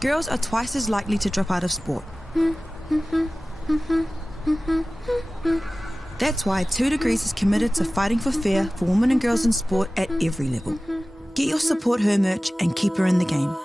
girls are twice as likely to drop out of sport. That's why 2 Degrees is committed to fighting for fair for women and girls in sport at every level. Get your Support Her merch and keep her in the game.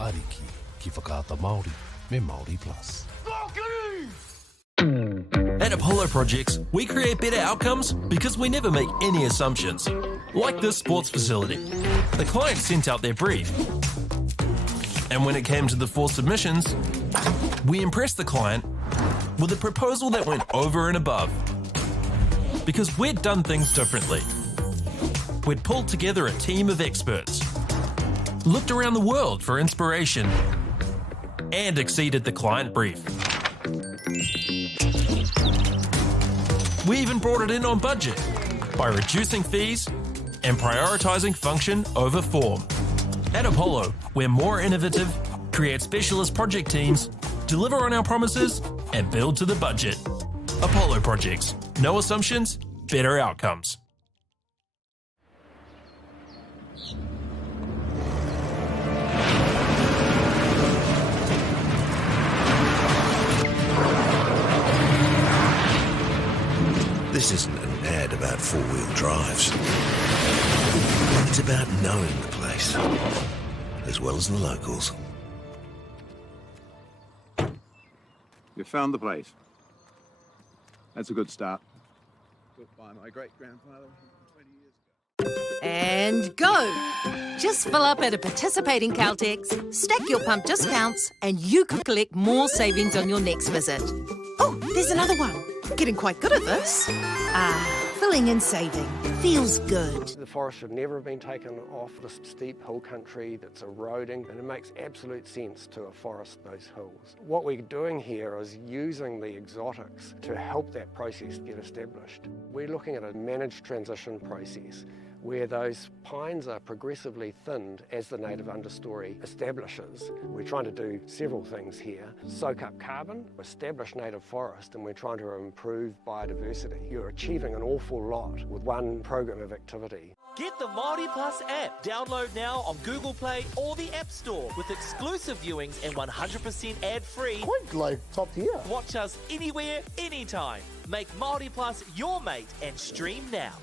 Ariki, ki whakaata Māori, me Māori Plus. At Apollo Projects, we create better outcomes because we never make any assumptions. Like this sports facility. The client sent out their brief. And when it came to the 4 submissions, we impressed the client with a proposal that went over and above. Because we'd done things differently. We'd pulled together a team of experts, looked around the world for inspiration, and exceeded the client brief. We even brought it in on budget by reducing fees and prioritising function over form. At Apollo, we're more innovative, create specialist project teams, deliver on our promises, and build to the budget. Apollo Projects. No assumptions, better outcomes. This isn't an ad about four-wheel drives. It's about knowing the place, as well as the locals. You found the place. That's a good start. Built by my great-grandfather 20 years ago. And go! Just fill up at a participating Caltex, stack your pump discounts, and you could collect more savings on your next visit. Oh, there's another one. Getting quite good at this. Filling and saving. Feels good. The forest should never have been taken off this steep hill country that's eroding, and it makes absolute sense to afforest those hills. What we're doing here is using the exotics to help that process get established. We're looking at a managed transition process where those pines are progressively thinned as the native understory establishes. We're trying to do several things here. Soak up carbon, establish native forest, and we're trying to improve biodiversity. You're achieving an awful lot with one program of activity. Get the Māori Plus app. Download now on Google Play or the App Store with exclusive viewings and 100% ad-free. Quite like top tier. Watch us anywhere, anytime. Make Māori Plus your mate and stream now.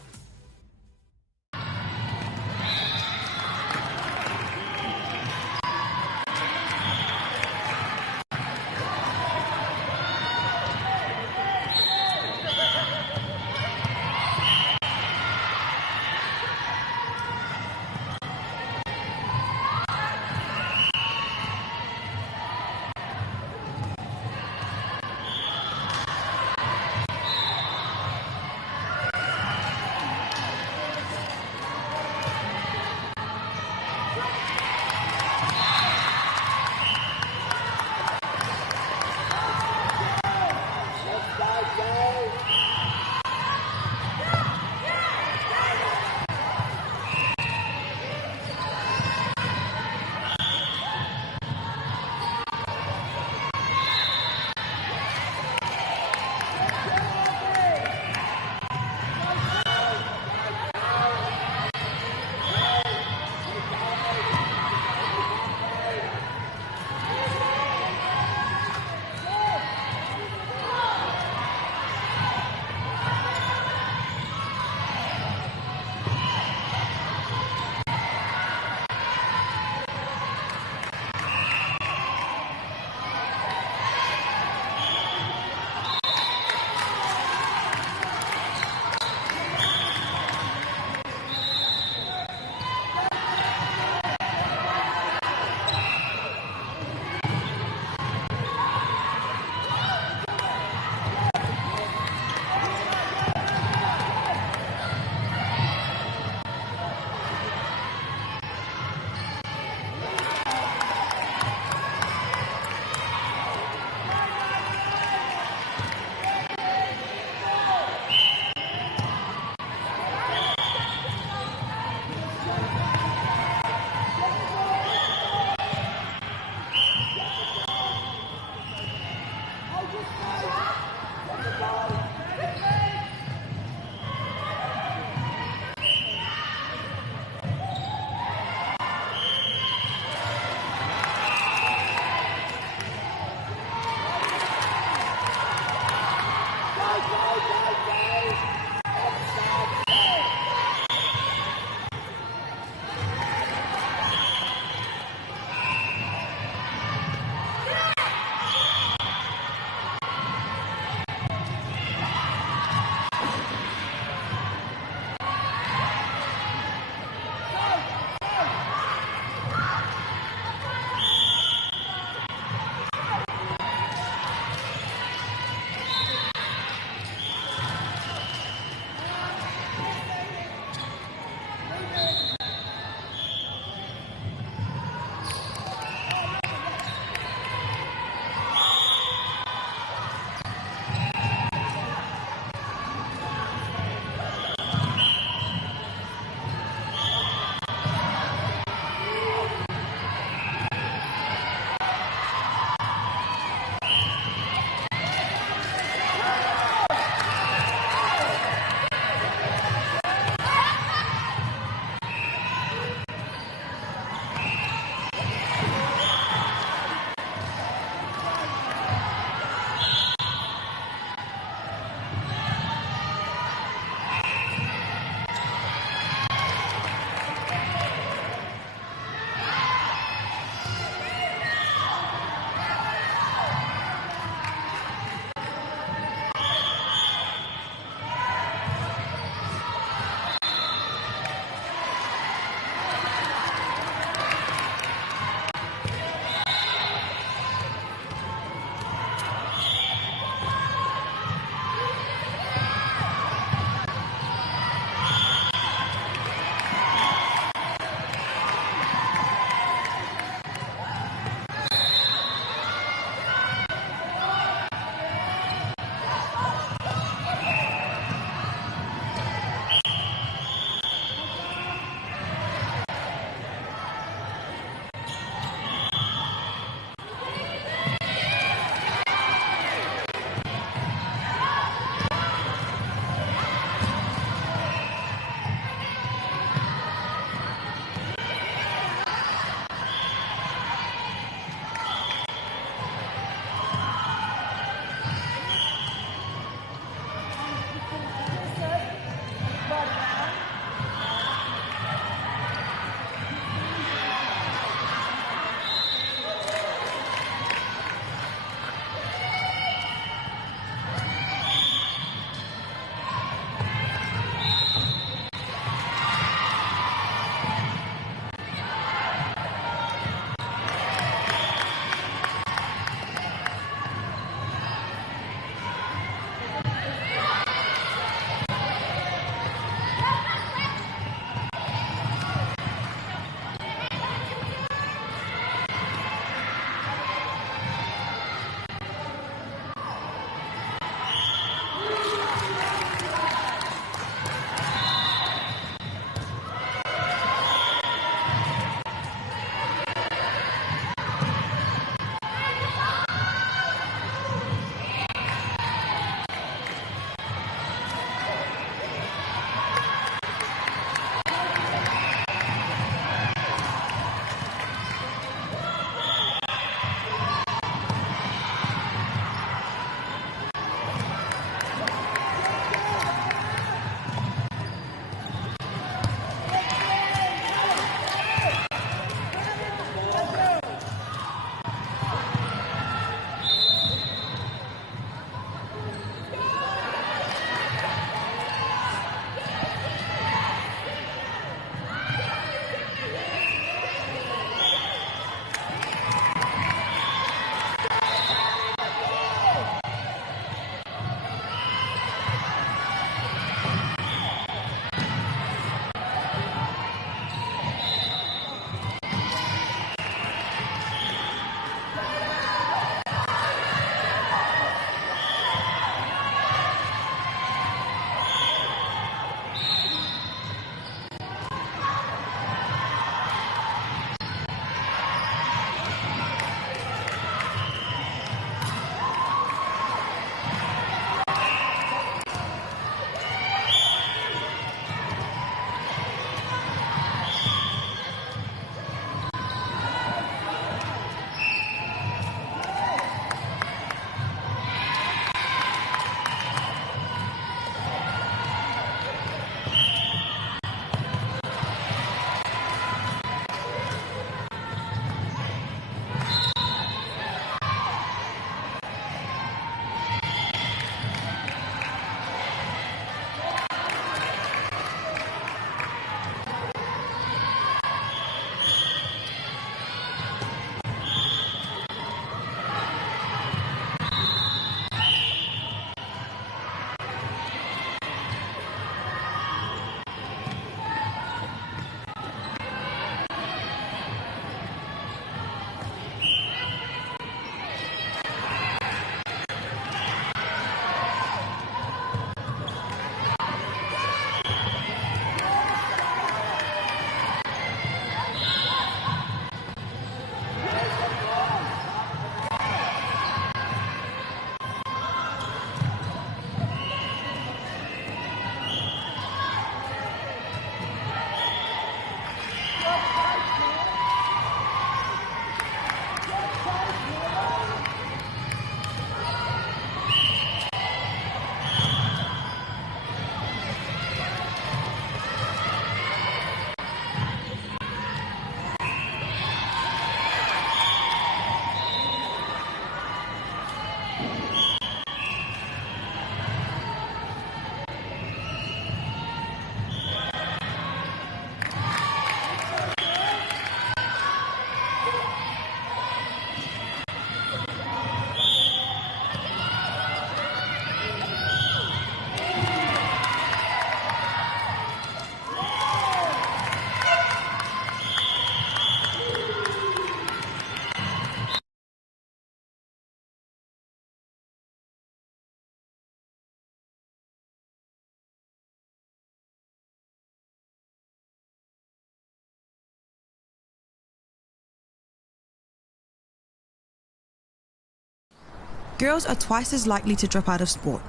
girls are twice as likely to drop out of sport.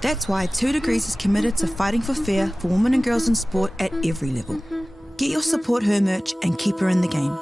That's why 2 Degrees is committed to fighting for fair for women and girls in sport at every level. Get your Support Her merch and keep her in the game.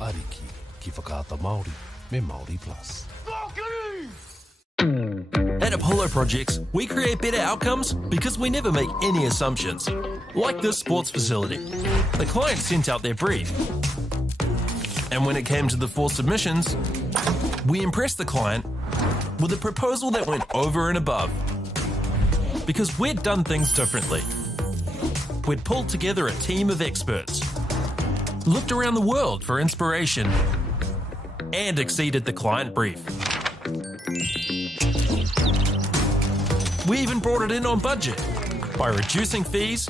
Ariki ki whakaata Māori me Māori Plus. At Apollo Projects, we create better outcomes because we never make any assumptions. Like this sports facility. The client sent out their brief. And when it came to the 4 submissions, we impressed the client with a proposal that went over and above. Because we'd done things differently. We'd pulled together a team of experts, looked around the world for inspiration, and exceeded the client brief. We even brought it in on budget by reducing fees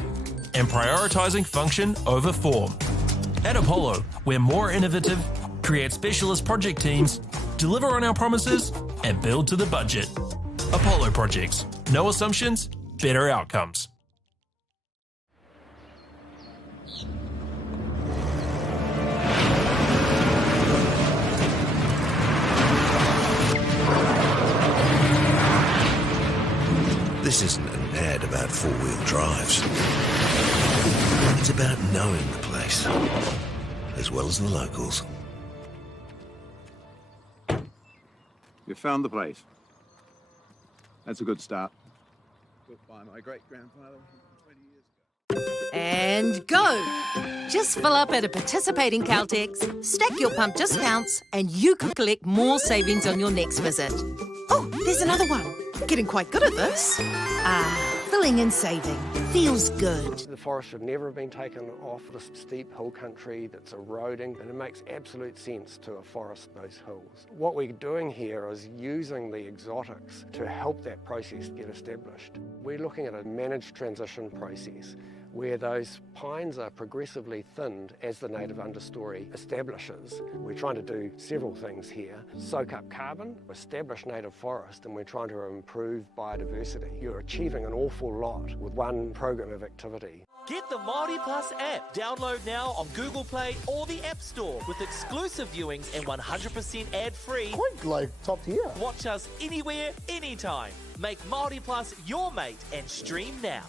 and prioritising function over form. At Apollo, we're more innovative, create specialist project teams, deliver on our promises, and build to the budget. Apollo Projects. No assumptions, better outcomes. This isn't an ad about four-wheel drives. It's about knowing the place, as well as the locals. You found the place. That's a good start. Built by my great-grandfather 20 years ago. And go! Just fill up at a participating Caltex, stack your pump discounts, and you could collect more savings on your next visit. Oh, there's another one. Getting quite good at this. Filling and saving. Feels good. The forest should never have been taken off this steep hill country that's eroding, and it makes absolute sense to afforest those hills. What we're doing here is using the exotics to help that process get established. We're looking at a managed transition process where those pines are progressively thinned as the native understory establishes. We're trying to do several things here. Soak up carbon, establish native forest, and we're trying to improve biodiversity. You're achieving an awful lot with one program of activity. Get the Māori Plus app. Download now on Google Play or the App Store with exclusive viewings and 100% ad-free. Quite like top tier. Watch us anywhere, anytime. Make Māori Plus your mate and stream now.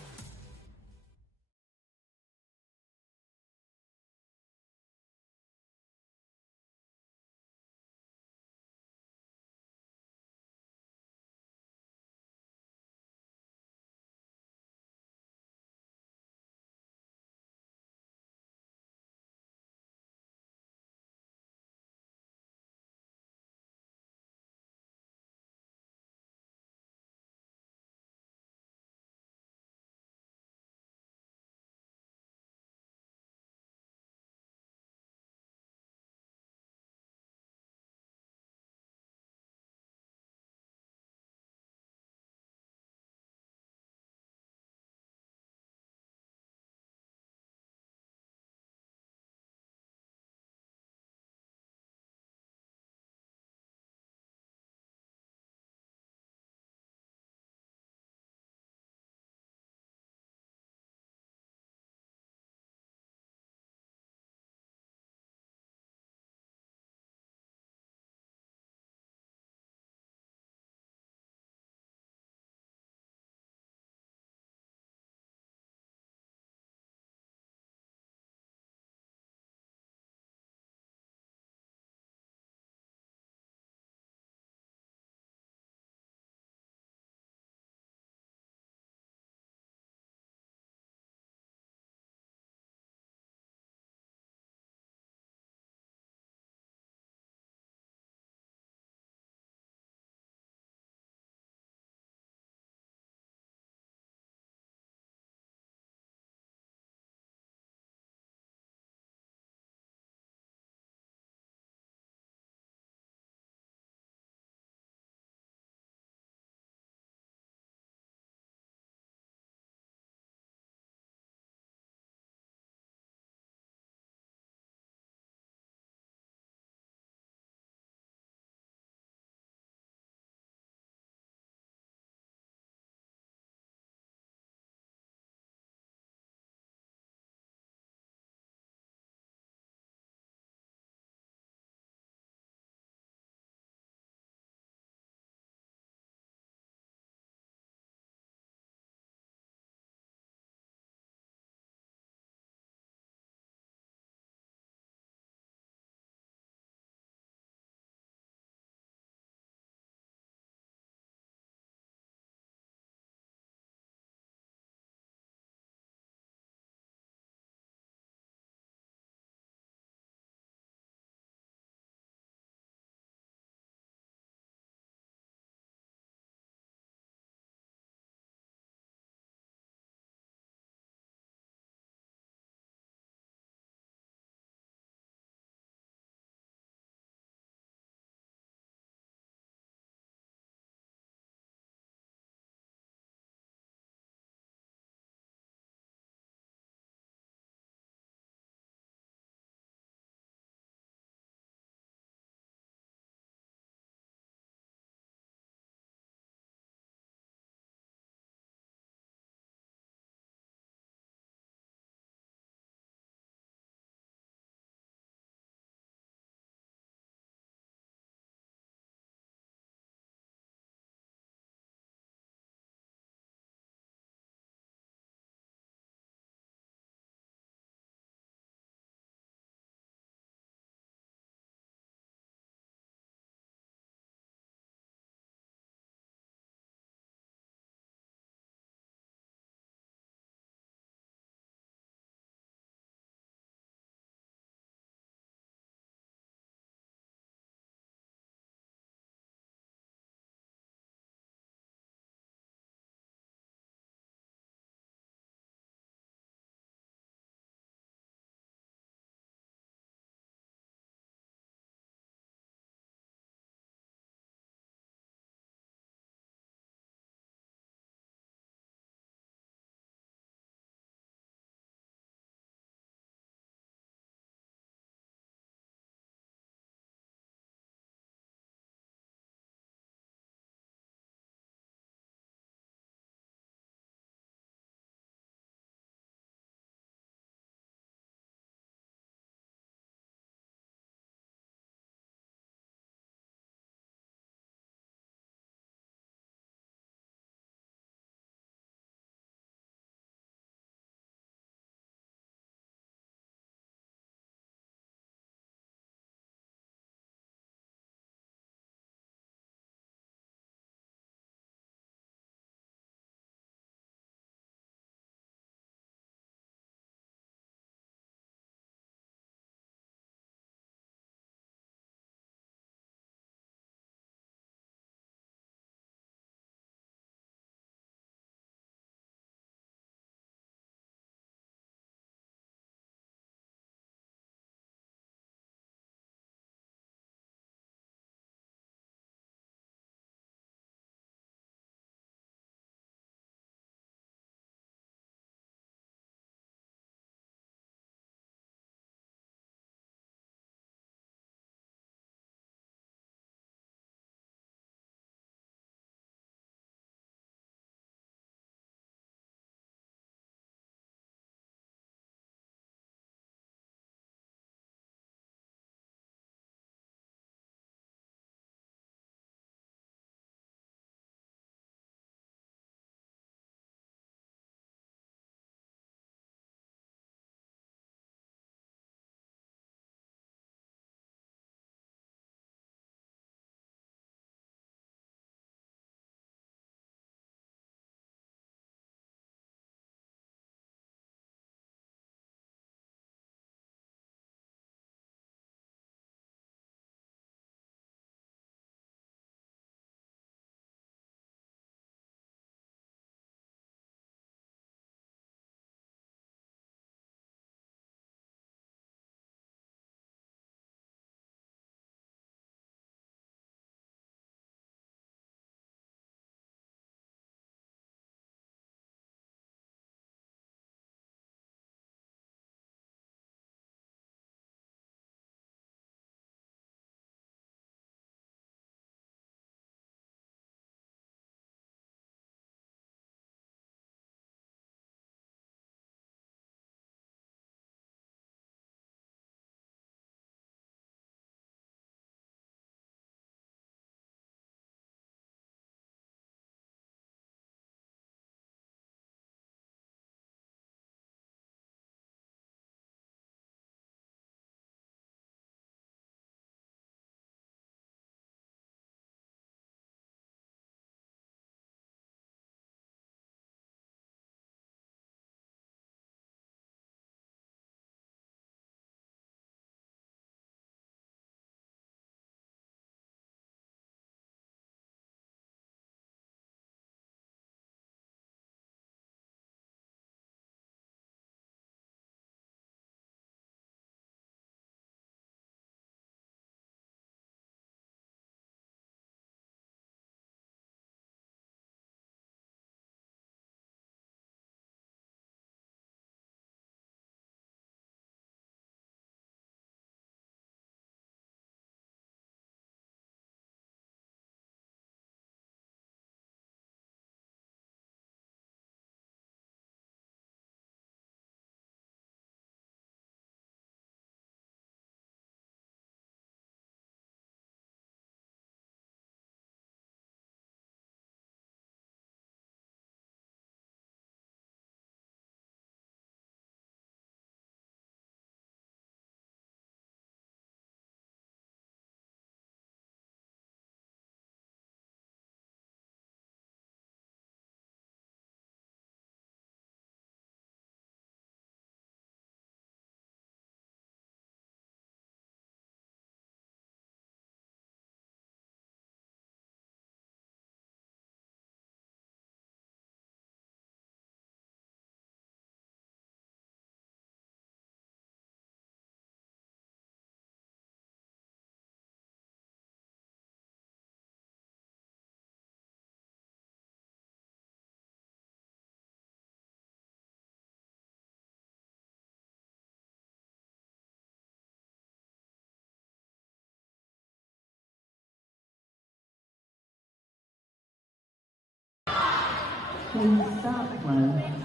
Please start flow.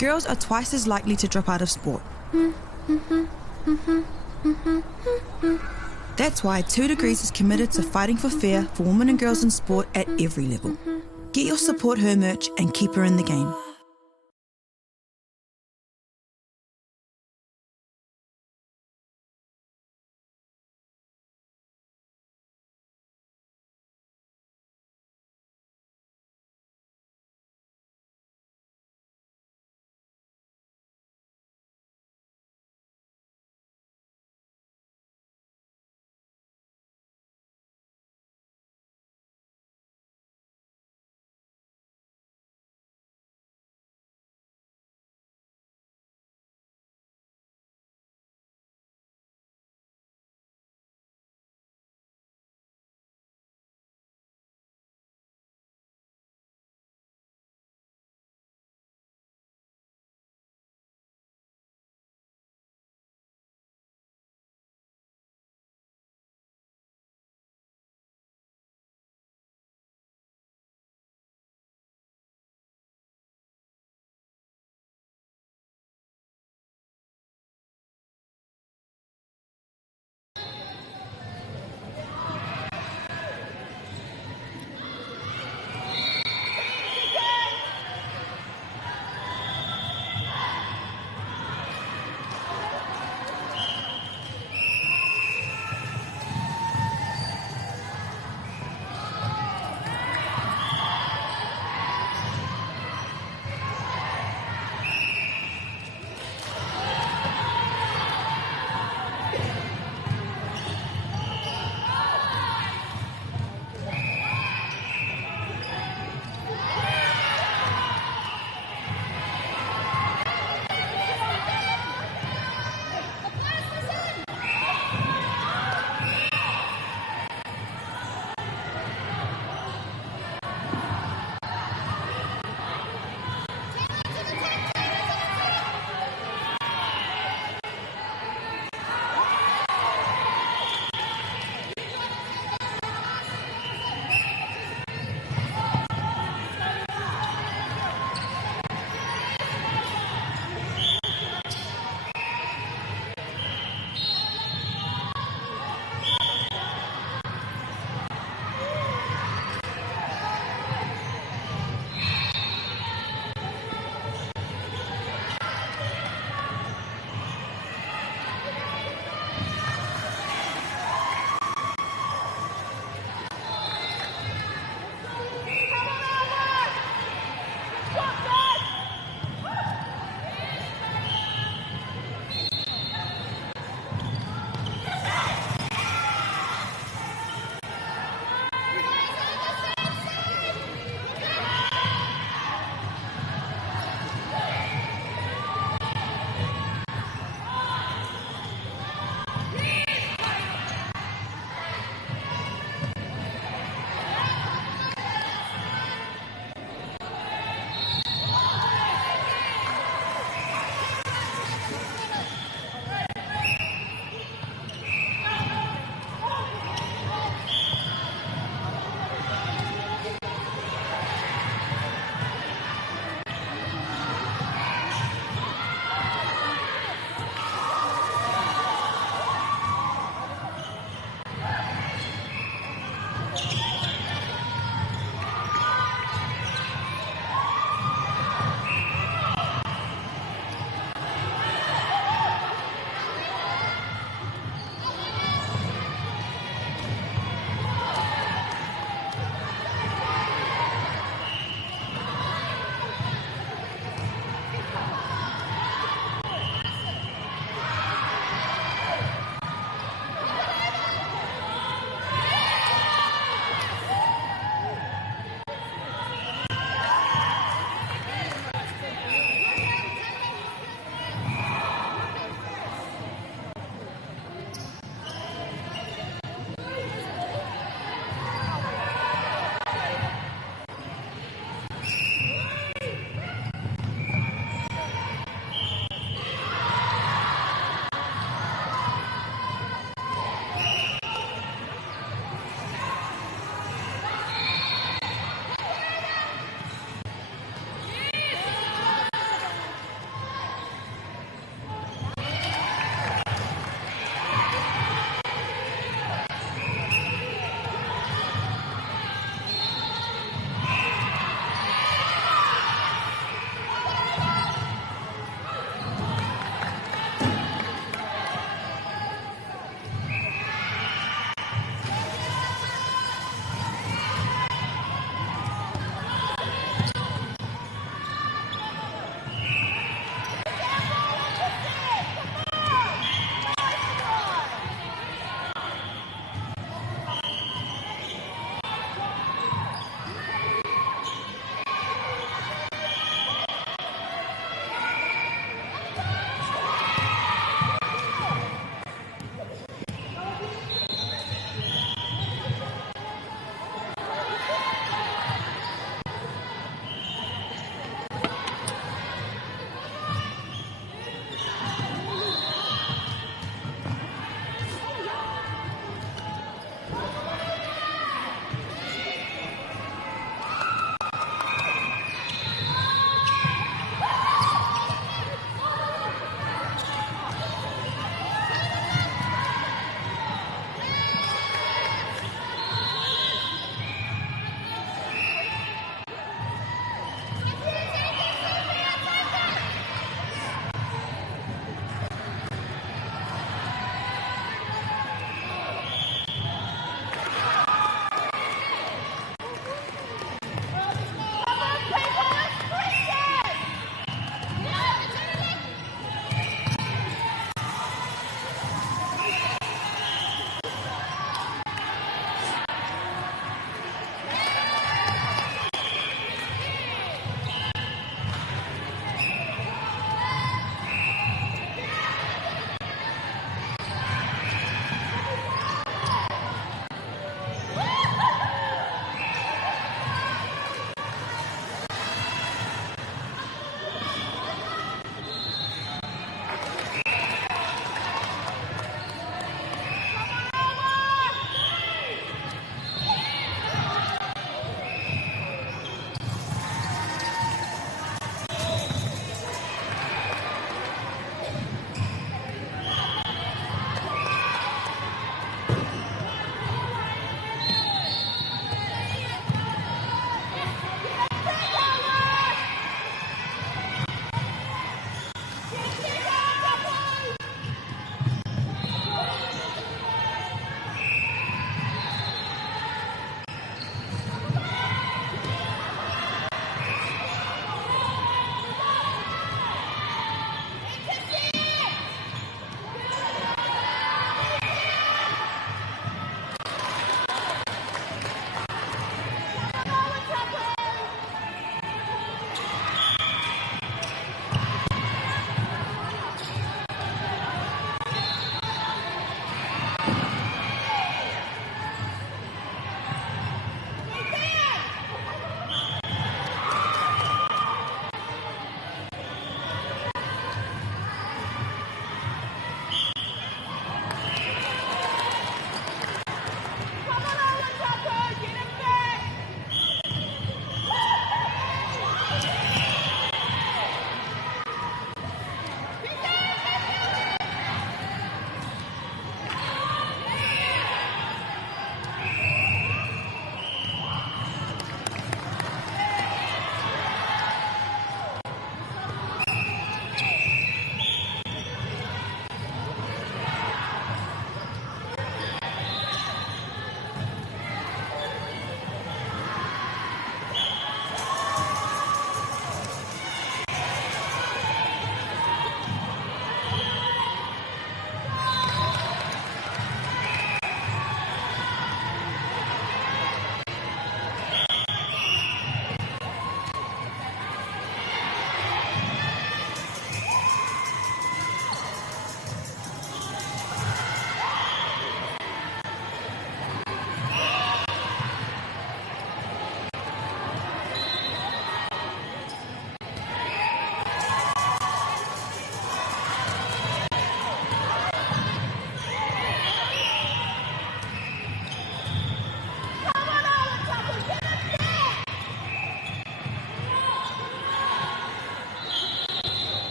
girls are twice as likely to drop out of sport. That's why 2 Degrees is committed to fighting for fair for women and girls in sport at every level. Get your Support Her merch and keep her in the game.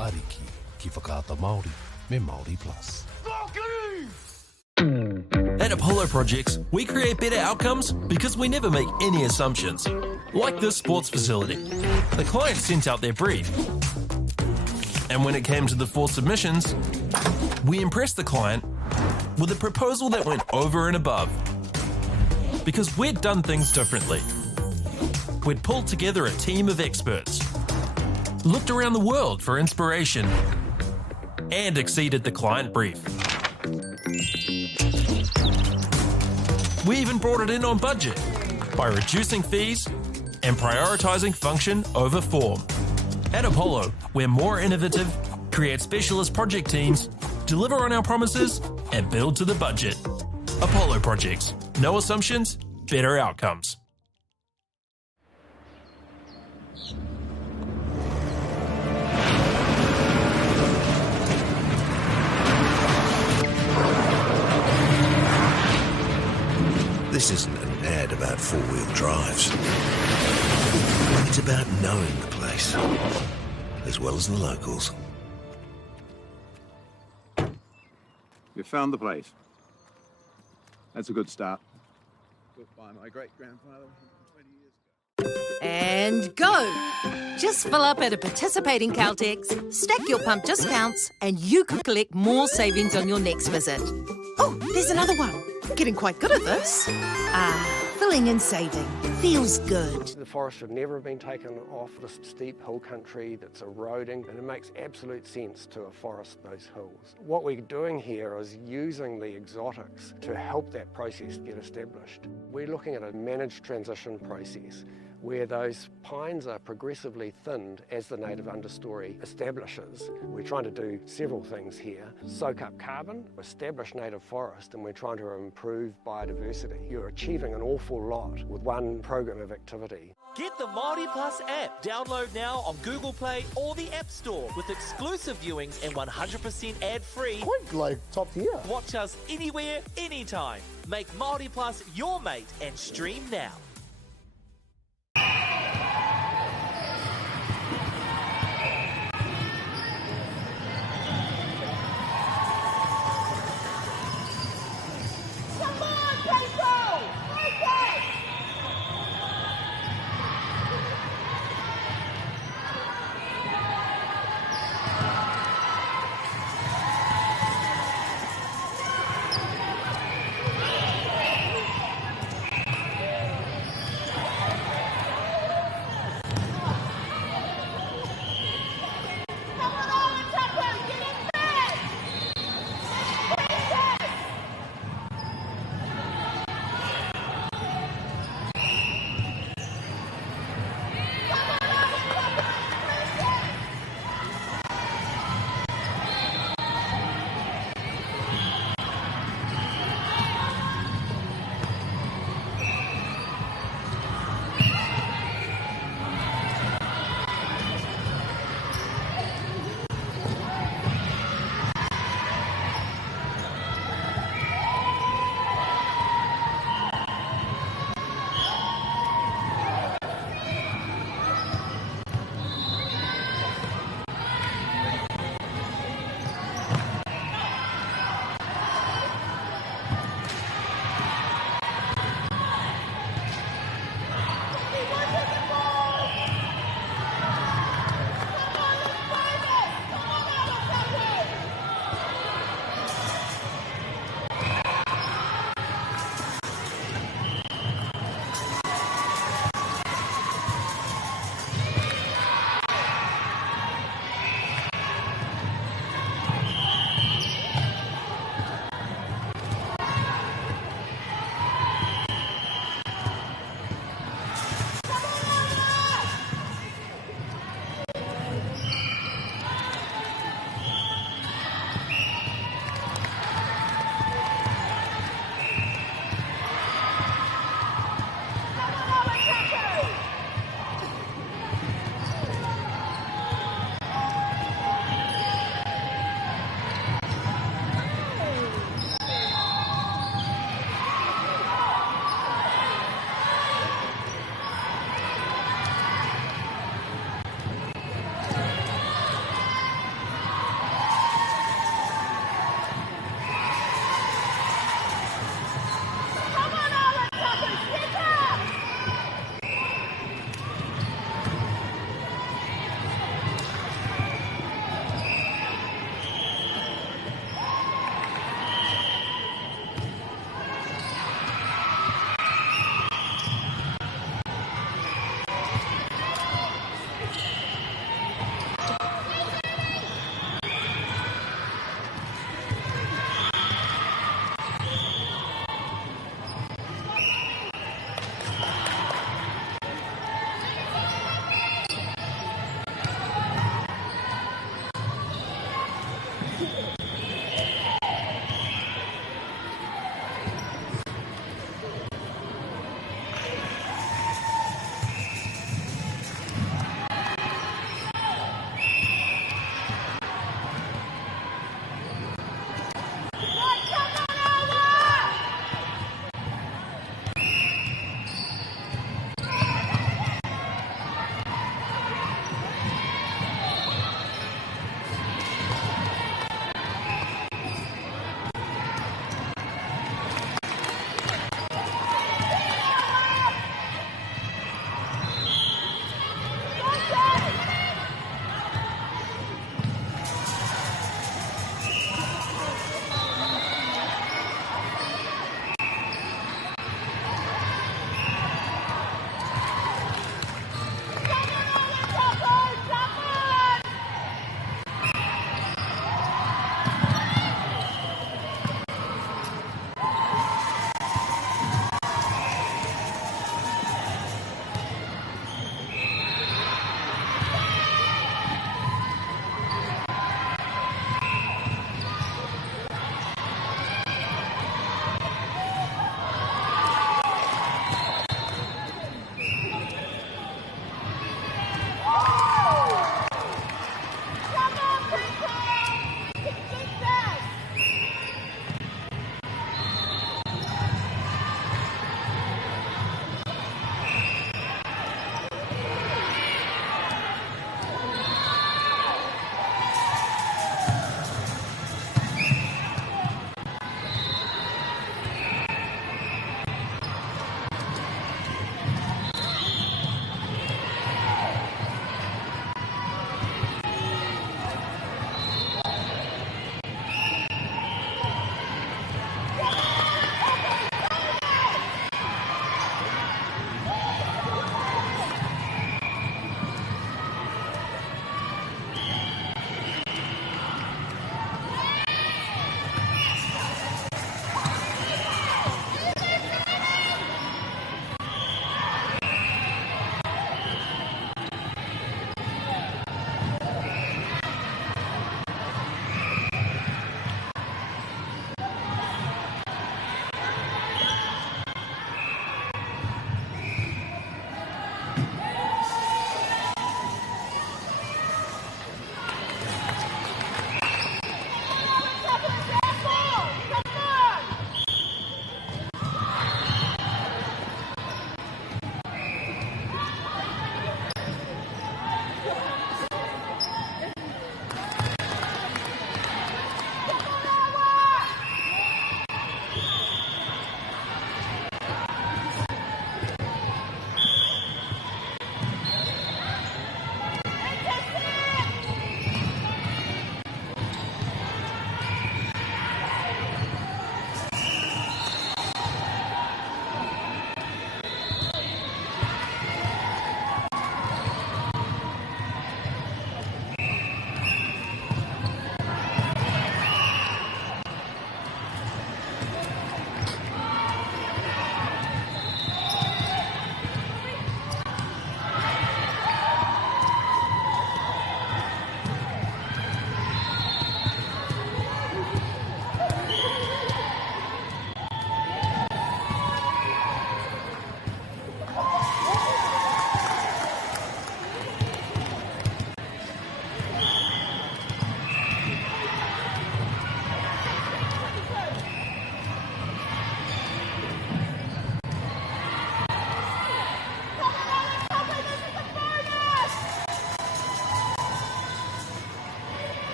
Ariki, ki whakaata Māori, me Māori Plus. At Apollo Projects, we create better outcomes because we never make any assumptions. Like this sports facility. The client sent out their brief. And when it came to the 4 submissions, we impressed the client with a proposal that went over and above. Because we'd done things differently. We'd pulled together a team of experts, looked around the world for inspiration, and exceeded the client brief. We even brought it in on budget by reducing fees and prioritising function over form. At Apollo, we're more innovative, create specialist project teams, deliver on our promises, and build to the budget. Apollo Projects. No assumptions, better outcomes. This isn't an ad about 4-wheel drives. It's about knowing the place, as well as the locals. You found the place. That's a good start. Built by my great-grandfather 20 years ago. And go! Just fill up at a participating Caltex, stack your pump discounts, and you could collect more savings on your next visit. Oh, there's another one. Getting quite good at this. Filling and saving. Feels good. The forest should never have been taken off this steep hill country that's eroding, and it makes absolute sense to afforest those hills. What we're doing here is using the exotics to help that process get established. We're looking at a managed transition process where those pines are progressively thinned as the native understory establishes. We're trying to do several things here. Soak up carbon, establish native forest, and we're trying to improve biodiversity. You're achieving an awful lot with one program of activity. Get the Māori Plus app. Download now on Google Play or the App Store with exclusive viewings and 100% ad-free. Quite like top tier. Watch us anywhere, anytime. Make Māori Plus your mate and stream now.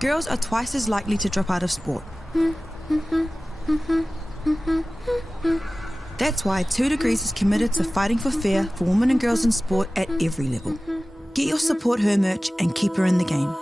girls are twice as likely to drop out of sport. That's why 2 Degrees is committed to fighting for fair for women and girls in sport at every level. Get your Support Her merch and keep her in the game.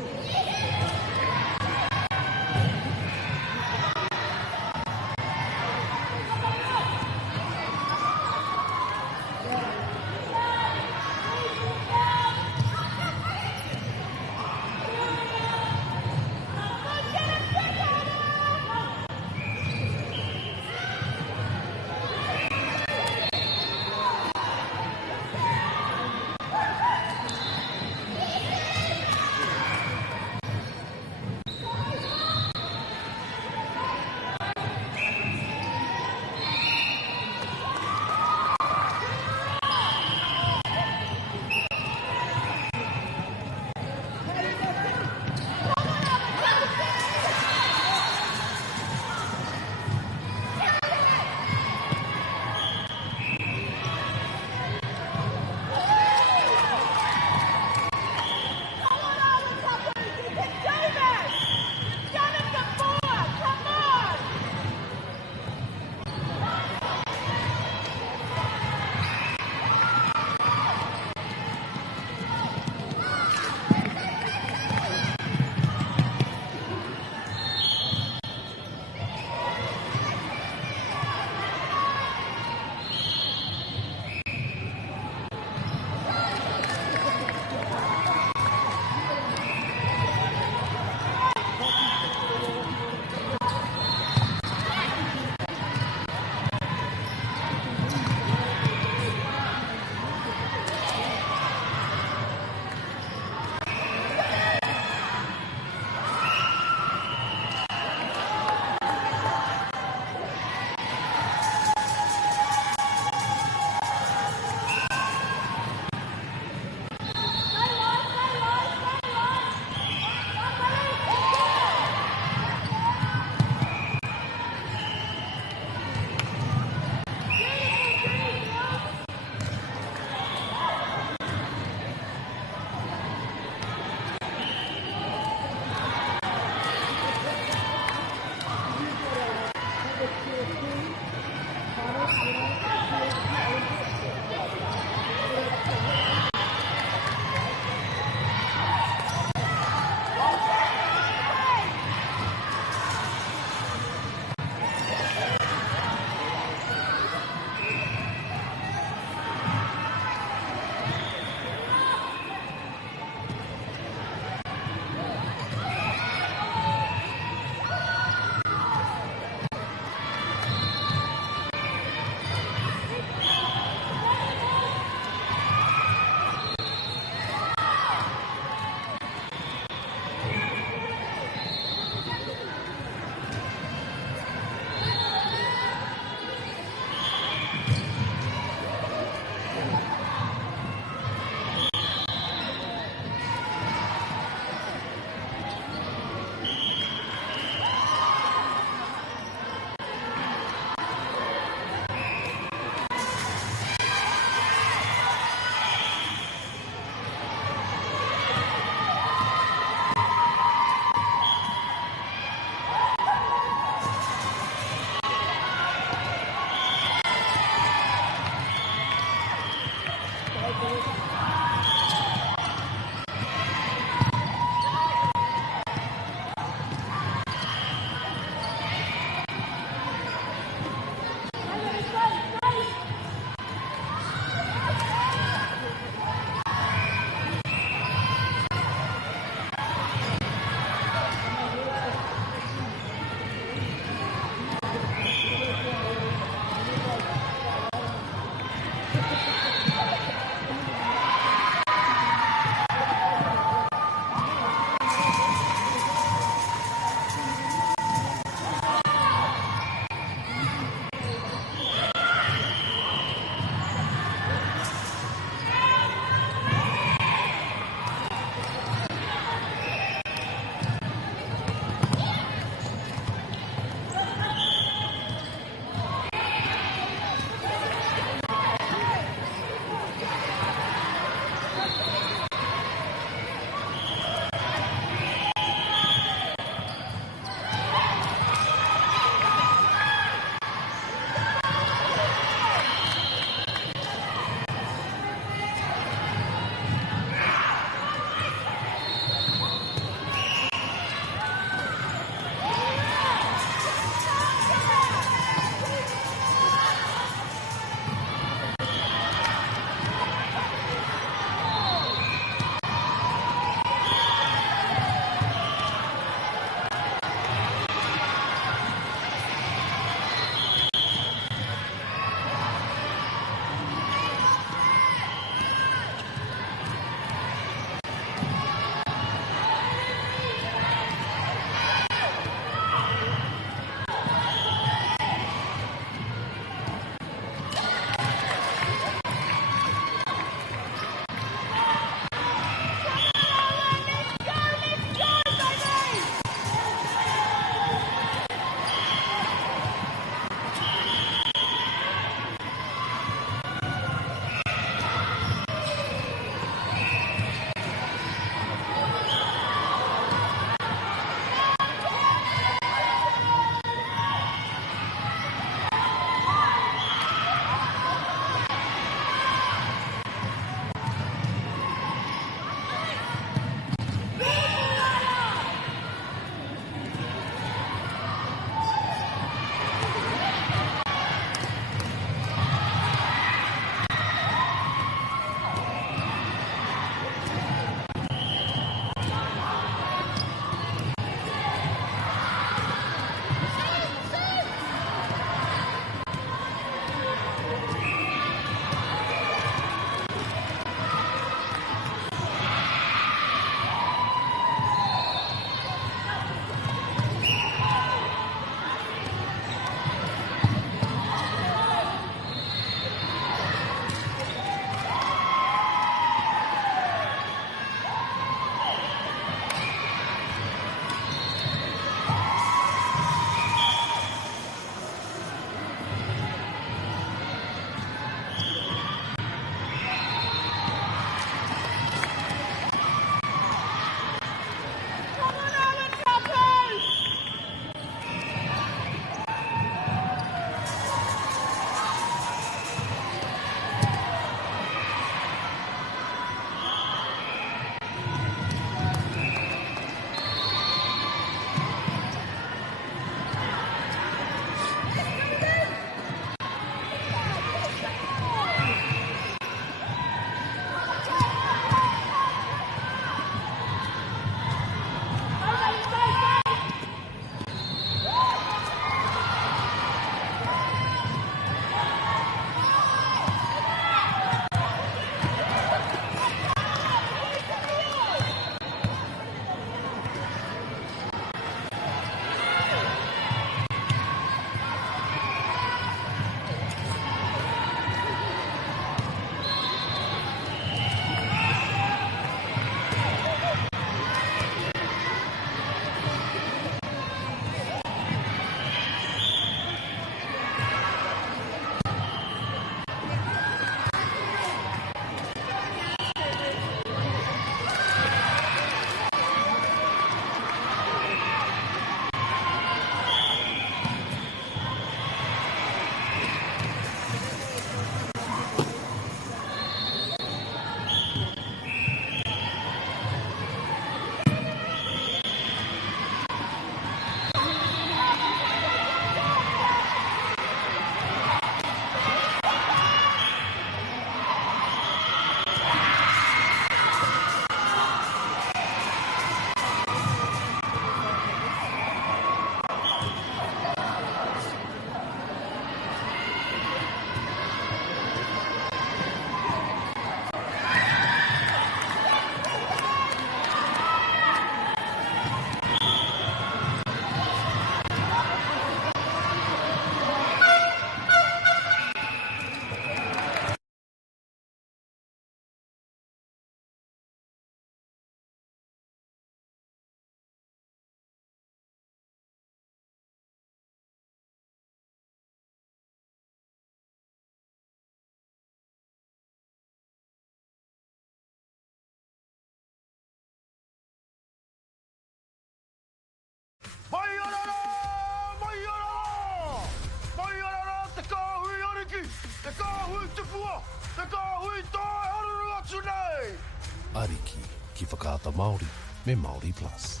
Ariki, ki whakaata Māori, me Māori Plus.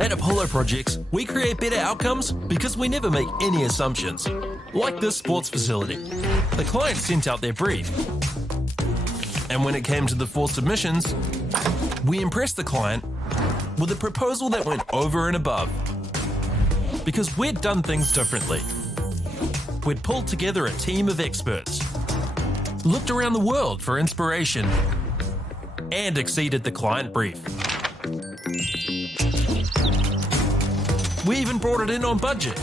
At Apollo Projects, we create better outcomes because we never make any assumptions. Like this sports facility. The client sent out their brief. And when it came to the 4 submissions, we impressed the client with a proposal that went over and above. Because we'd done things differently. We'd pulled together a team of experts, looked around the world for inspiration, and exceeded the client brief. We even brought it in on budget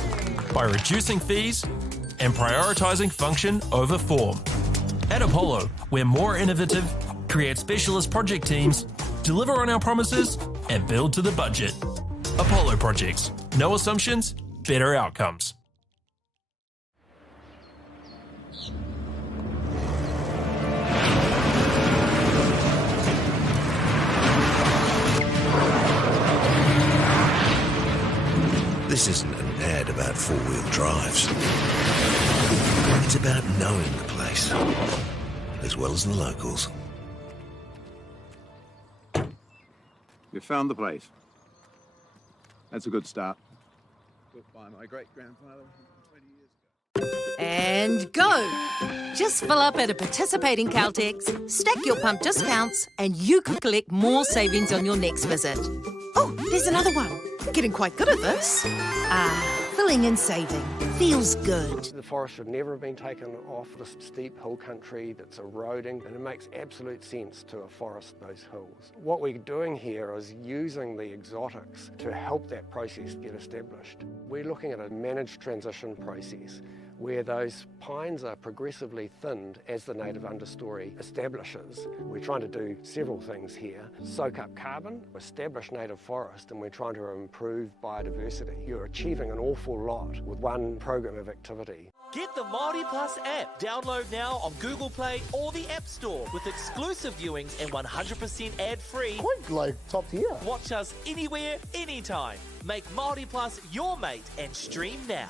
by reducing fees and prioritising function over form. At Apollo, we're more innovative, create specialist project teams, deliver on our promises, and build to the budget. Apollo Projects. No assumptions, better outcomes. This isn't an ad about four-wheel drives. It's about knowing the place, as well as the locals. You found the place. That's a good start. Built by my great-grandfather 20 years ago. And go! Just fill up at a participating Caltex, stack your pump discounts, and you could collect more savings on your next visit. Oh, there's another one. Getting quite good at this. Filling and saving. Feels good. The forest should never have been taken off this steep hill country that's eroding, and it makes absolute sense to afforest those hills. What we're doing here is using the exotics to help that process get established. We're looking at a managed transition process where those pines are progressively thinned as the native understory establishes. We're trying to do several things here. Soak up carbon, establish native forest, and we're trying to improve biodiversity. You're achieving an awful lot with one program of activity. Get the Māori Plus app. Download now on Google Play or the App Store with exclusive viewings and 100% ad-free. Quite like top tier. Watch us anywhere, anytime. Make Māori Plus your mate and stream now.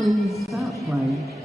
Please stop play.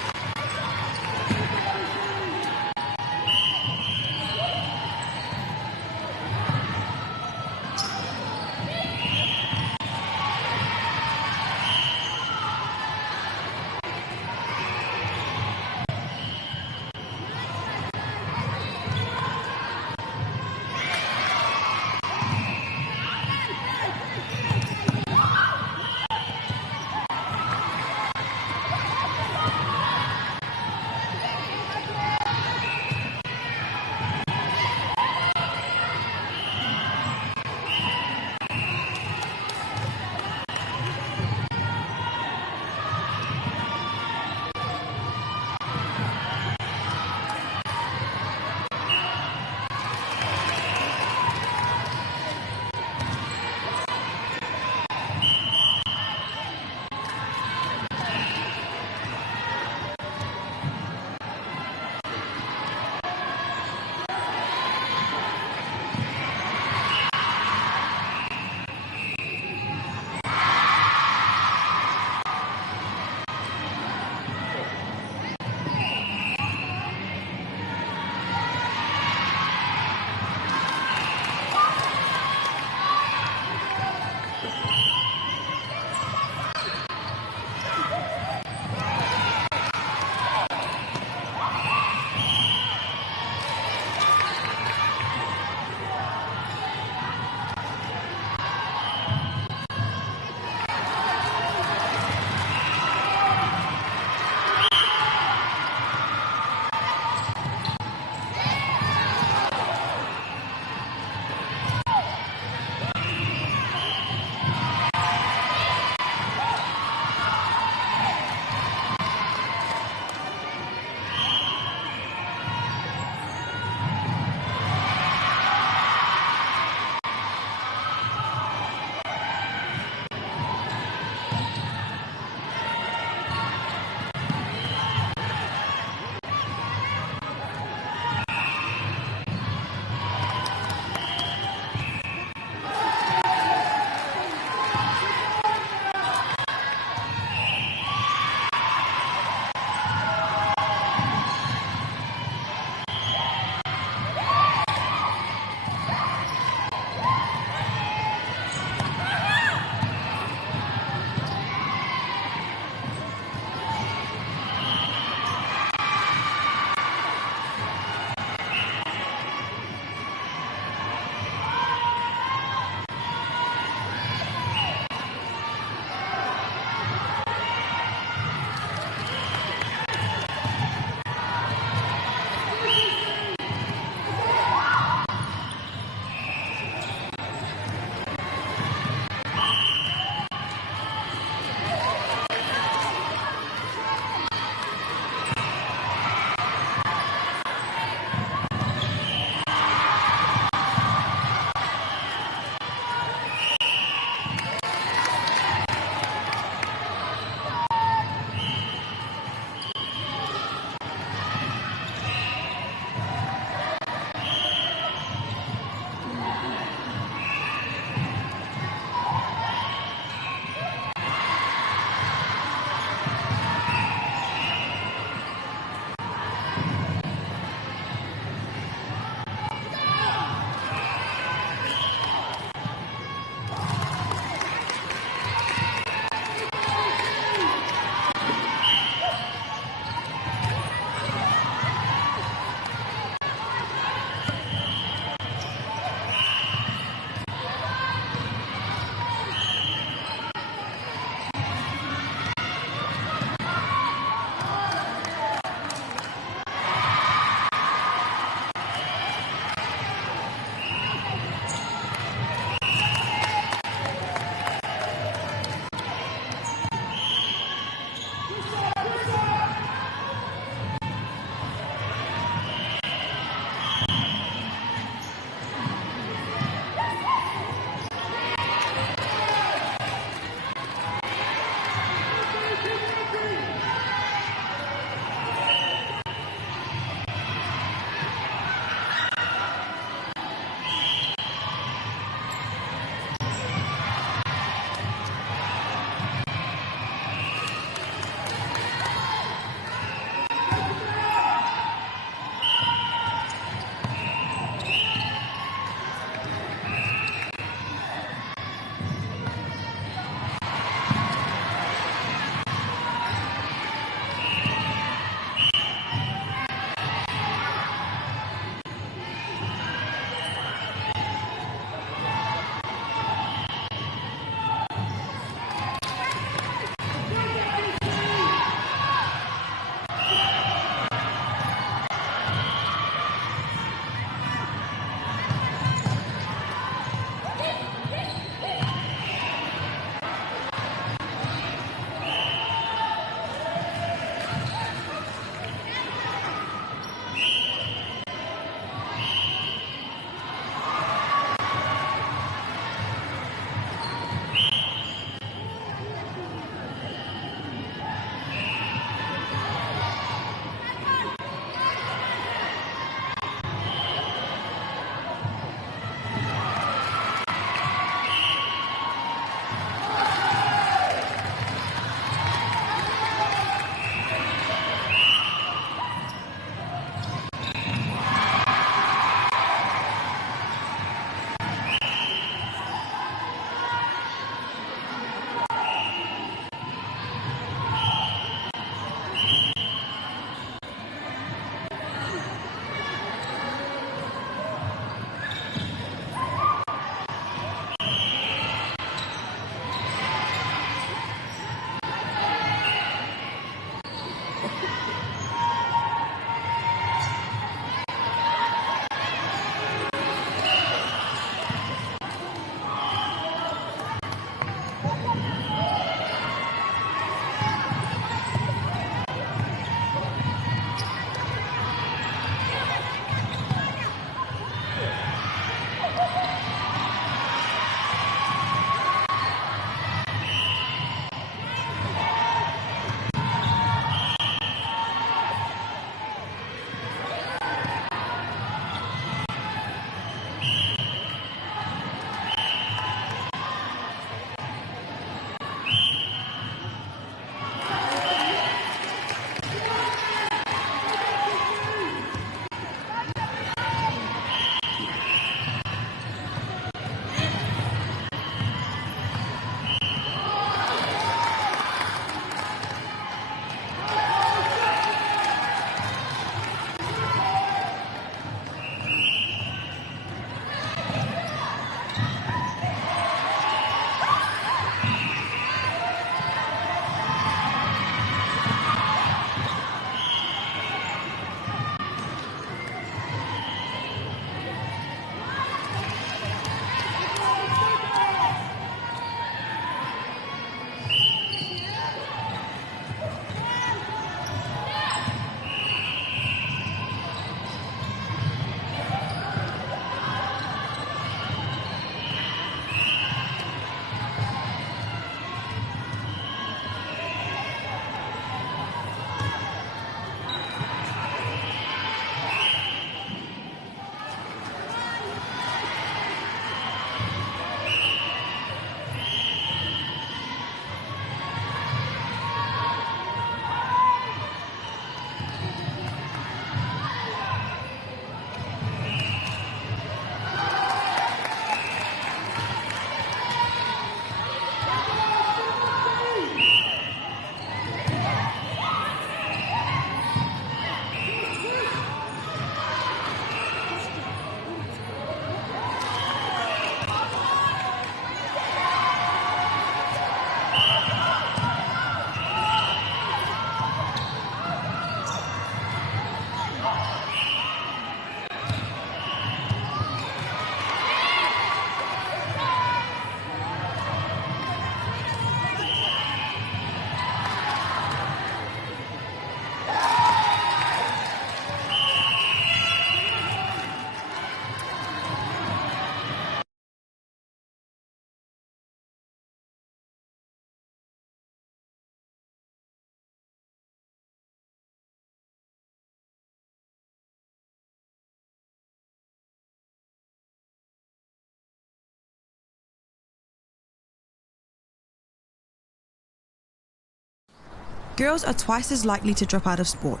girls are twice as likely to drop out of sport.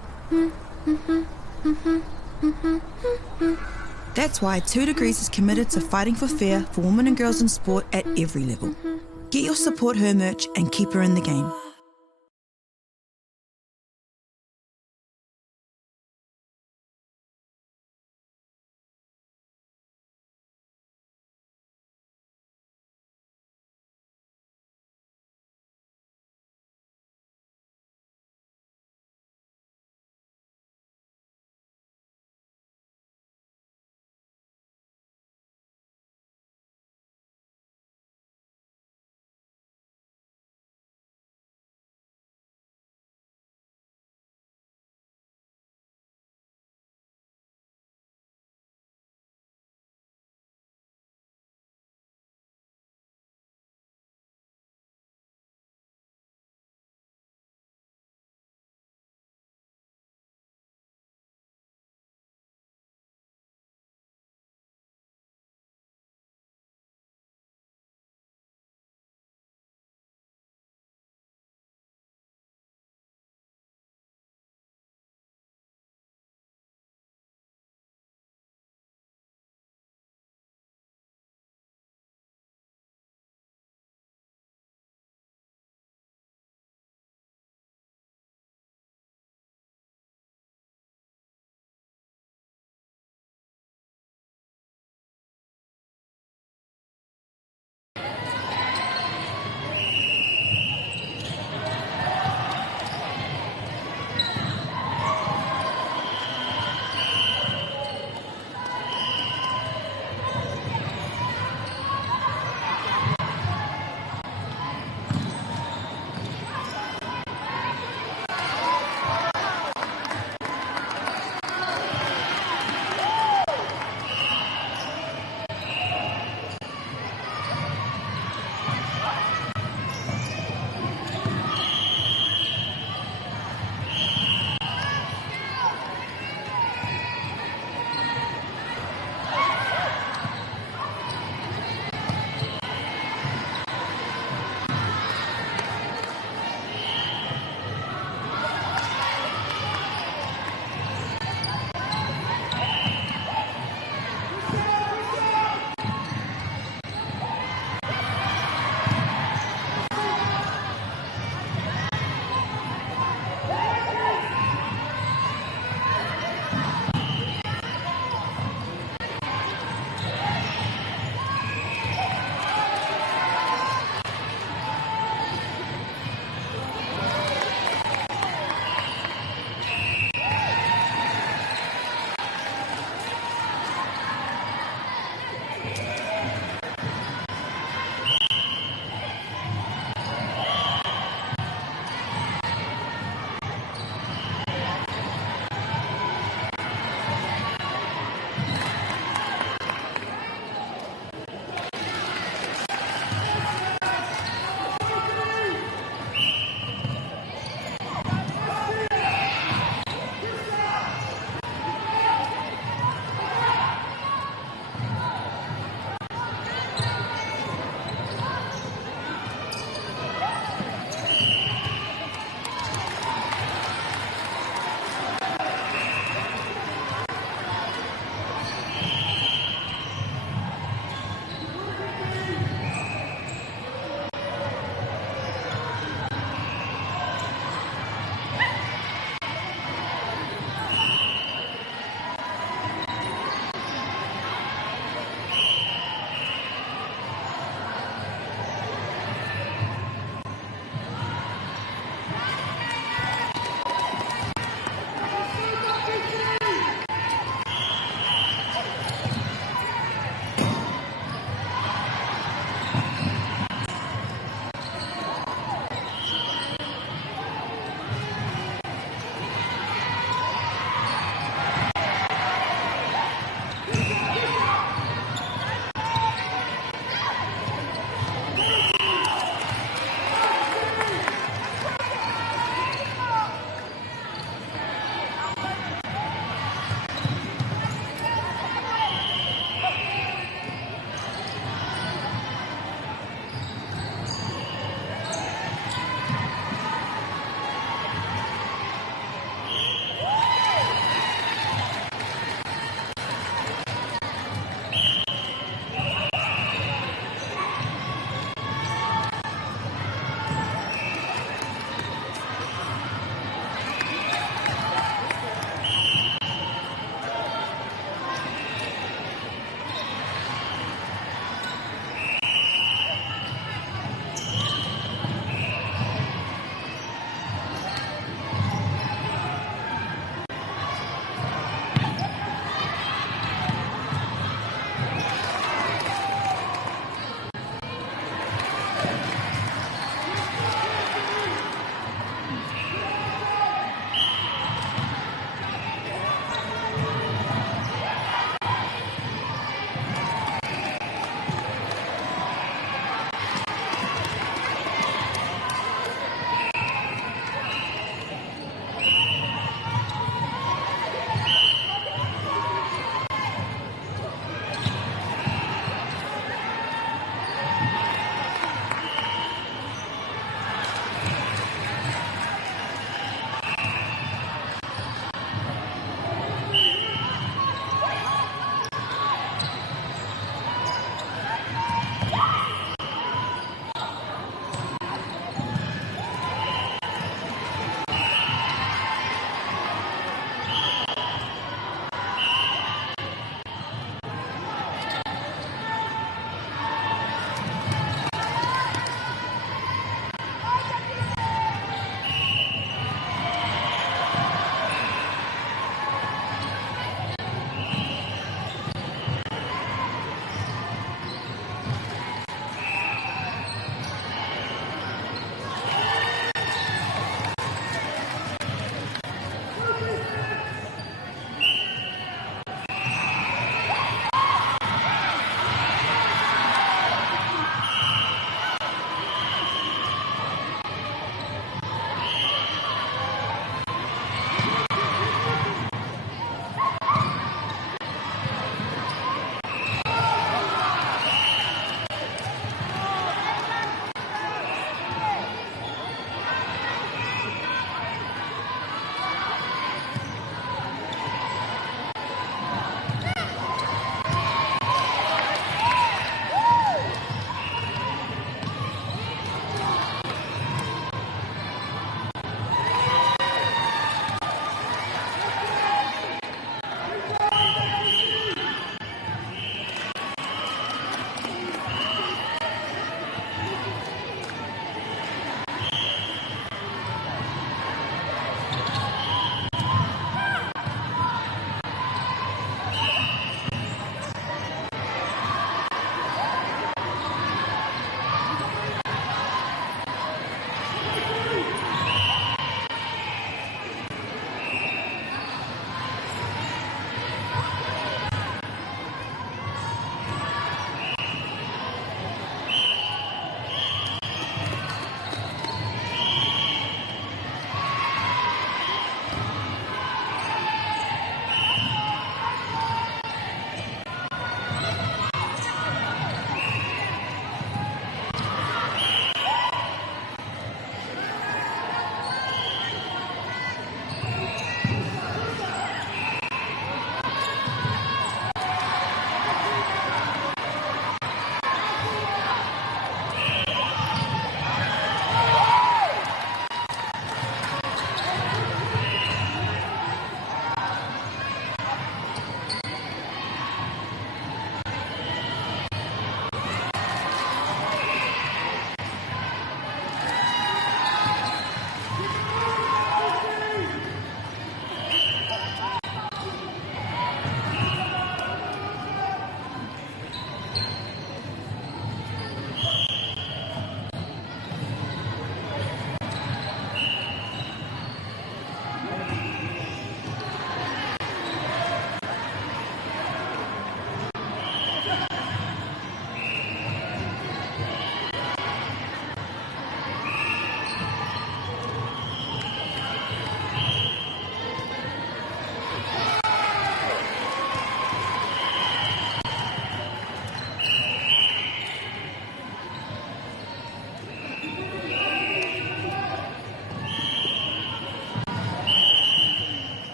That's why 2 Degrees is committed to fighting for fair for women and girls in sport at every level. Get your Support Her merch and keep her in the game.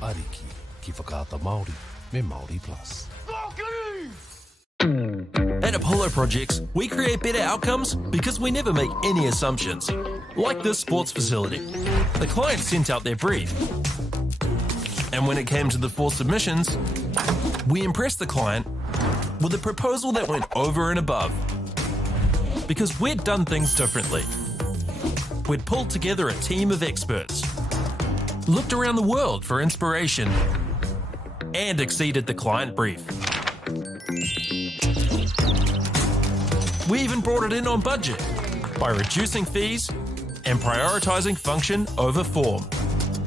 Ariki ki whakaata Māori me Māori Plus. At Apollo Projects, we create better outcomes because we never make any assumptions. Like this sports facility. The client sent out their brief. And when it came to the 4 submissions, we impressed the client with a proposal that went over and above. Because we'd done things differently. We'd pulled together a team of experts, looked around the world for inspiration, and exceeded the client brief. We even brought it in on budget by reducing fees and prioritising function over form.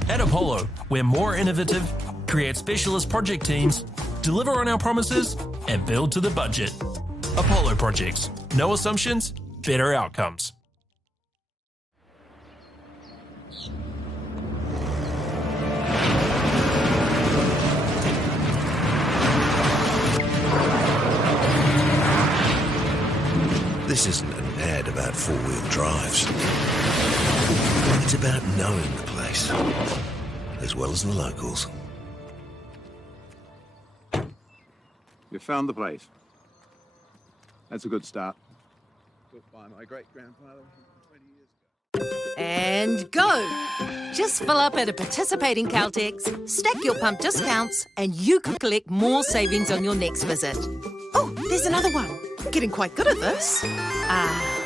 At Apollo, we're more innovative, create specialist project teams, deliver on our promises, and build to the budget. Apollo Projects. No assumptions, better outcomes. This isn't an ad about four-wheel drives. It's about knowing the place, as well as the locals. You found the place. That's a good start. Built by my great-grandfather 20 years ago. And go! Just fill up at a participating Caltex, stack your pump discounts, and you could collect more savings on your next visit. Oh, there's another one. Getting quite good at this.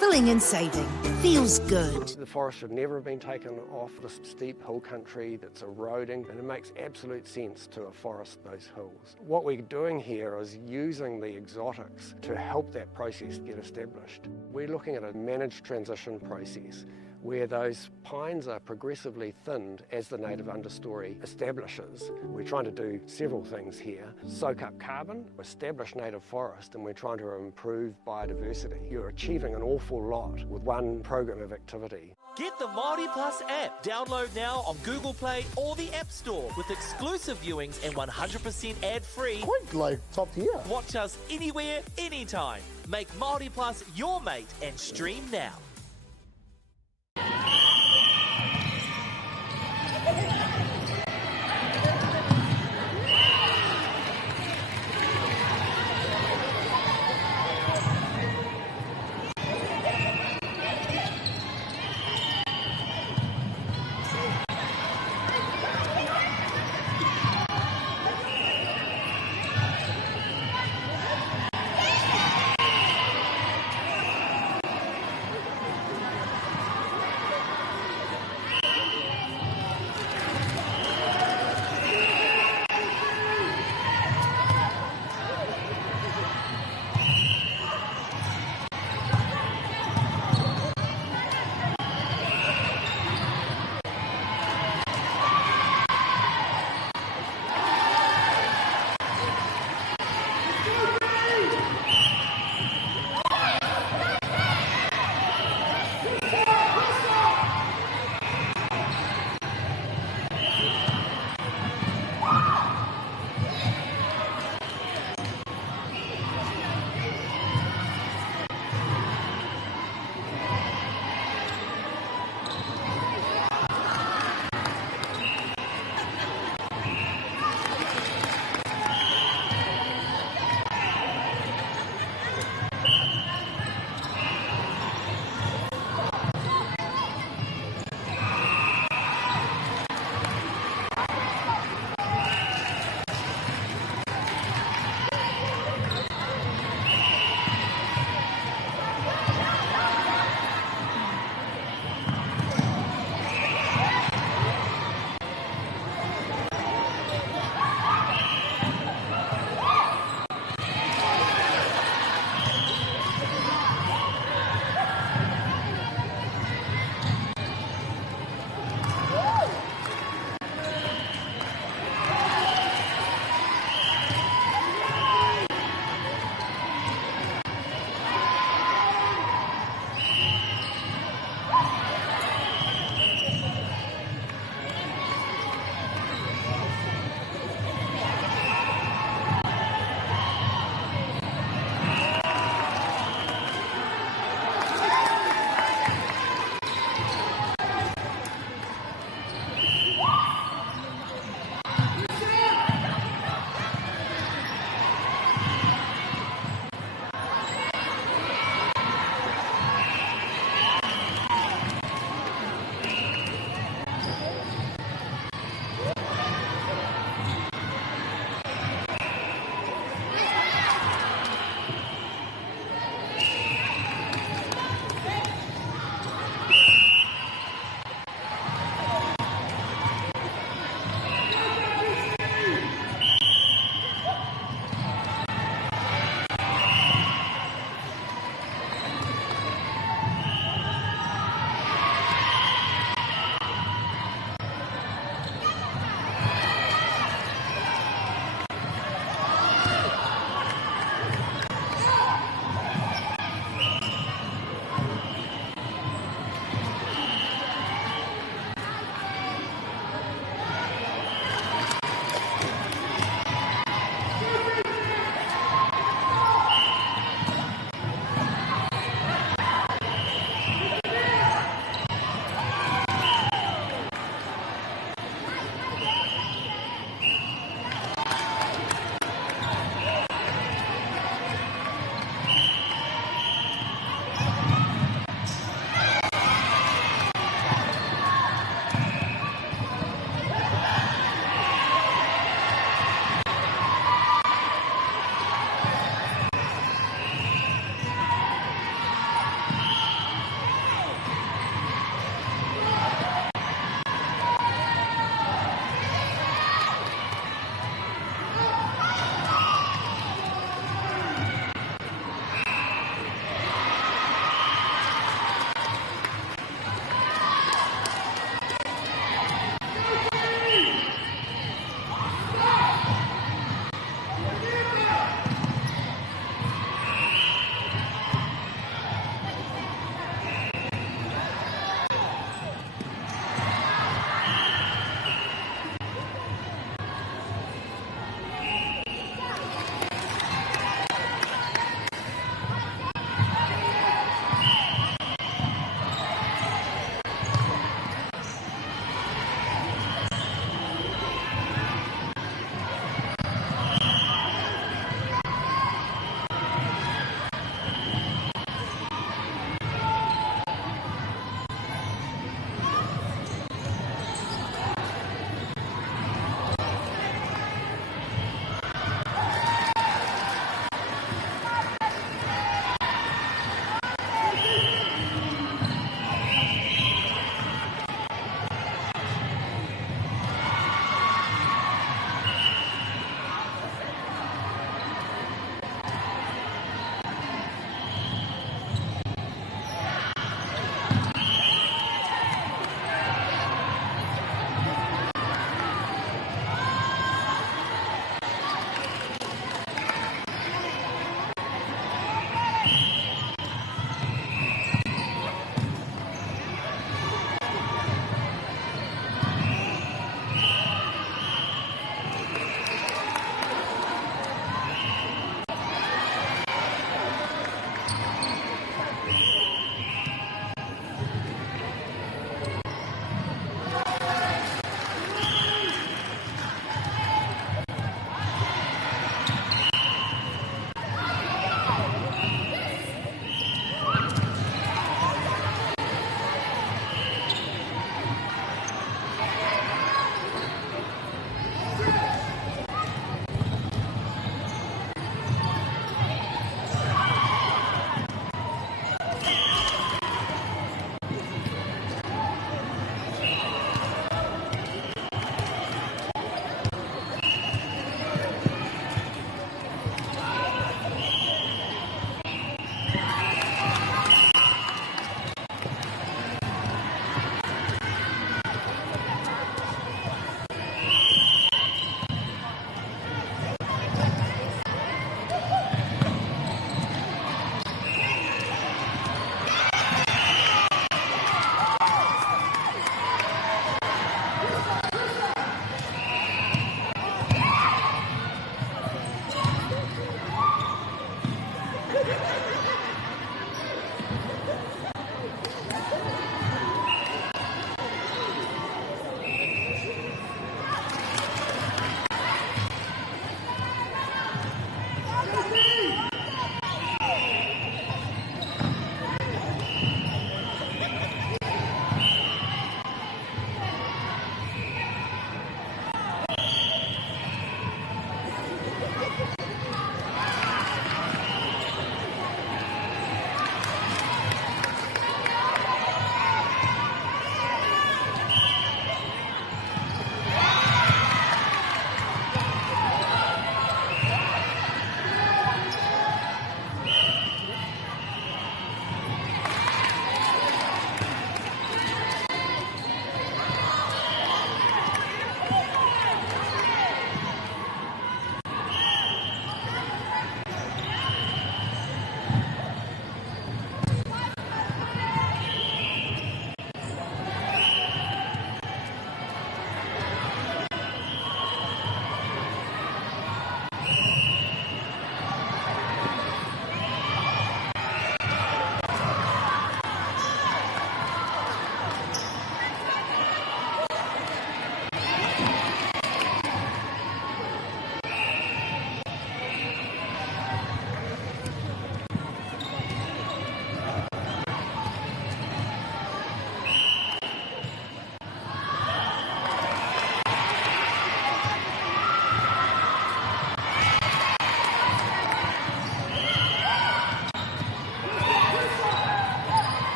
Filling and saving. Feels good. The forest should never have been taken off this steep hill country that's eroding, and it makes absolute sense to afforest those hills. What we're doing here is using the exotics to help that process get established. We're looking at a managed transition process where those pines are progressively thinned as the native understory establishes. We're trying to do several things here. Soak up carbon, establish native forest, and we're trying to improve biodiversity. You're achieving an awful lot with one program of activity. Get the Māori Plus app. Download now on Google Play or the App Store with exclusive viewings and 100% ad-free. Quite like top tier. Watch us anywhere, anytime. Make Māori Plus your mate and stream now.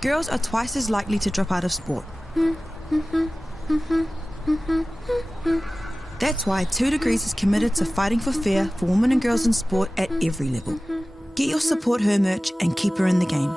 girls are twice as likely to drop out of sport. That's why 2 Degrees is committed to fighting for fair for women and girls in sport at every level. Get your Support Her merch and keep her in the game.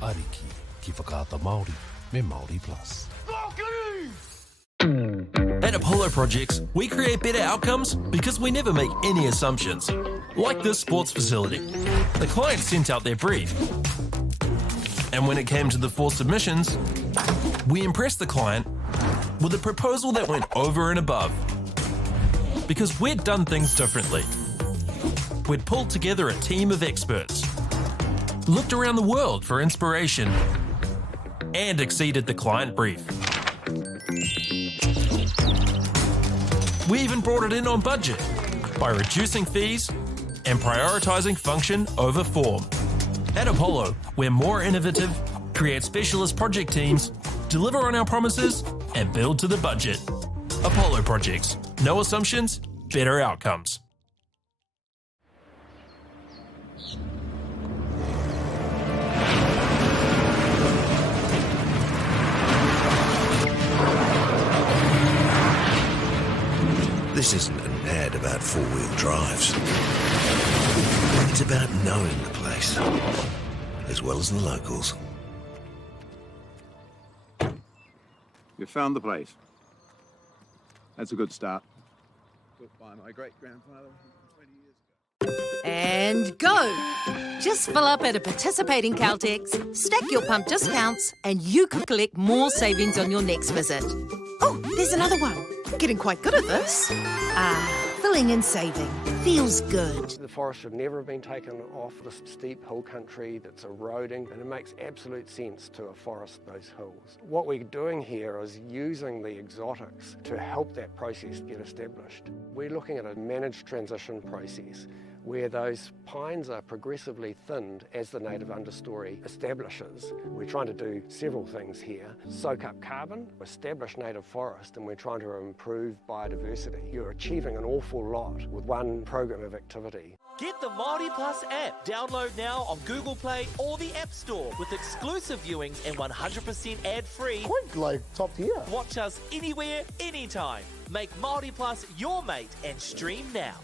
Ariki, ki whakaata Māori, me Māori Plus. At Apollo Projects, we create better outcomes because we never make any assumptions. Like this sports facility. The client sent out their brief. And when it came to the 4 submissions, we impressed the client with a proposal that went over and above. Because we'd done things differently. We'd pulled together a team of experts, looked around the world for inspiration, and exceeded the client brief. We even brought it in on budget by reducing fees and prioritising function over form. At Apollo, we're more innovative, create specialist project teams, deliver on our promises, and build to the budget. Apollo Projects. No assumptions, better outcomes. This isn't an ad about four-wheel drives. It's about knowing the place, as well as the locals. You found the place. That's a good start. Built by my great-grandfather 20 years ago. And go! Just fill up at a participating Caltex, stack your pump discounts, and you could collect more savings on your next visit. Oh, there's another one. Getting quite good at this. Filling and saving. Feels good. The forest should never have been taken off this steep hill country that's eroding, and it makes absolute sense to afforest those hills. What we're doing here is using the exotics to help that process get established. We're looking at a managed transition process where those pines are progressively thinned as the native understory establishes. We're trying to do several things here. Soak up carbon, establish native forest, and we're trying to improve biodiversity. You're achieving an awful lot with one program of activity. Get the Māori Plus app. Download now on Google Play or the App Store with exclusive viewings and 100% ad-free. Quite like top tier. Watch us anywhere, anytime. Make Māori Plus your mate and stream now.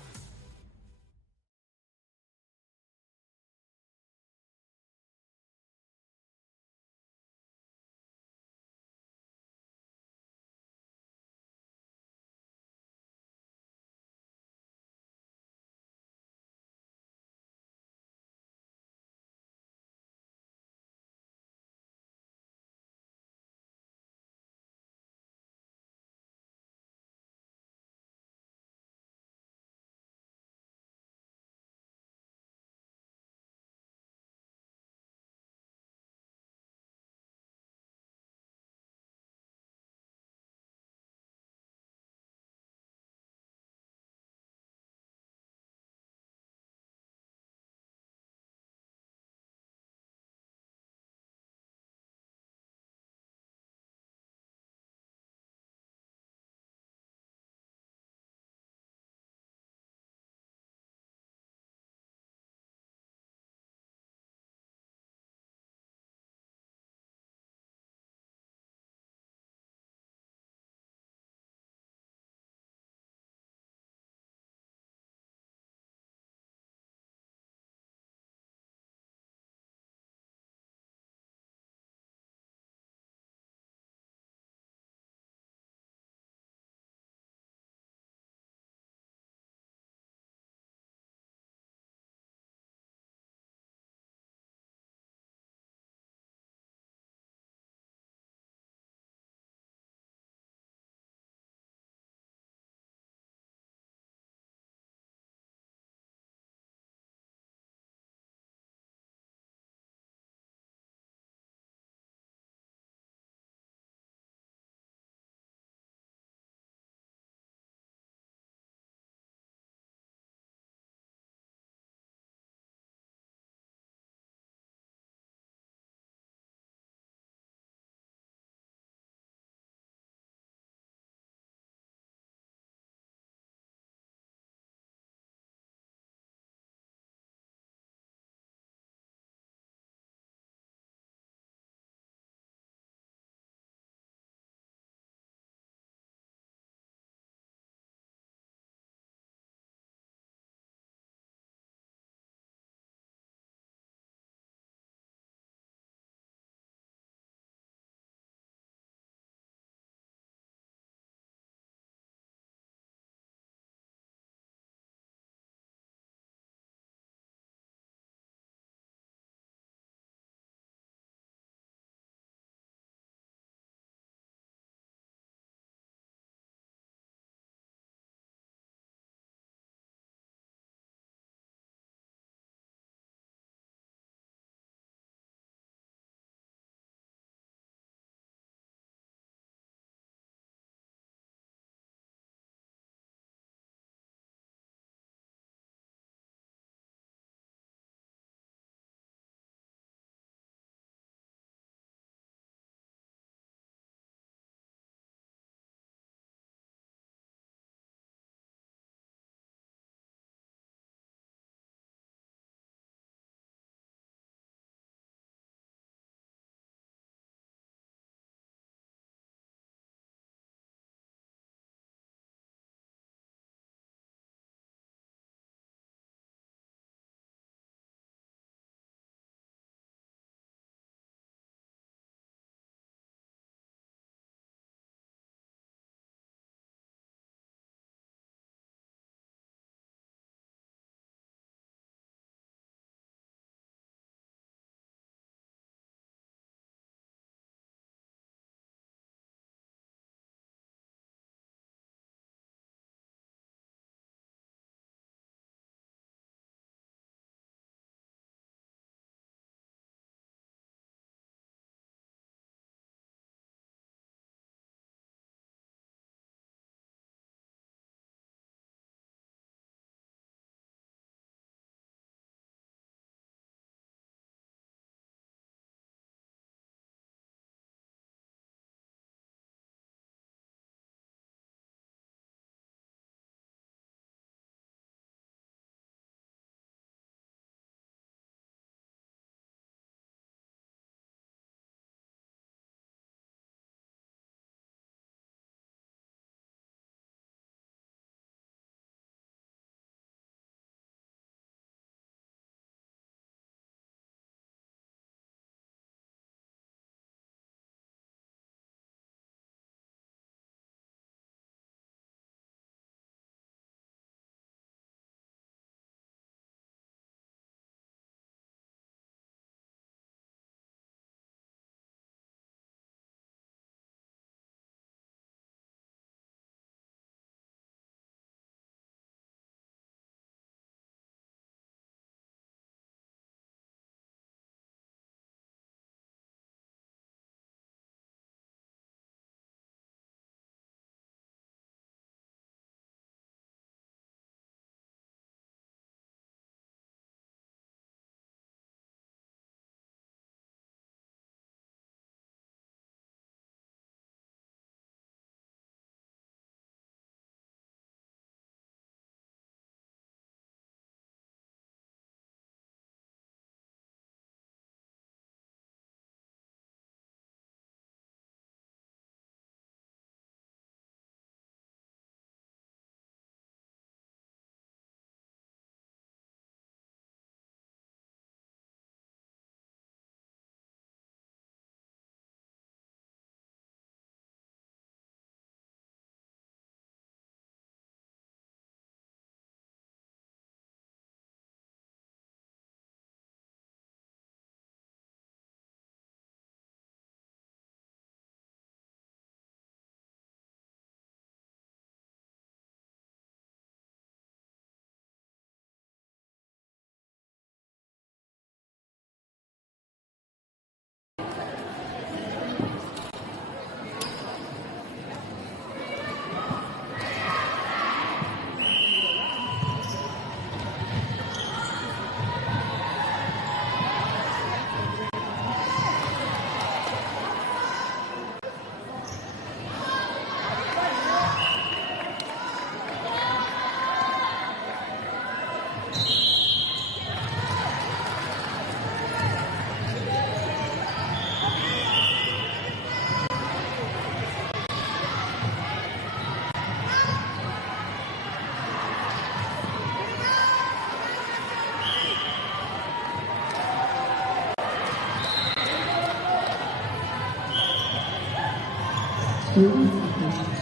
30 seconds.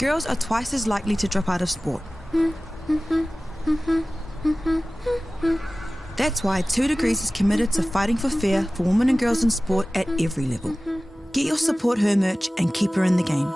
girls are twice as likely to drop out of sport. That's why 2 Degrees is committed to fighting for fair for women and girls in sport at every level. Get your Support Her merch and keep her in the game.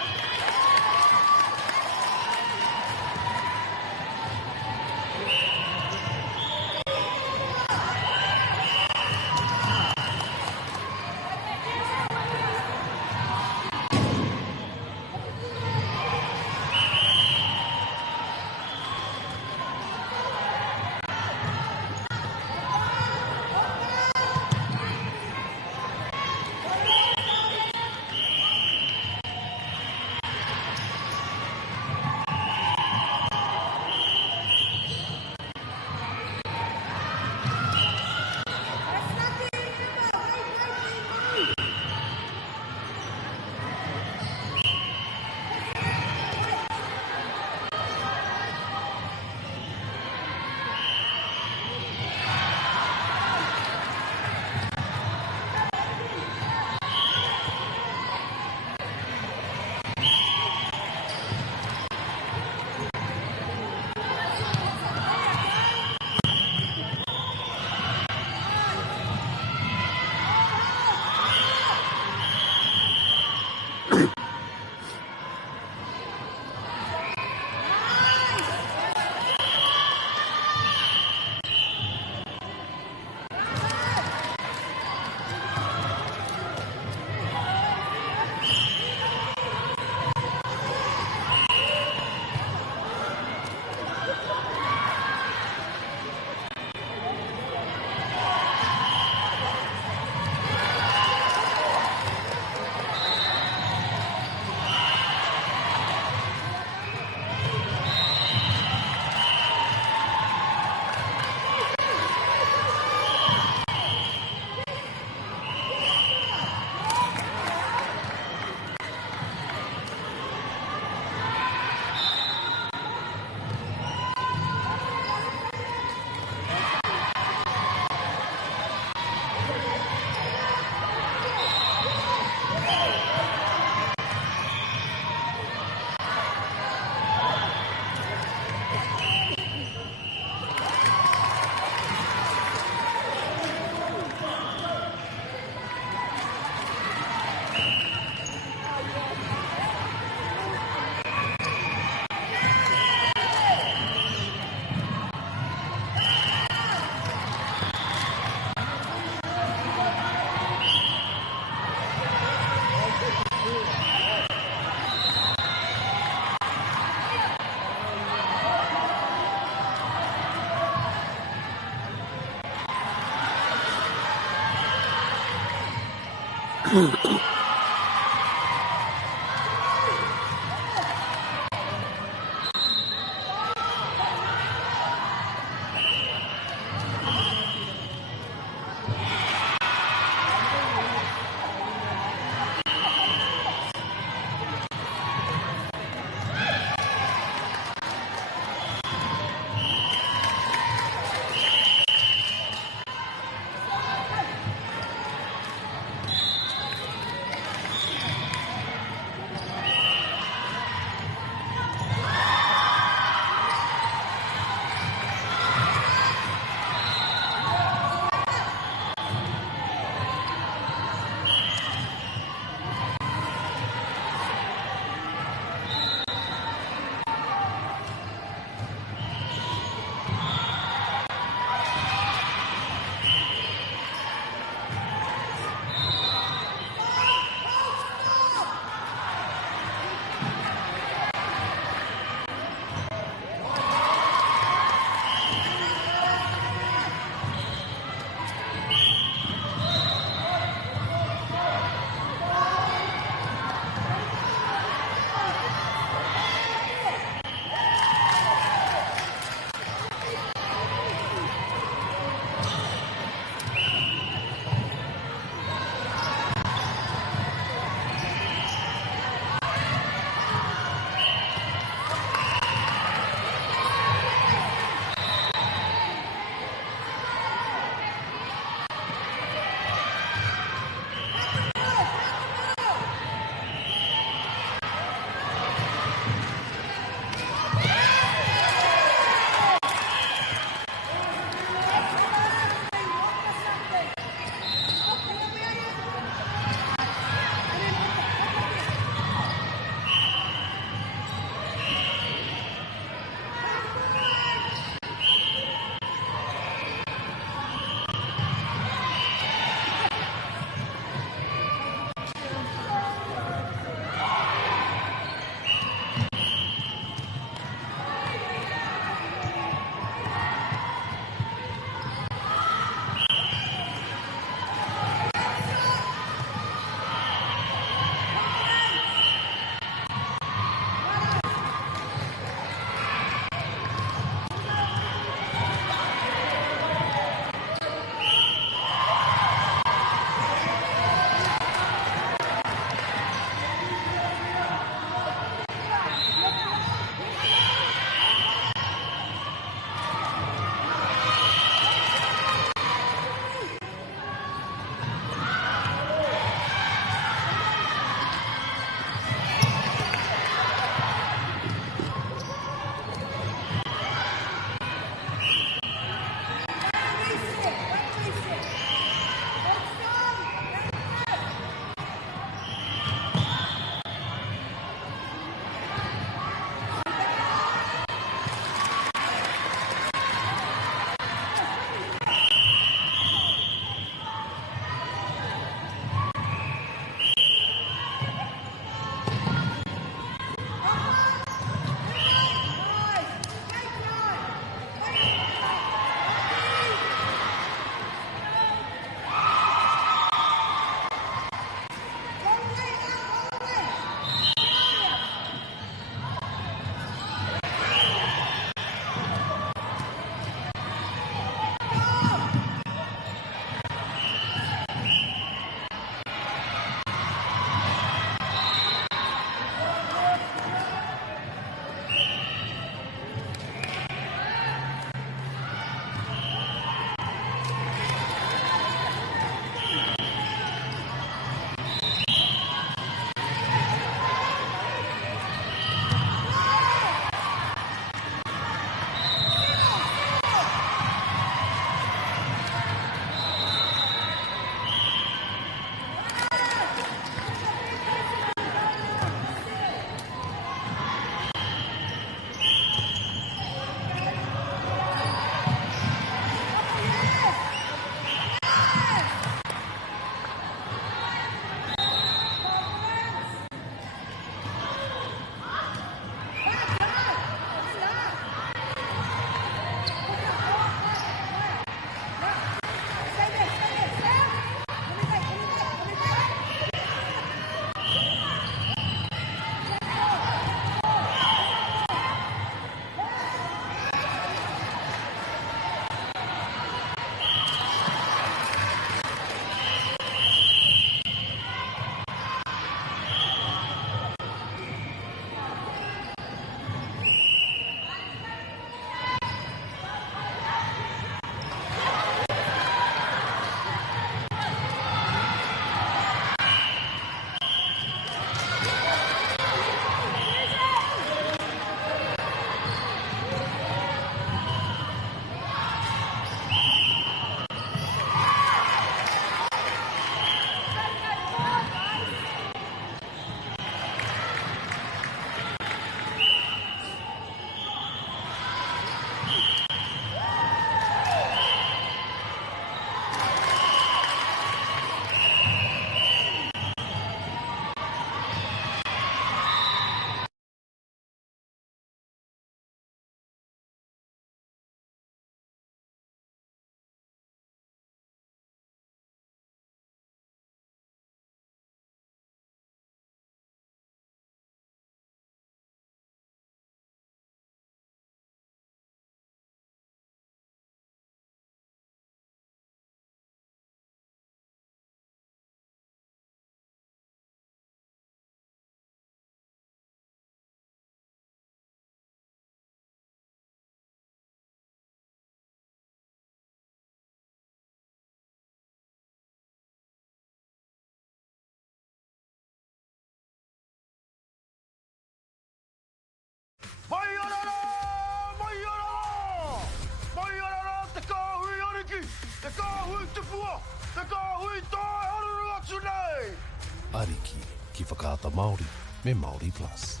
Ariki, ki whakaata Māori, me Māori Plus.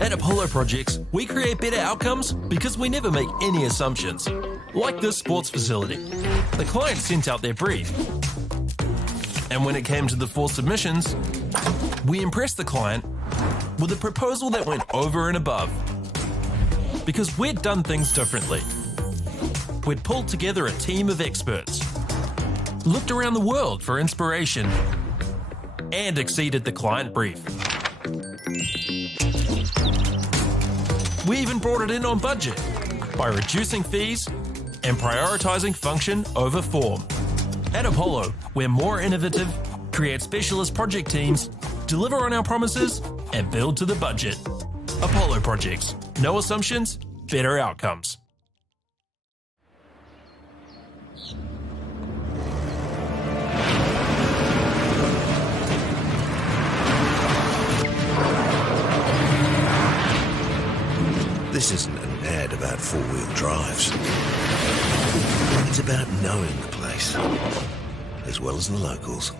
At Apollo Projects, we create better outcomes because we never make any assumptions. Like this sports facility. The client sent out their brief. And when it came to the 4 submissions, we impressed the client with a proposal that went over and above. Because we'd done things differently. We'd pulled together a team of experts, looked around the world for inspiration, and exceeded the client brief. We even brought it in on budget by reducing fees and prioritising function over form. At Apollo, we're more innovative, create specialist project teams, deliver on our promises, and build to the budget. Apollo Projects. No assumptions, better outcomes. This isn't an ad about four-wheel drives. It's about knowing the place, as well as the locals.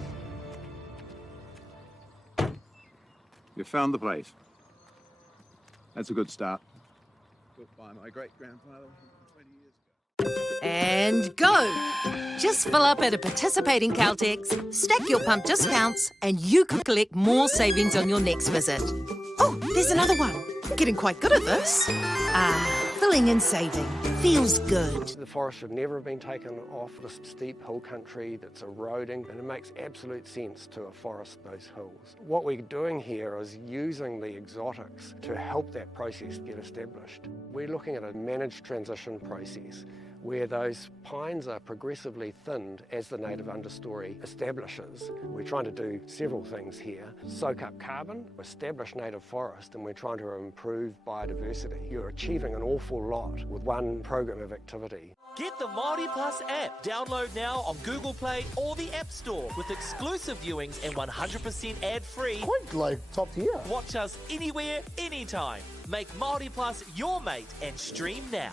You found the place. That's a good start. Built by my great-grandfather 20 years ago. And go! Just fill up at a participating Caltex, stack your pump discounts, and you could collect more savings on your next visit. Oh, there's another one. Getting quite good at this. Filling and saving. Feels good. The forest should never have been taken off this steep hill country that's eroding, and it makes absolute sense to afforest those hills. What we're doing here is using the exotics to help that process get established. We're looking at a managed transition process where those pines are progressively thinned as the native understory establishes. We're trying to do several things here. Soak up carbon, establish native forest, and we're trying to improve biodiversity. You're achieving an awful lot with one program of activity. Get the Māori Plus app. Download now on Google Play or the App Store with exclusive viewings and 100% ad-free. Quite like top tier. Watch us anywhere, anytime. Make Māori Plus your mate and stream now.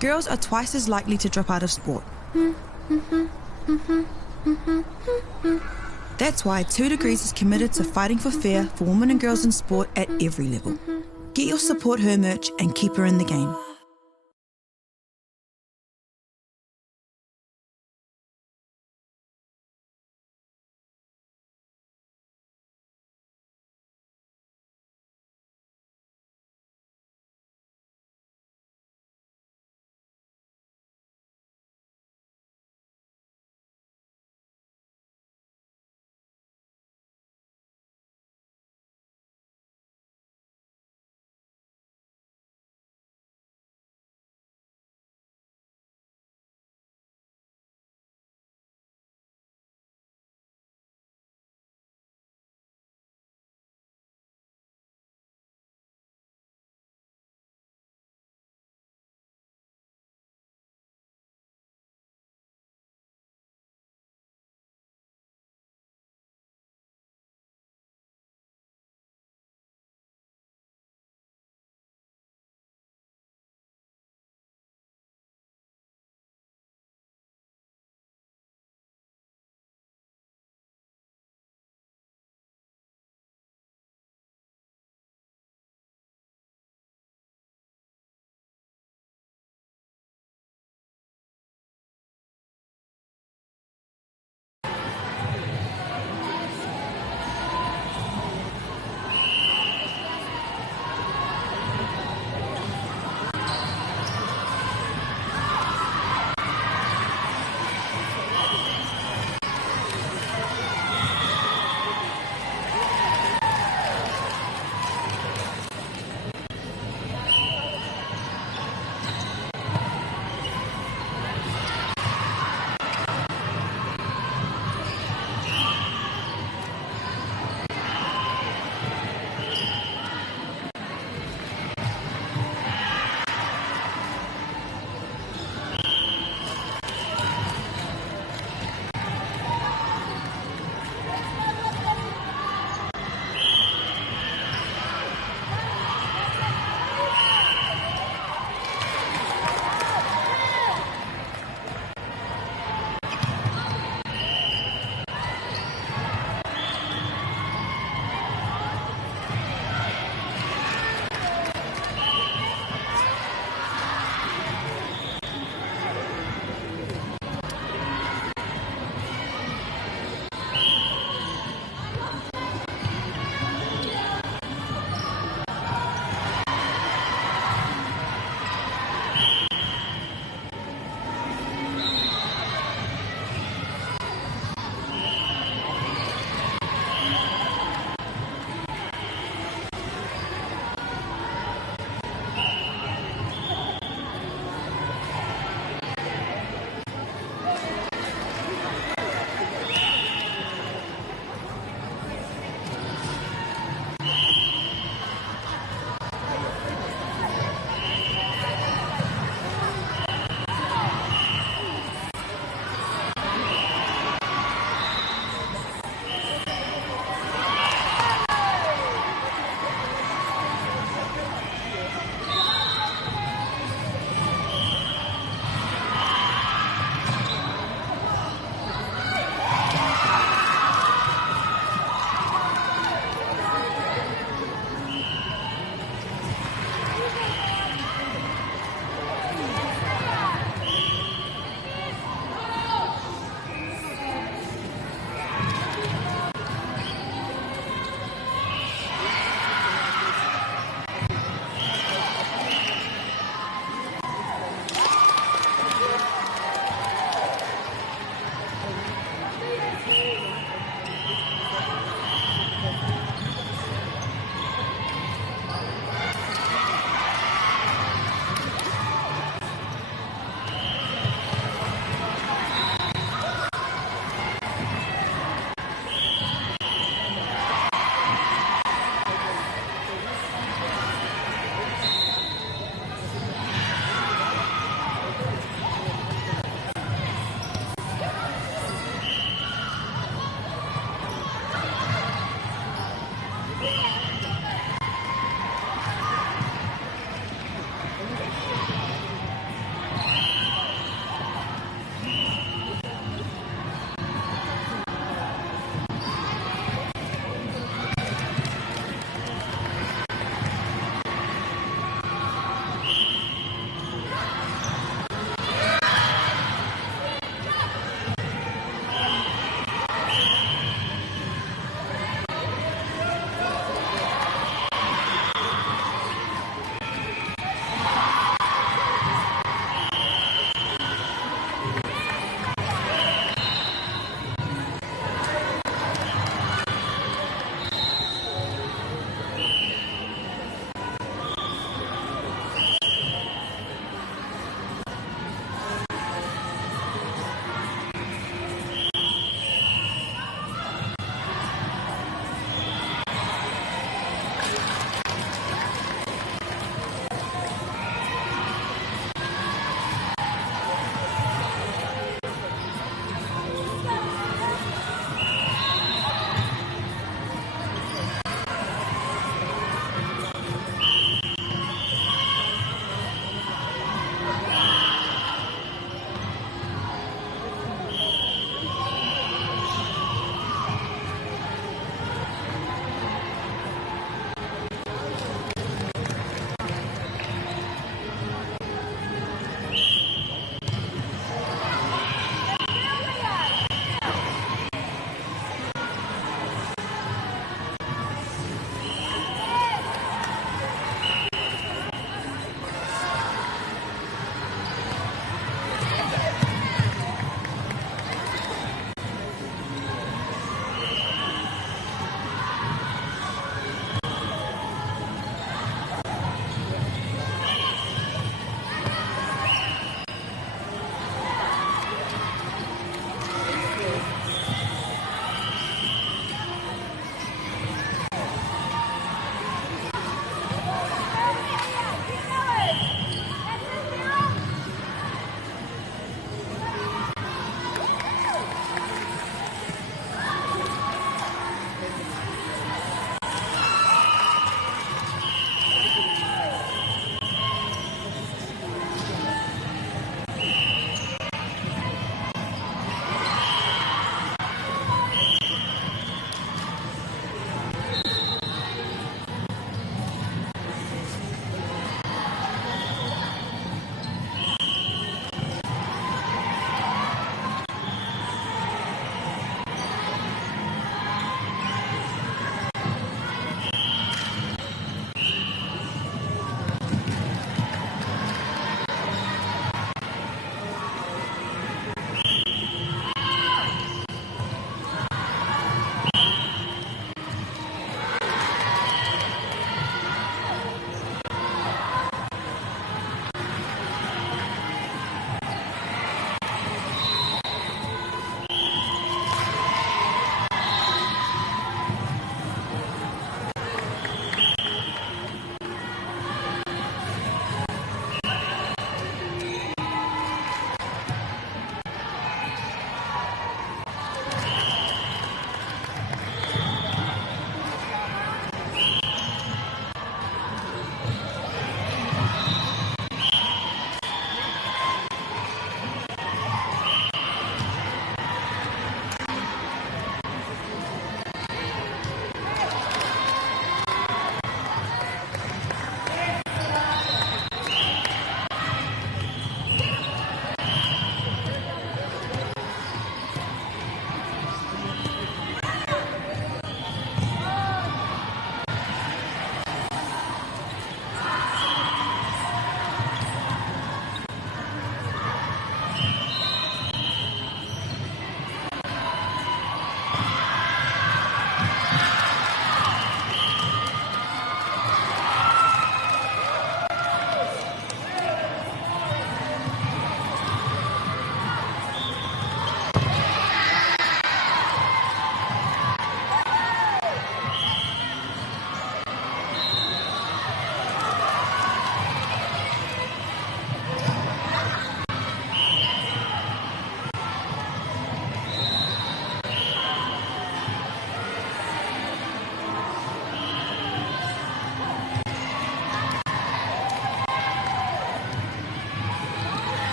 girls are twice as likely to drop out of sport. That's why 2 Degrees is committed to fighting for fair for women and girls in sport at every level. Get your Support Her merch and keep her in the game.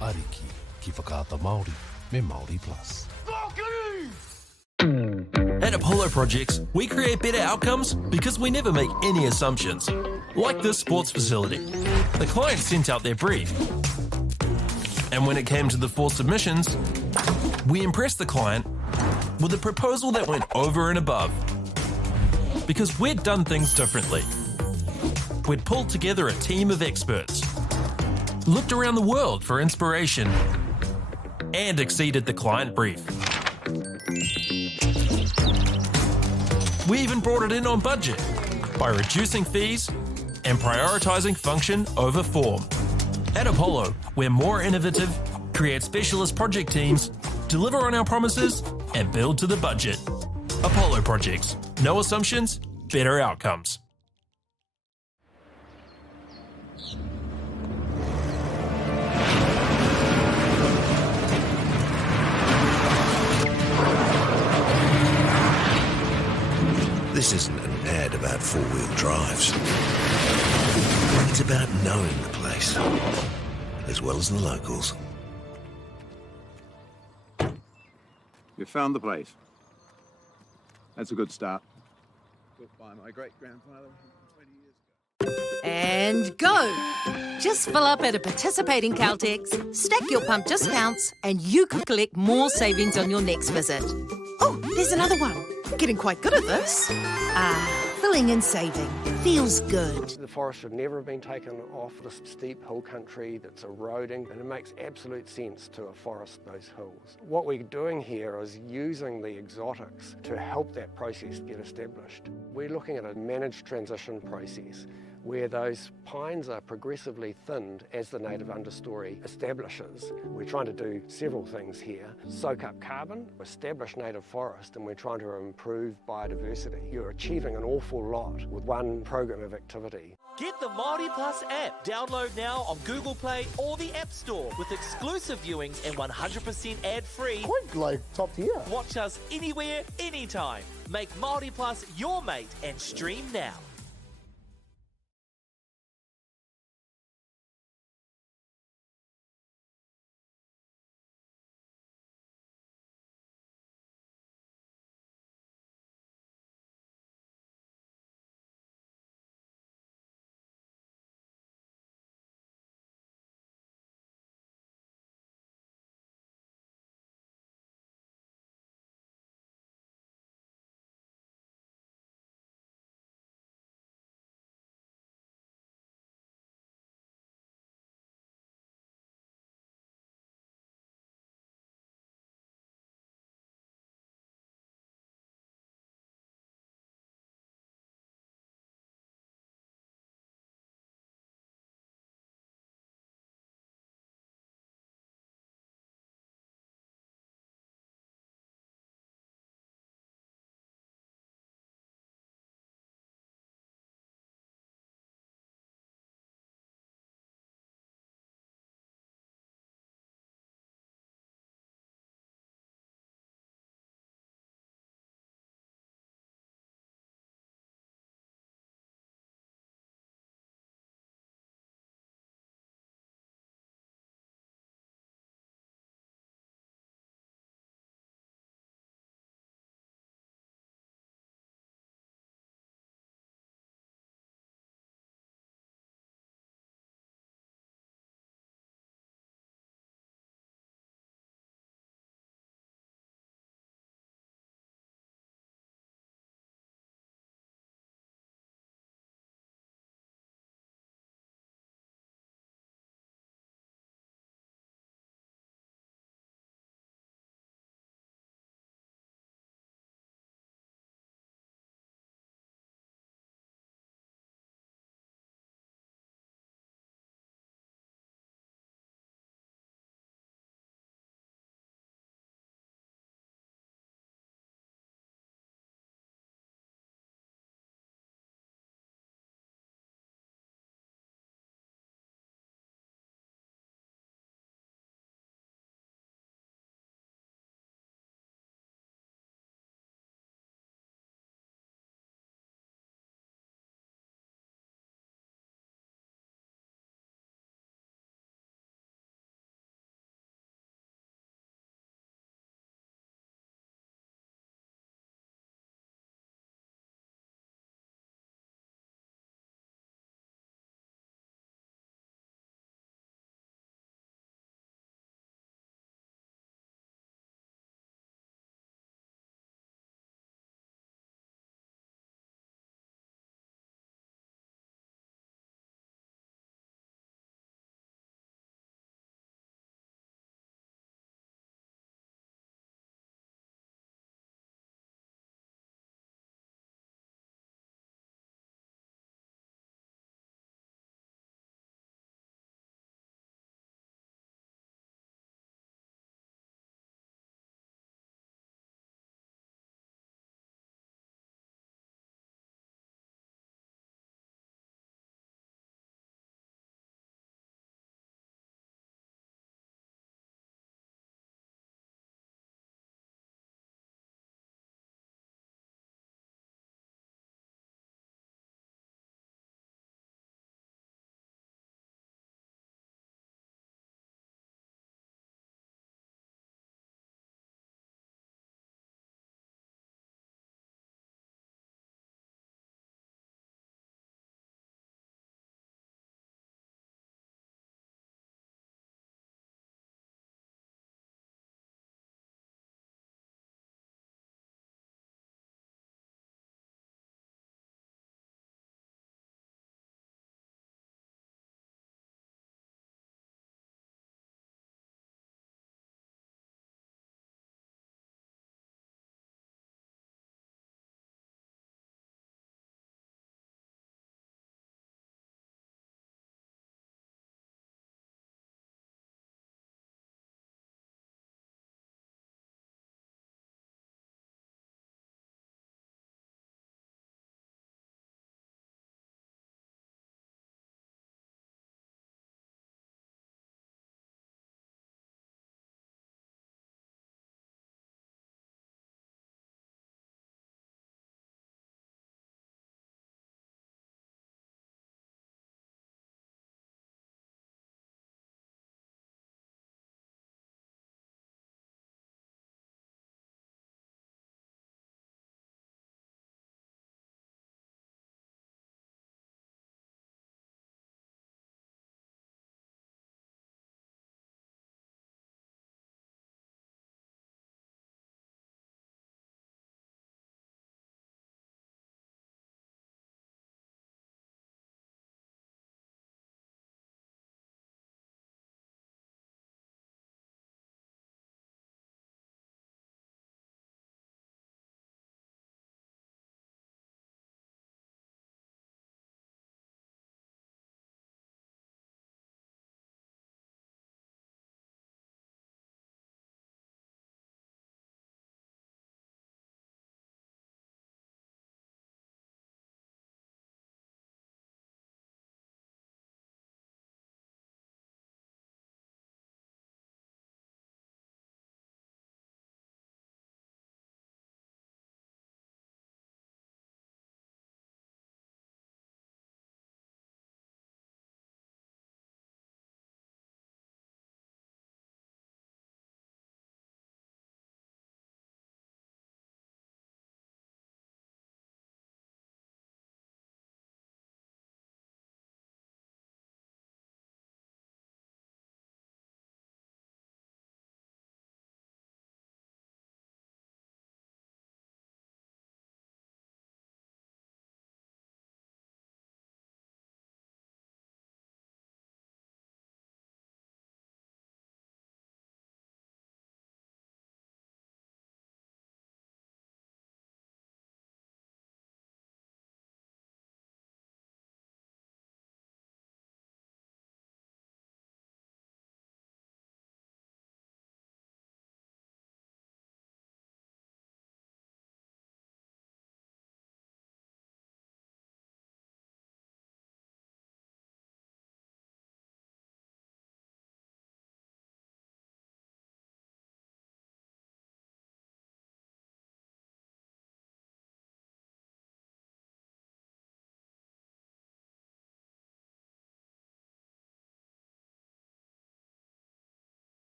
Ariki, ki whakaata Māori, me Māori Plus. At Apollo Projects, we create better outcomes because we never make any assumptions. Like this sports facility. The client sent out their brief. And when it came to the 4 submissions, we impressed the client with a proposal that went over and above. Because we'd done things differently. We'd pulled together a team of experts, looked around the world for inspiration, and exceeded the client brief. We even brought it in on budget by reducing fees and prioritising function over form. At Apollo, we're more innovative, create specialist project teams, deliver on our promises, and build to the budget. Apollo Projects. No assumptions, better outcomes. This isn't an ad about four-wheel drives. It's about knowing the place, as well as the locals. You found the place. That's a good start. Built by my great-grandfather 20 years ago. And go! Just fill up at a participating Caltex, stack your pump discounts, and you could collect more savings on your next visit. Oh, there's another one. Getting quite good at this. Filling and saving. Feels good. The forest should never have been taken off this steep hill country that's eroding, and it makes absolute sense to afforest those hills. What we're doing here is using the exotics to help that process get established. We're looking at a managed transition process where those pines are progressively thinned as the native understory establishes. We're trying to do several things here. Soak up carbon, establish native forest, and we're trying to improve biodiversity. You're achieving an awful lot with one program of activity. Get the Māori Plus app. Download now on Google Play or the App Store with exclusive viewings and 100% ad-free. Quite like top tier. Watch us anywhere, anytime. Make Māori Plus your mate and stream now.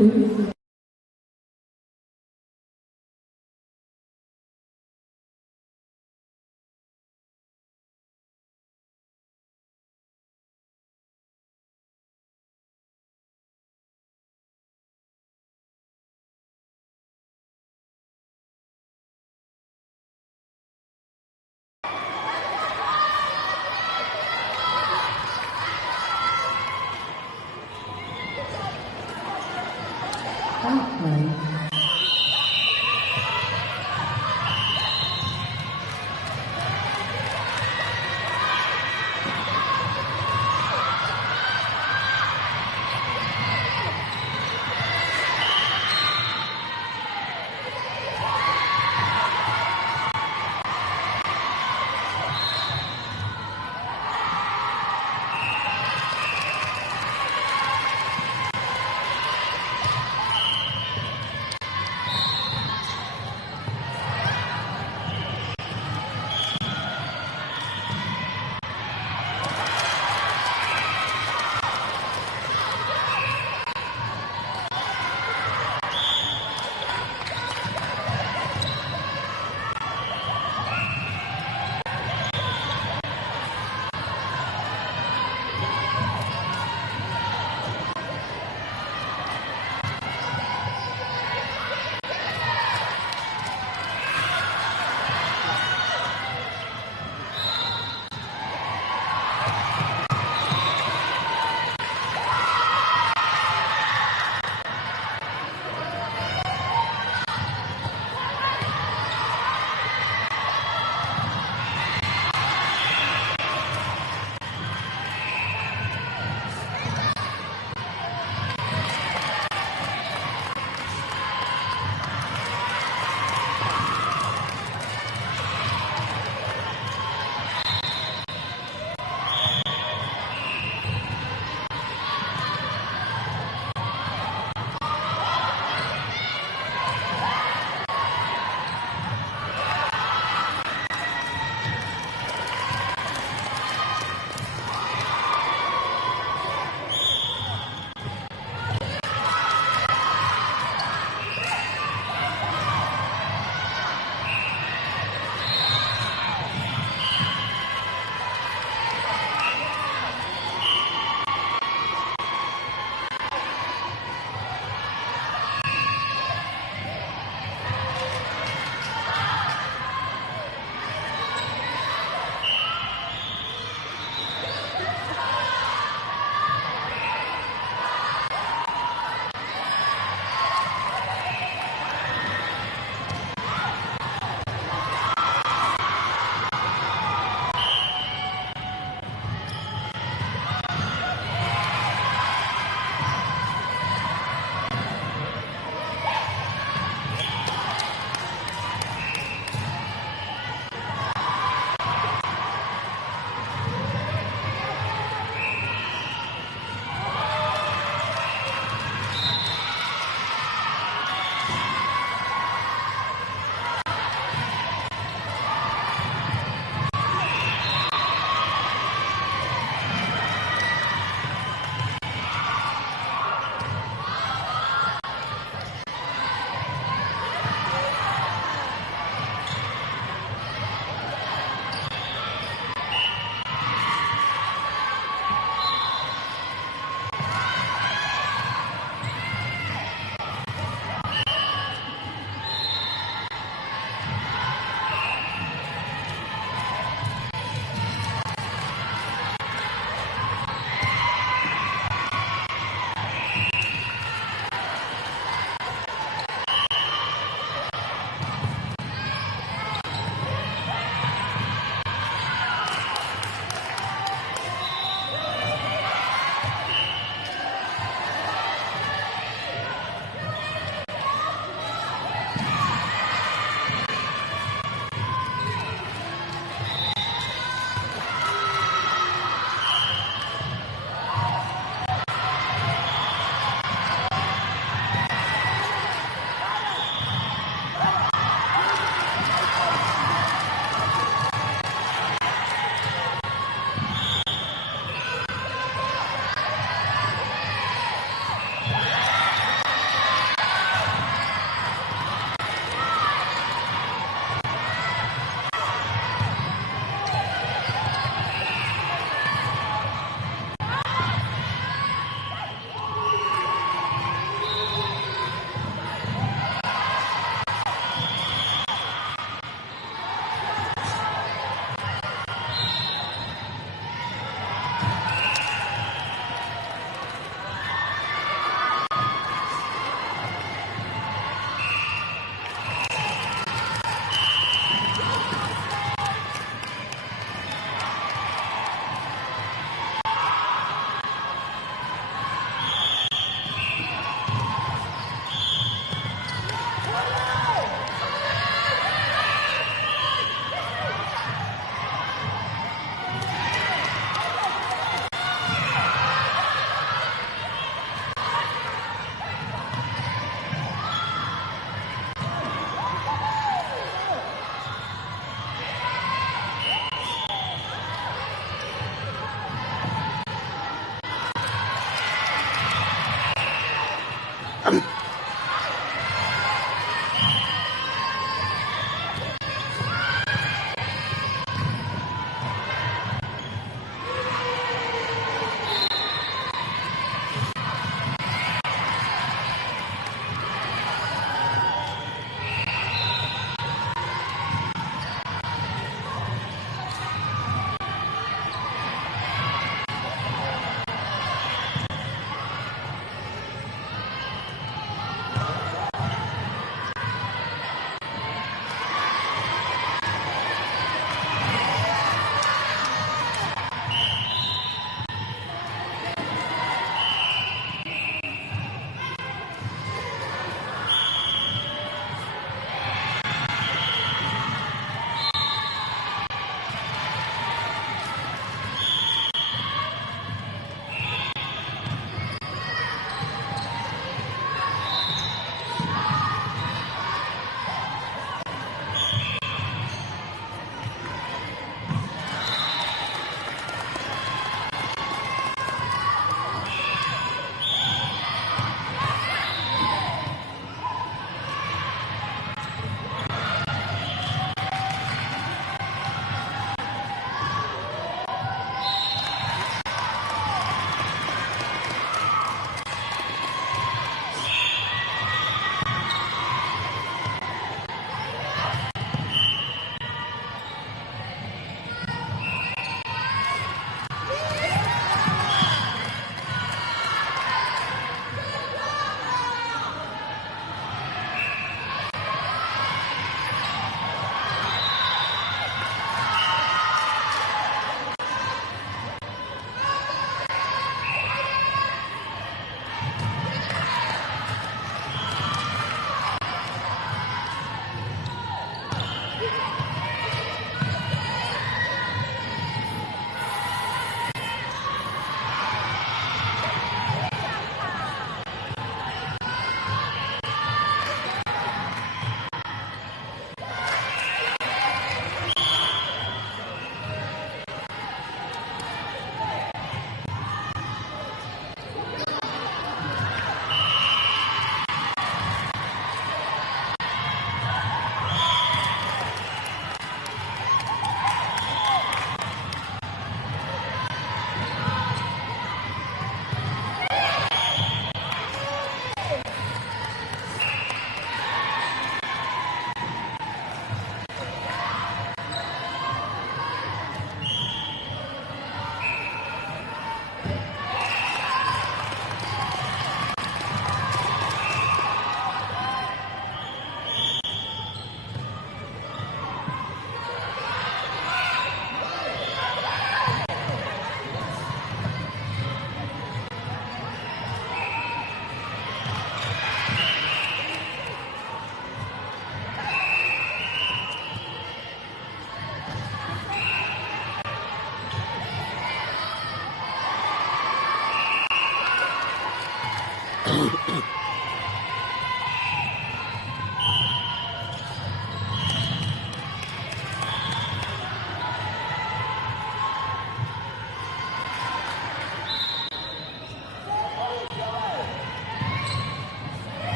courtesy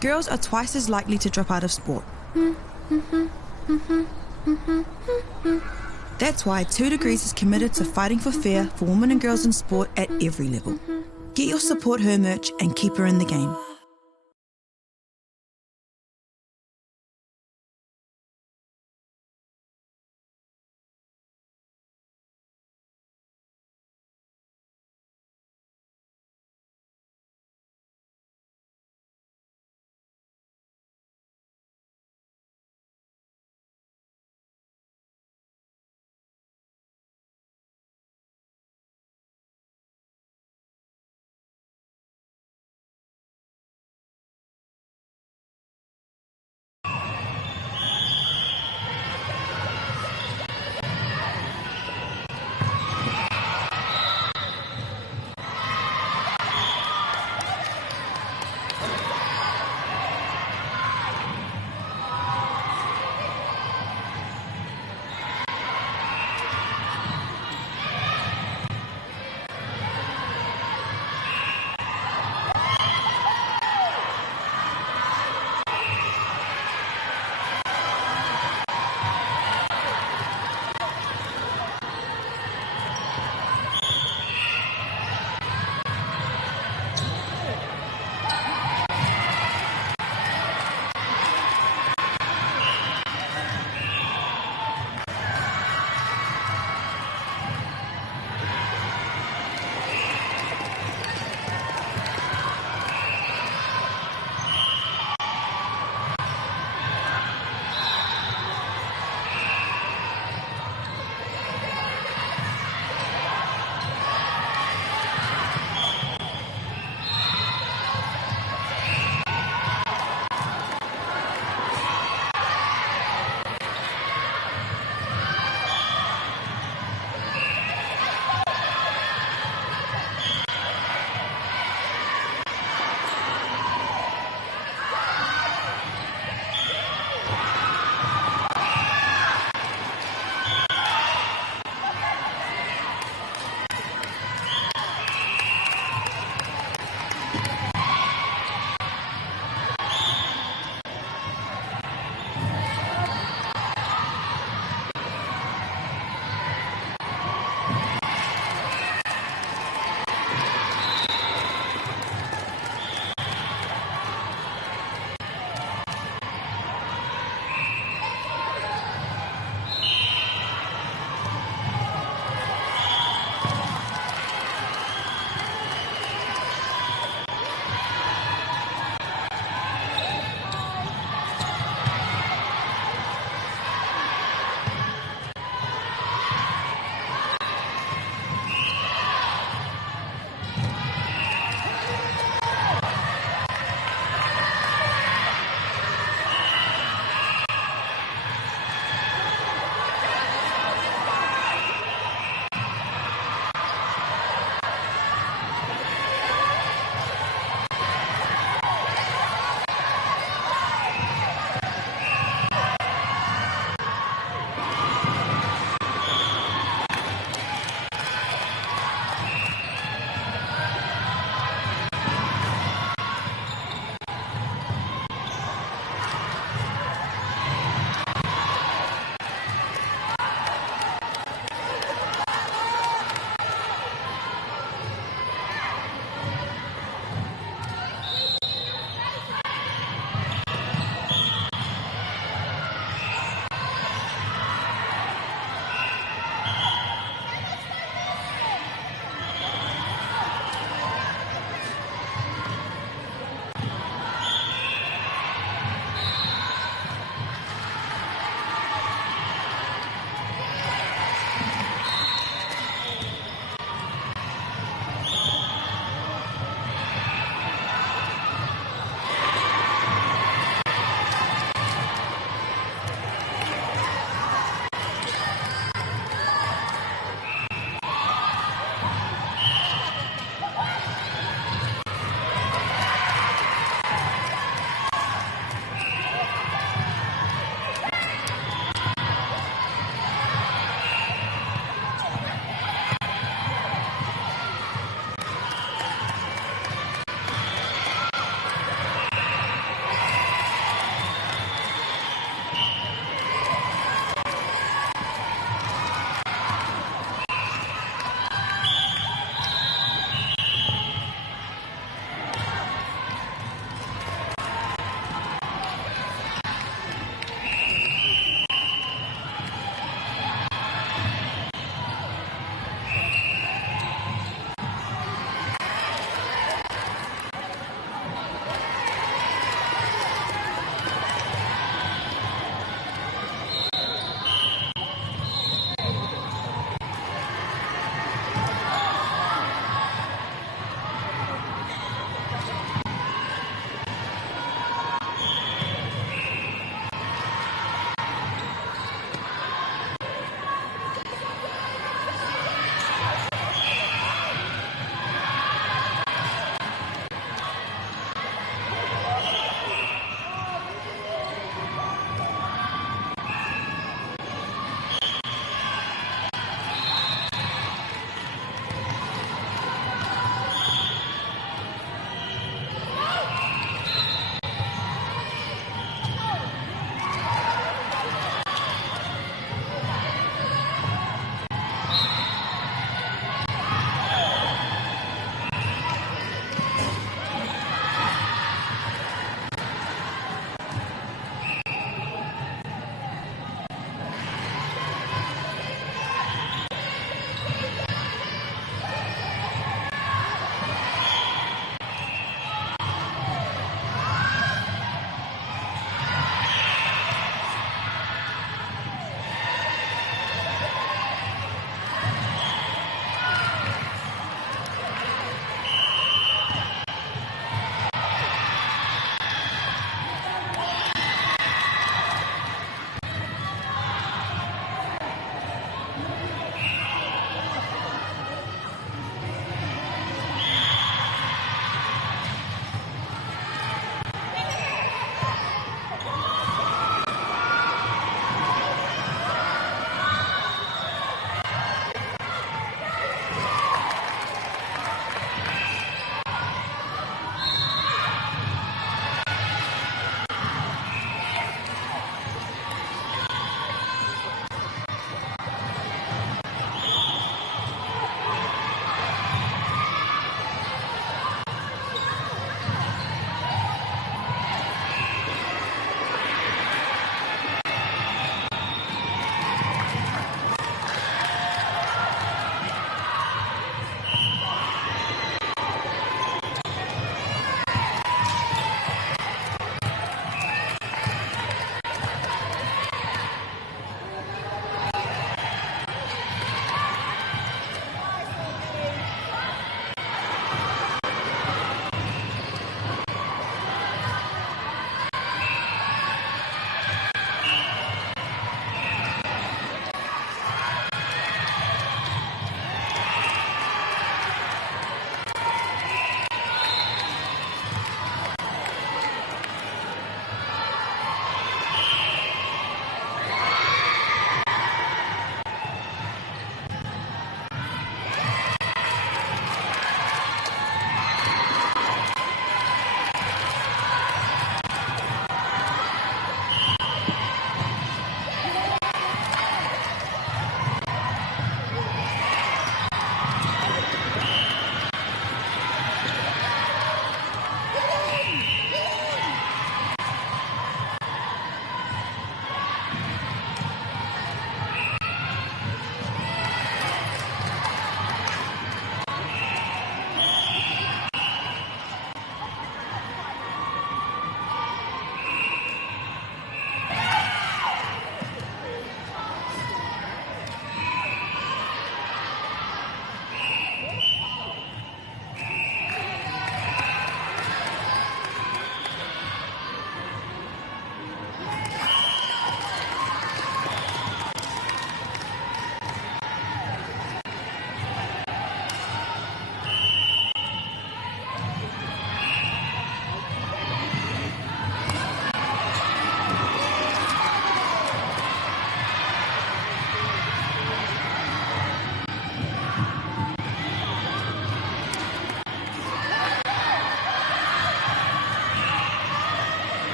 girls are twice as likely to drop out of sport. That's why 2 Degrees is committed to fighting for fair for women and girls in sport at every level. Get your Support Her merch and keep her in the game.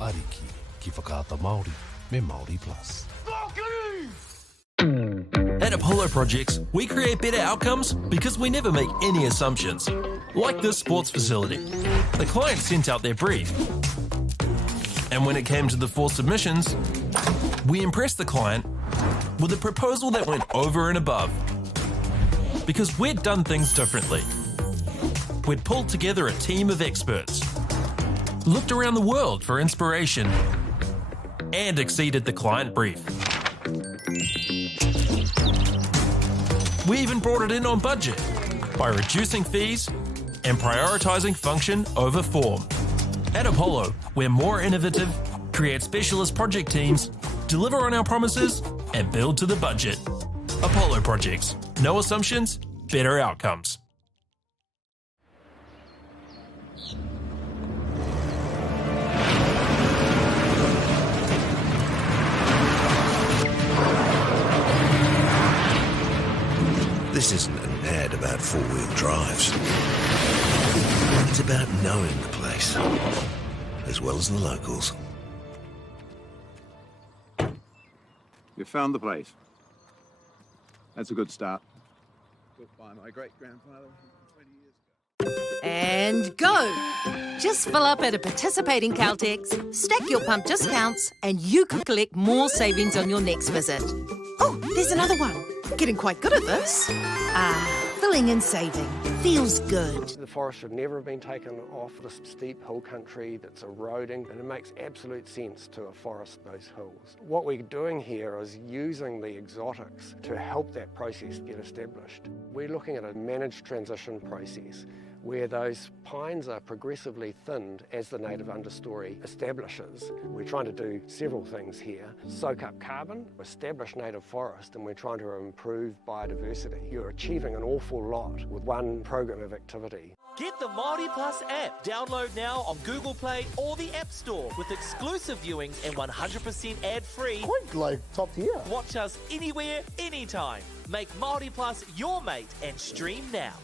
Ariki, ki whakaata Māori, me Māori Plus. At Apollo Projects, we create better outcomes because we never make any assumptions. Like this sports facility. The client sent out their brief. And when it came to the 4 submissions, we impressed the client with a proposal that went over and above. Because we'd done things differently. We'd pulled together a team of experts, looked around the world for inspiration, and exceeded the client brief. We even brought it in on budget by reducing fees and prioritising function over form. At Apollo, we're more innovative, create specialist project teams, deliver on our promises, and build to the budget. Apollo Projects. No assumptions, better outcomes. This isn't an ad about four-wheel drives. It's about knowing the place, as well as the locals. You found the place. That's a good start. Built by my great-grandfather 20 years ago. And go! Just fill up at a participating Caltex, stack your pump discounts, and you could collect more savings on your next visit. Oh, there's another one. Getting quite good at this. Filling and saving. Feels good. The forest should never have been taken off this steep hill country that's eroding, and it makes absolute sense to afforest those hills. What we're doing here is using the exotics to help that process get established. We're looking at a managed transition process where those pines are progressively thinned as the native understory establishes. We're trying to do several things here. Soak up carbon, establish native forest, and we're trying to improve biodiversity. You're achieving an awful lot with one program of activity. Get the Māori Plus app. Download now on Google Play or the App Store with exclusive viewings and 100% ad-free. Quite like top tier. Watch us anywhere, anytime. Make Māori Plus your mate and stream now.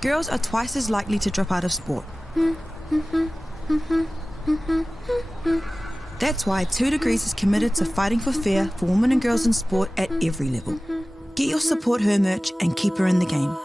girls are twice as likely to drop out of sport. That's why 2 Degrees is committed to fighting for fair for women and girls in sport at every level. Get your Support Her merch and keep her in the game.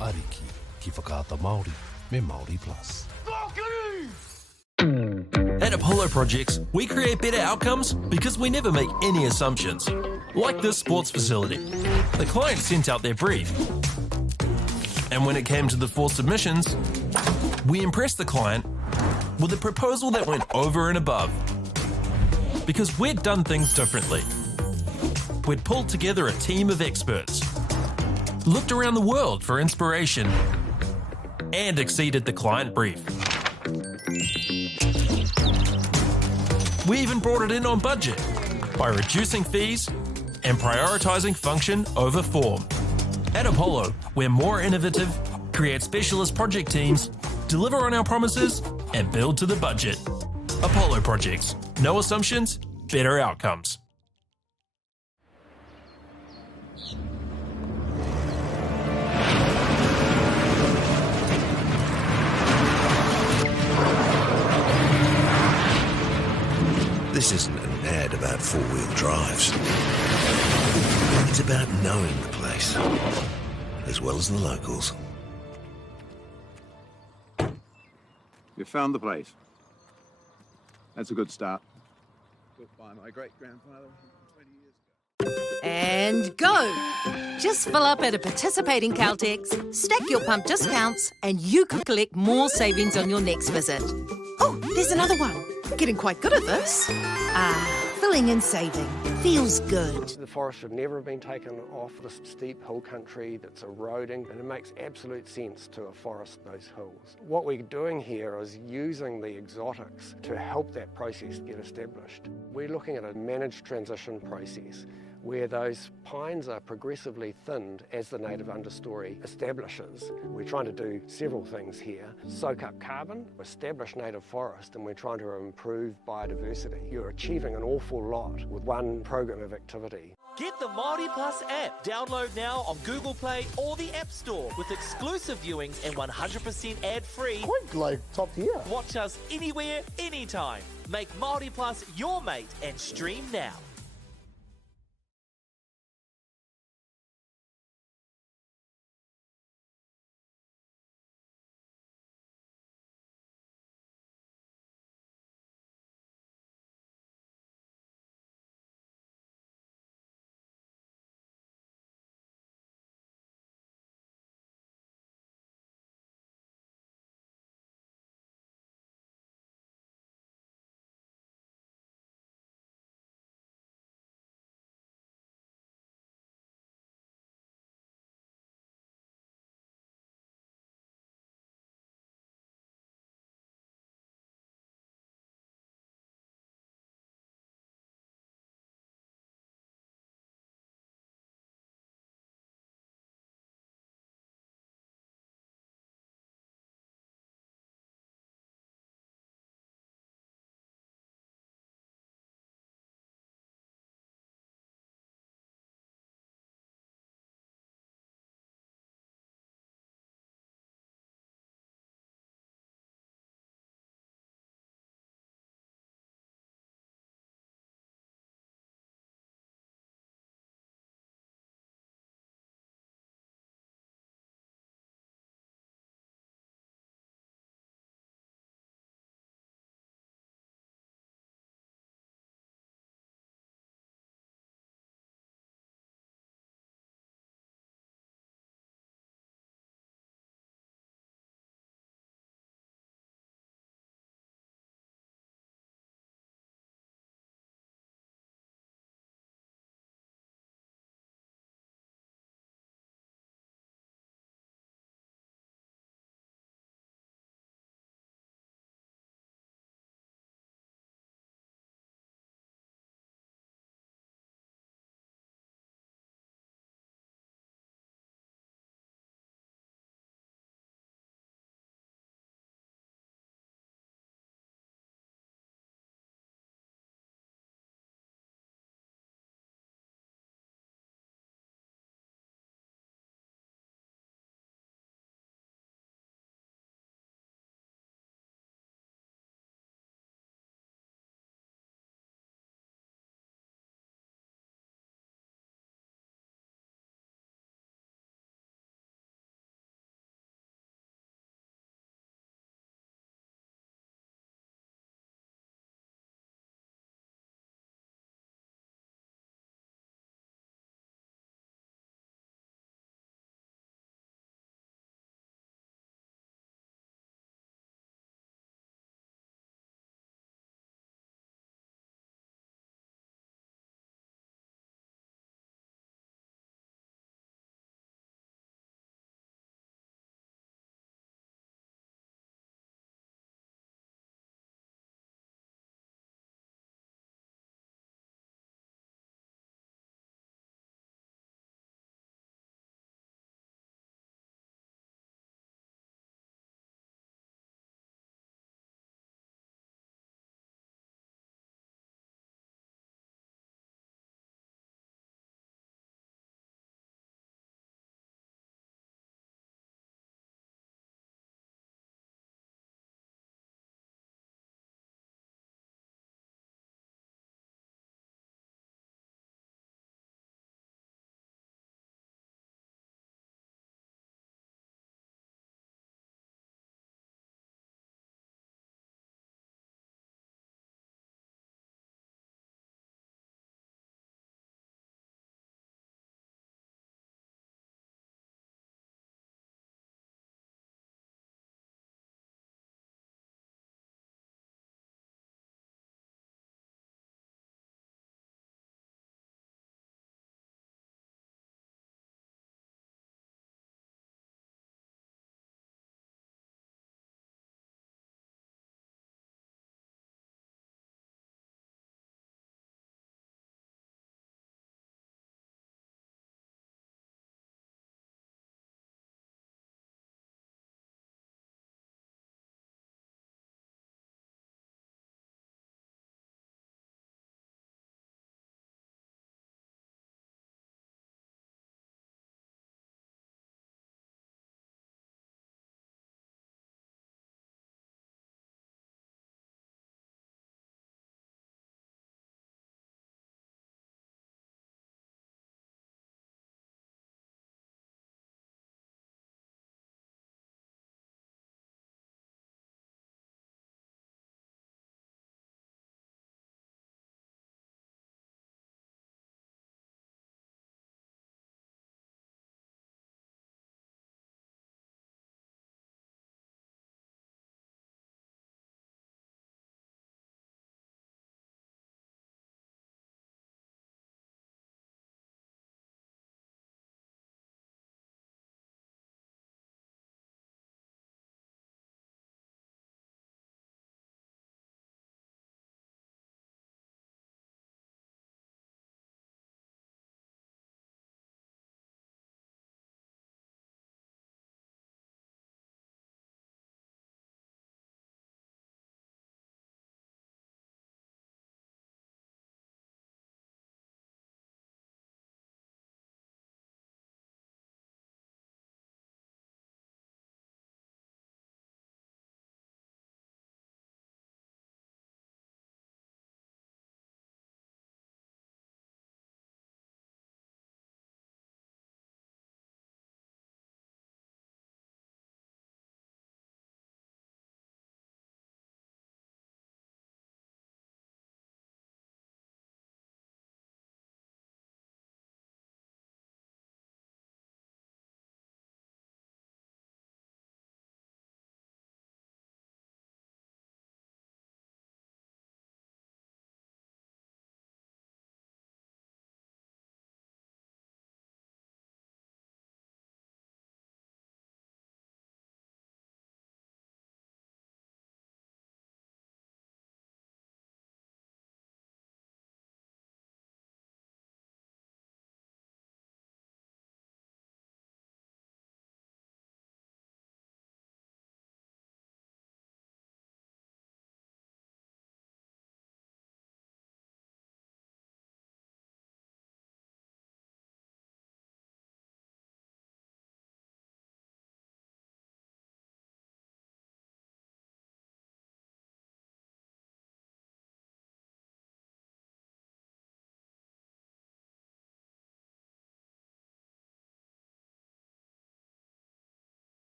Ariki, ki whakaata Māori, me Māori Plus. At Apollo Projects, we create better outcomes because we never make any assumptions. Like this sports facility. The client sent out their brief. And when it came to the 4 submissions, we impressed the client with a proposal that went over and above. Because we'd done things differently. We'd pulled together a team of experts, looked around the world for inspiration, and exceeded the client brief. We even brought it in on budget by reducing fees and prioritising function over form. At Apollo, we're more innovative, create specialist project teams, deliver on our promises, and build to the budget. Apollo Projects. No assumptions, better outcomes. This isn't an ad about four-wheel drives. It's about knowing the place, as well as the locals. You found the place. That's a good start. Built by my great-grandfather 20 years ago. And go! Just fill up at a participating Caltex, stack your pump discounts, and you could collect more savings on your next visit. Oh, there's another one. Getting quite good at this. Filling and saving. Feels good. The forest should never have been taken off this steep hill country that's eroding, and it makes absolute sense to afforest those hills. What we're doing here is using the exotics to help that process get established. We're looking at a managed transition process where those pines are progressively thinned as the native understory establishes. We're trying to do several things here. Soak up carbon, establish native forest, and we're trying to improve biodiversity. You're achieving an awful lot with one program of activity. Get the Māori Plus app. Download now on Google Play or the App Store with exclusive viewings and 100% ad-free. Quite like top tier. Watch us anywhere, anytime. Make Māori Plus your mate and stream now.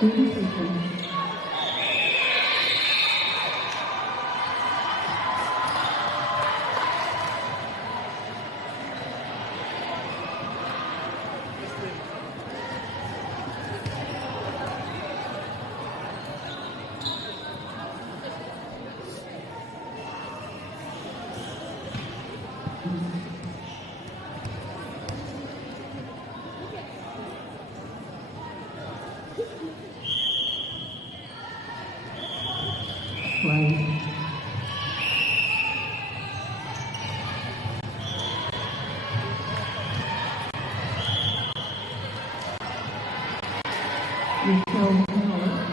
30 seconds. Play. Raquel Howard,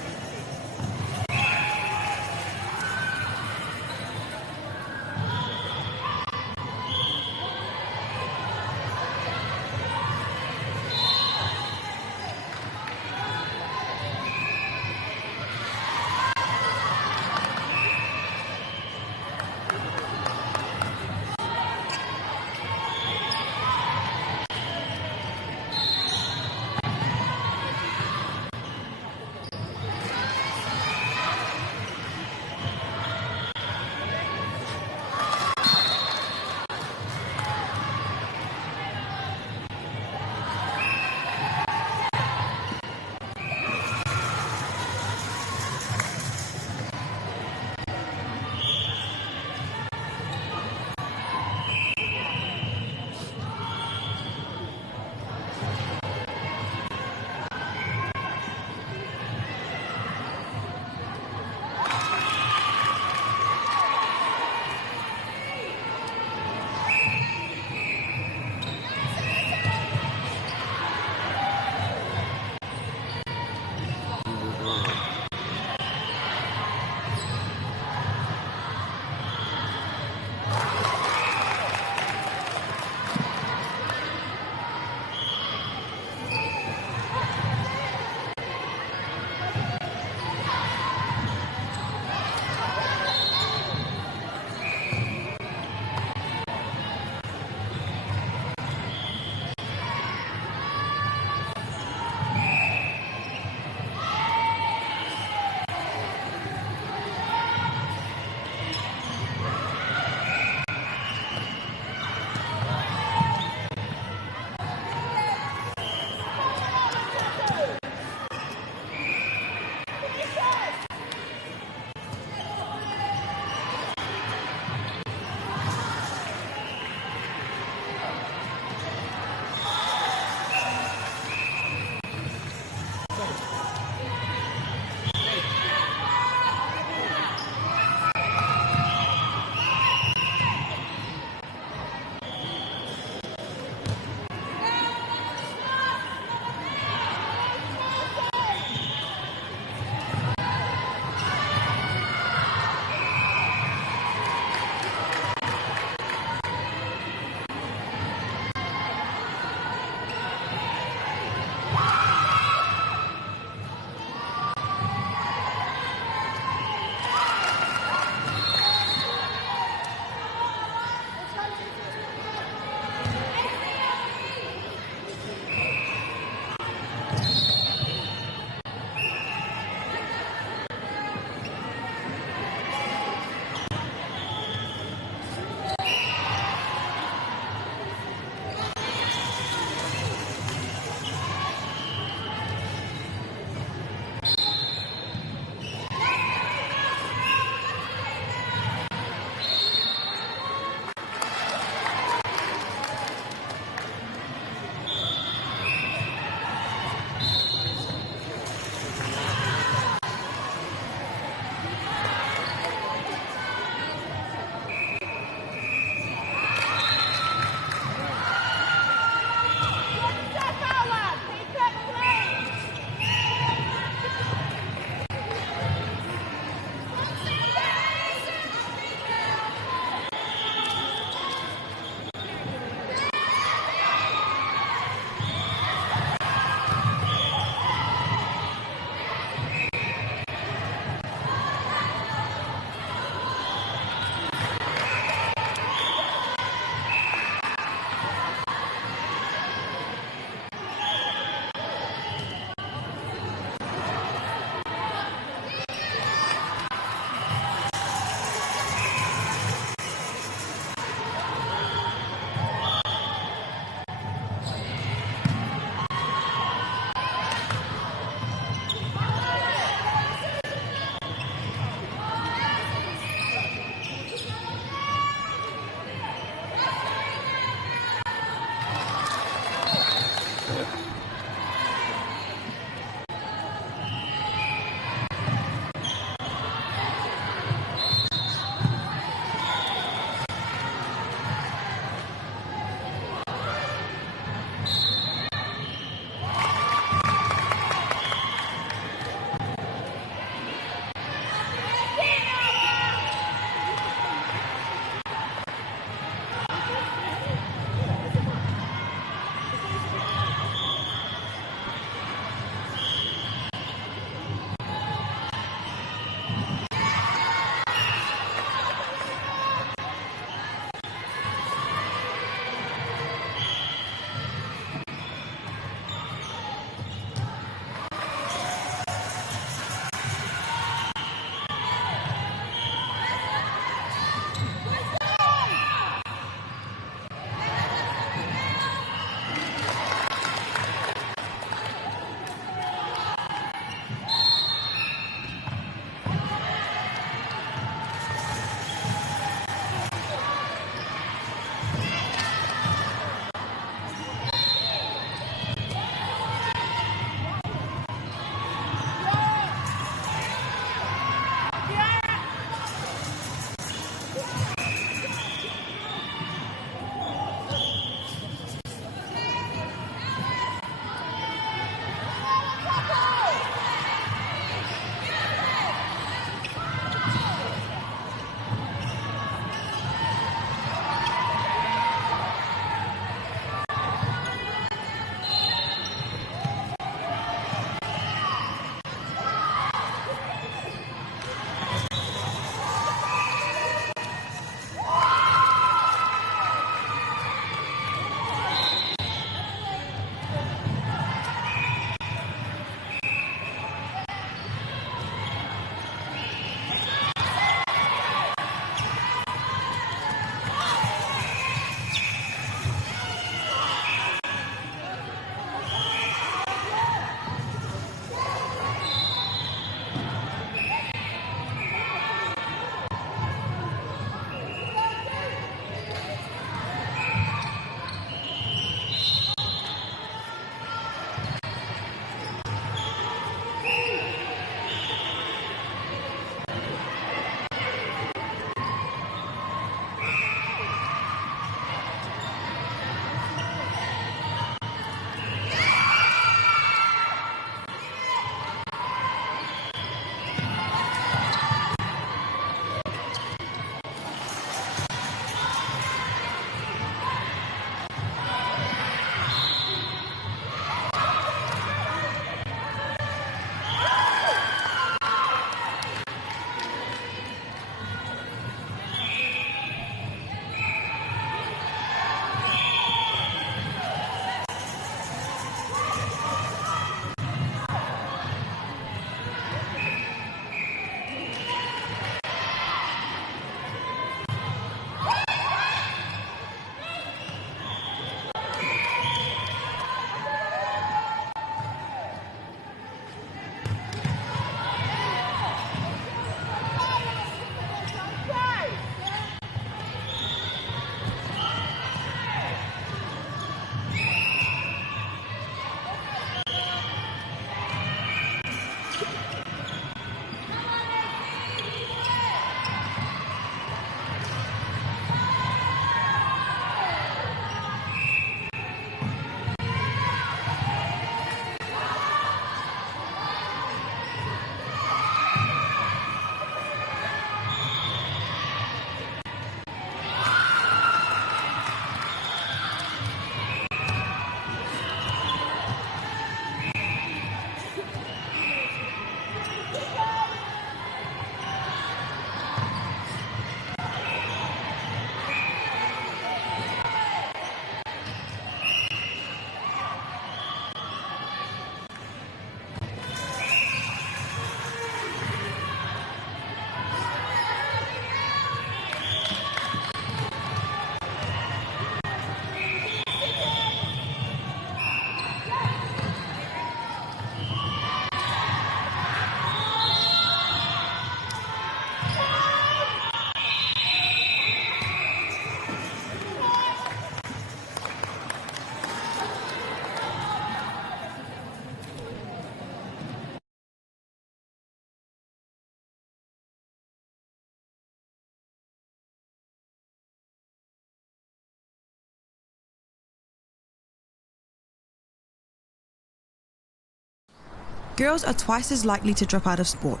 girls are twice as likely to drop out of sport.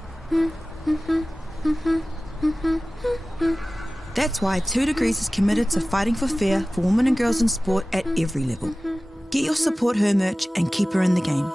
That's why 2 Degrees is committed to fighting for fair for women and girls in sport at every level. Get your Support Her merch and keep her in the game.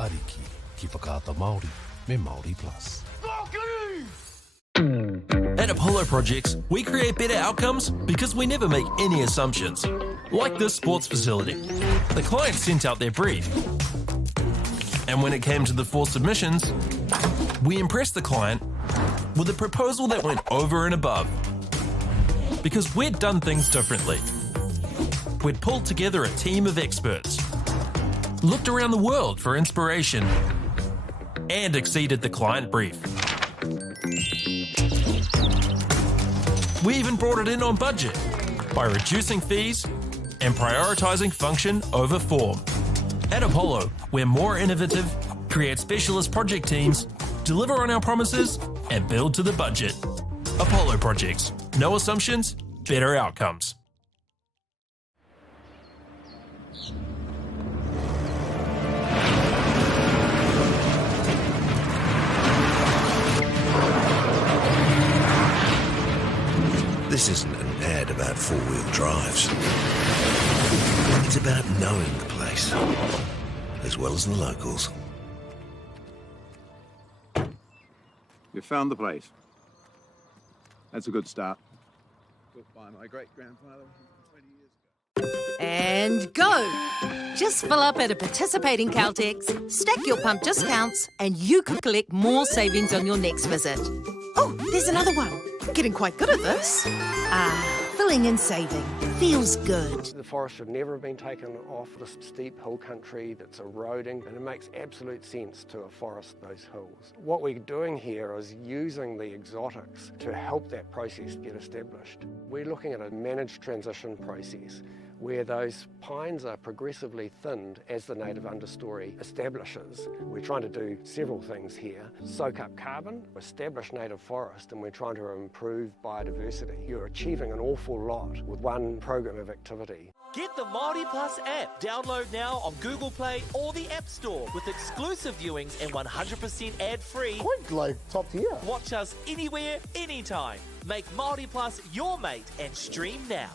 Ariki, ki whakaata Māori, me Māori Plus. At Apollo Projects, we create better outcomes because we never make any assumptions. Like this sports facility. The client sent out their brief. And when it came to the 4 submissions, we impressed the client with a proposal that went over and above. Because we'd done things differently. We'd pulled together a team of experts, looked around the world for inspiration, and exceeded the client brief. We even brought it in on budget by reducing fees and prioritising function over form. At Apollo, we're more innovative, create specialist project teams, deliver on our promises, and build to the budget. Apollo Projects. No assumptions, better outcomes. This isn't an ad about four-wheel drives. It's about knowing the place, as well as the locals. You found the place. That's a good start. Built by my great-grandfather 20 years ago. And go! Just fill up at a participating Caltex, stack your pump discounts, and you could collect more savings on your next visit. Oh, there's another one. Getting quite good at this. Filling and saving. Feels good. The forest should never have been taken off this steep hill country that's eroding, and it makes absolute sense to afforest those hills. What we're doing here is using the exotics to help that process get established. We're looking at a managed transition process where those pines are progressively thinned as the native understory establishes. We're trying to do several things here. Soak up carbon, establish native forest, and we're trying to improve biodiversity. You're achieving an awful lot with one program of activity. Get the Māori Plus app. Download now on Google Play or the App Store with exclusive viewings and 100% ad-free. Quite like top tier. Watch us anywhere, anytime. Make Māori Plus your mate and stream now.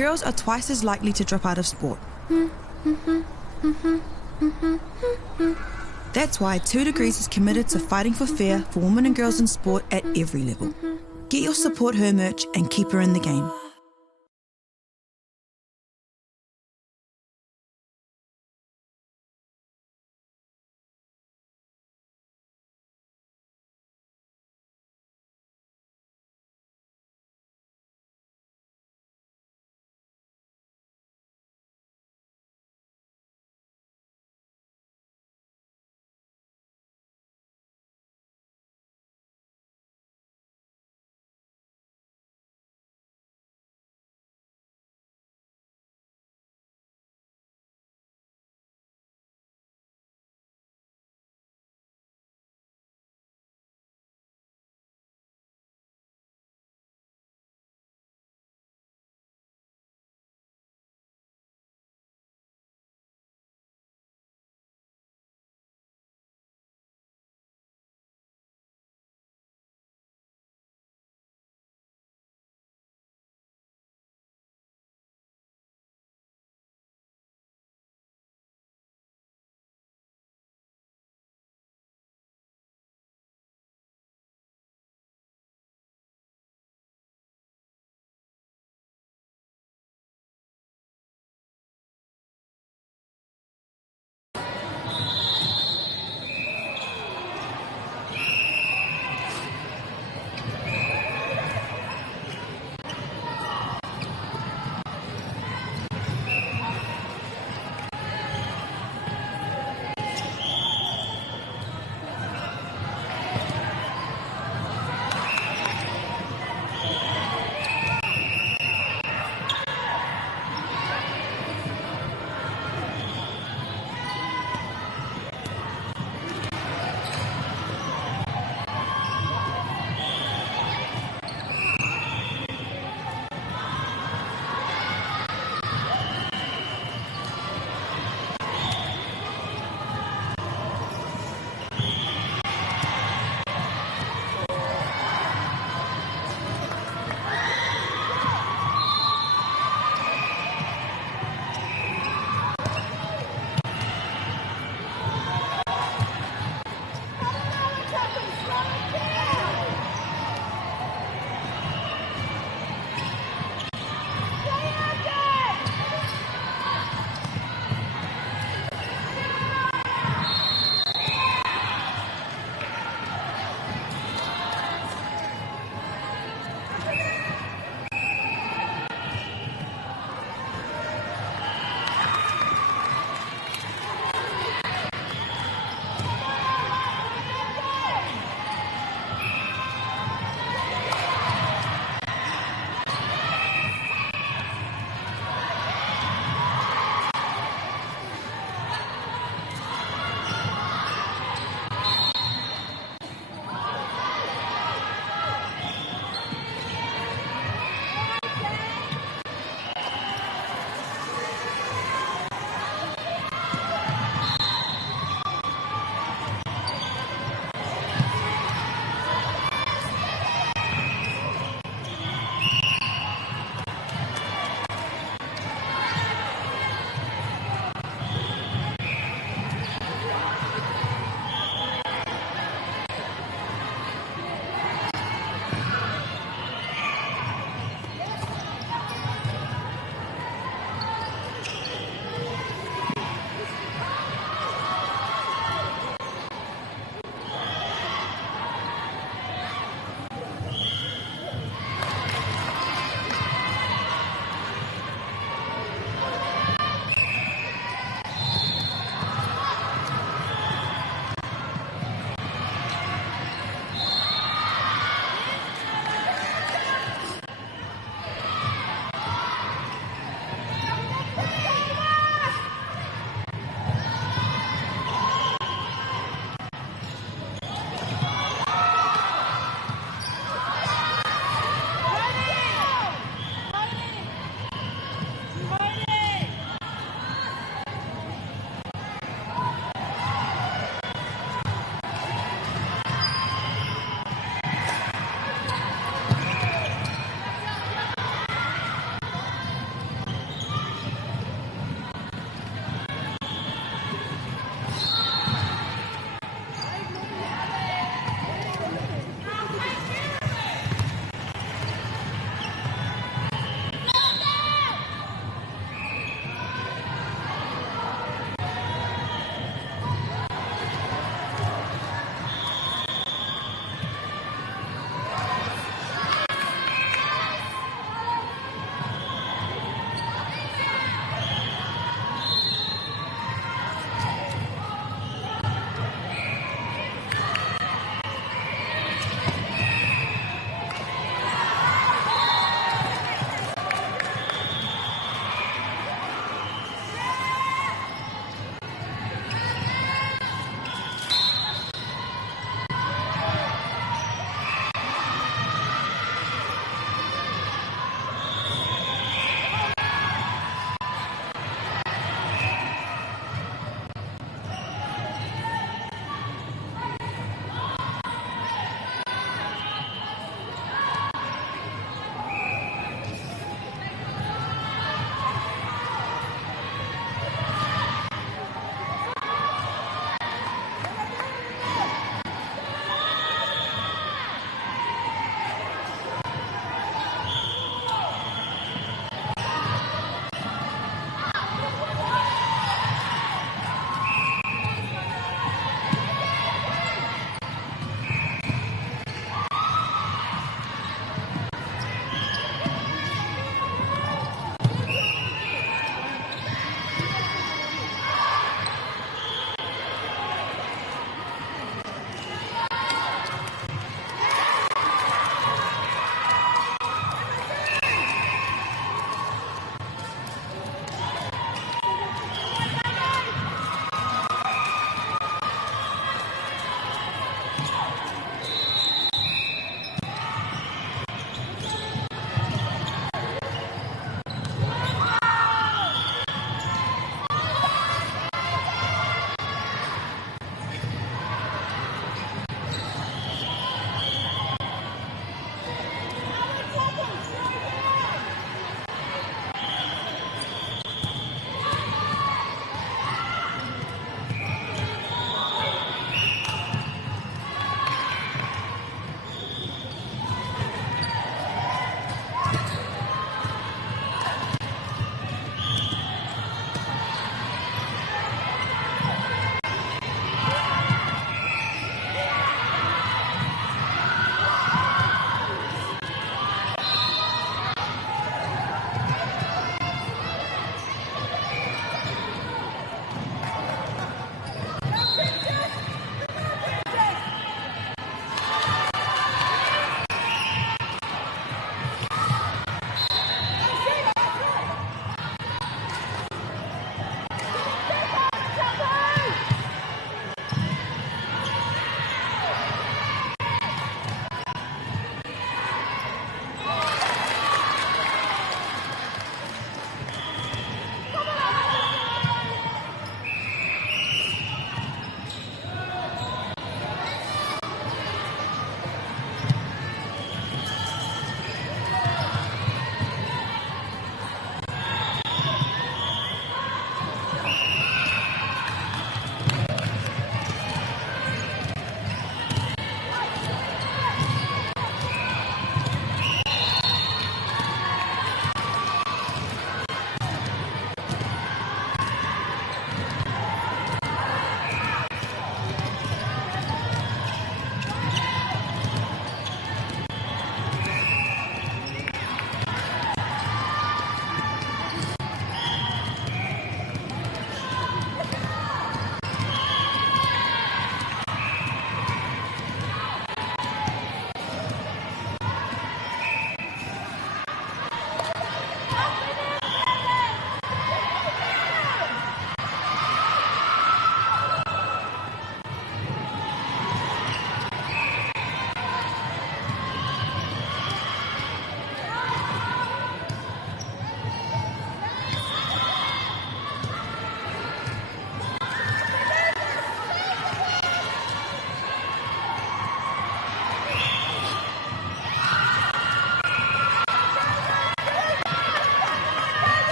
girls are twice as likely to drop out of sport. That's why 2 Degrees is committed to fighting for fair for women and girls in sport at every level. Get your Support Her merch and keep her in the game.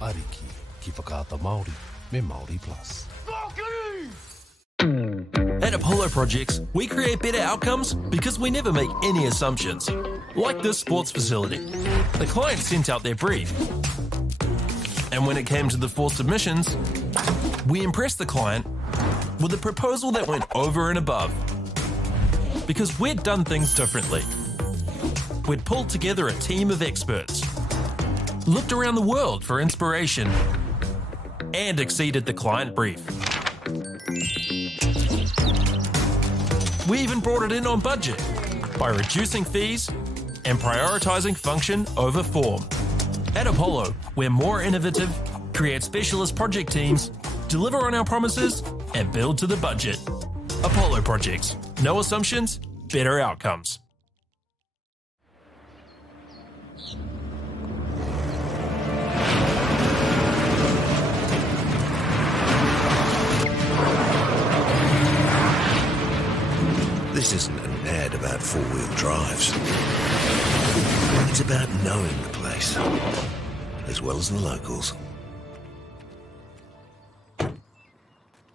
Ariki, ki whakaata Māori, me Māori Plus. At Apollo Projects, we create better outcomes because we never make any assumptions. Like this sports facility. The client sent out their brief. And when it came to the 4 submissions, we impressed the client with a proposal that went over and above. Because we'd done things differently. We'd pulled together a team of experts, looked around the world for inspiration, and exceeded the client brief. We even brought it in on budget by reducing fees and prioritising function over form. At Apollo, we're more innovative, create specialist project teams, deliver on our promises, and build to the budget. Apollo Projects. No assumptions, better outcomes. This isn't an ad about 4-wheel drives. It's about knowing the place, as well as the locals.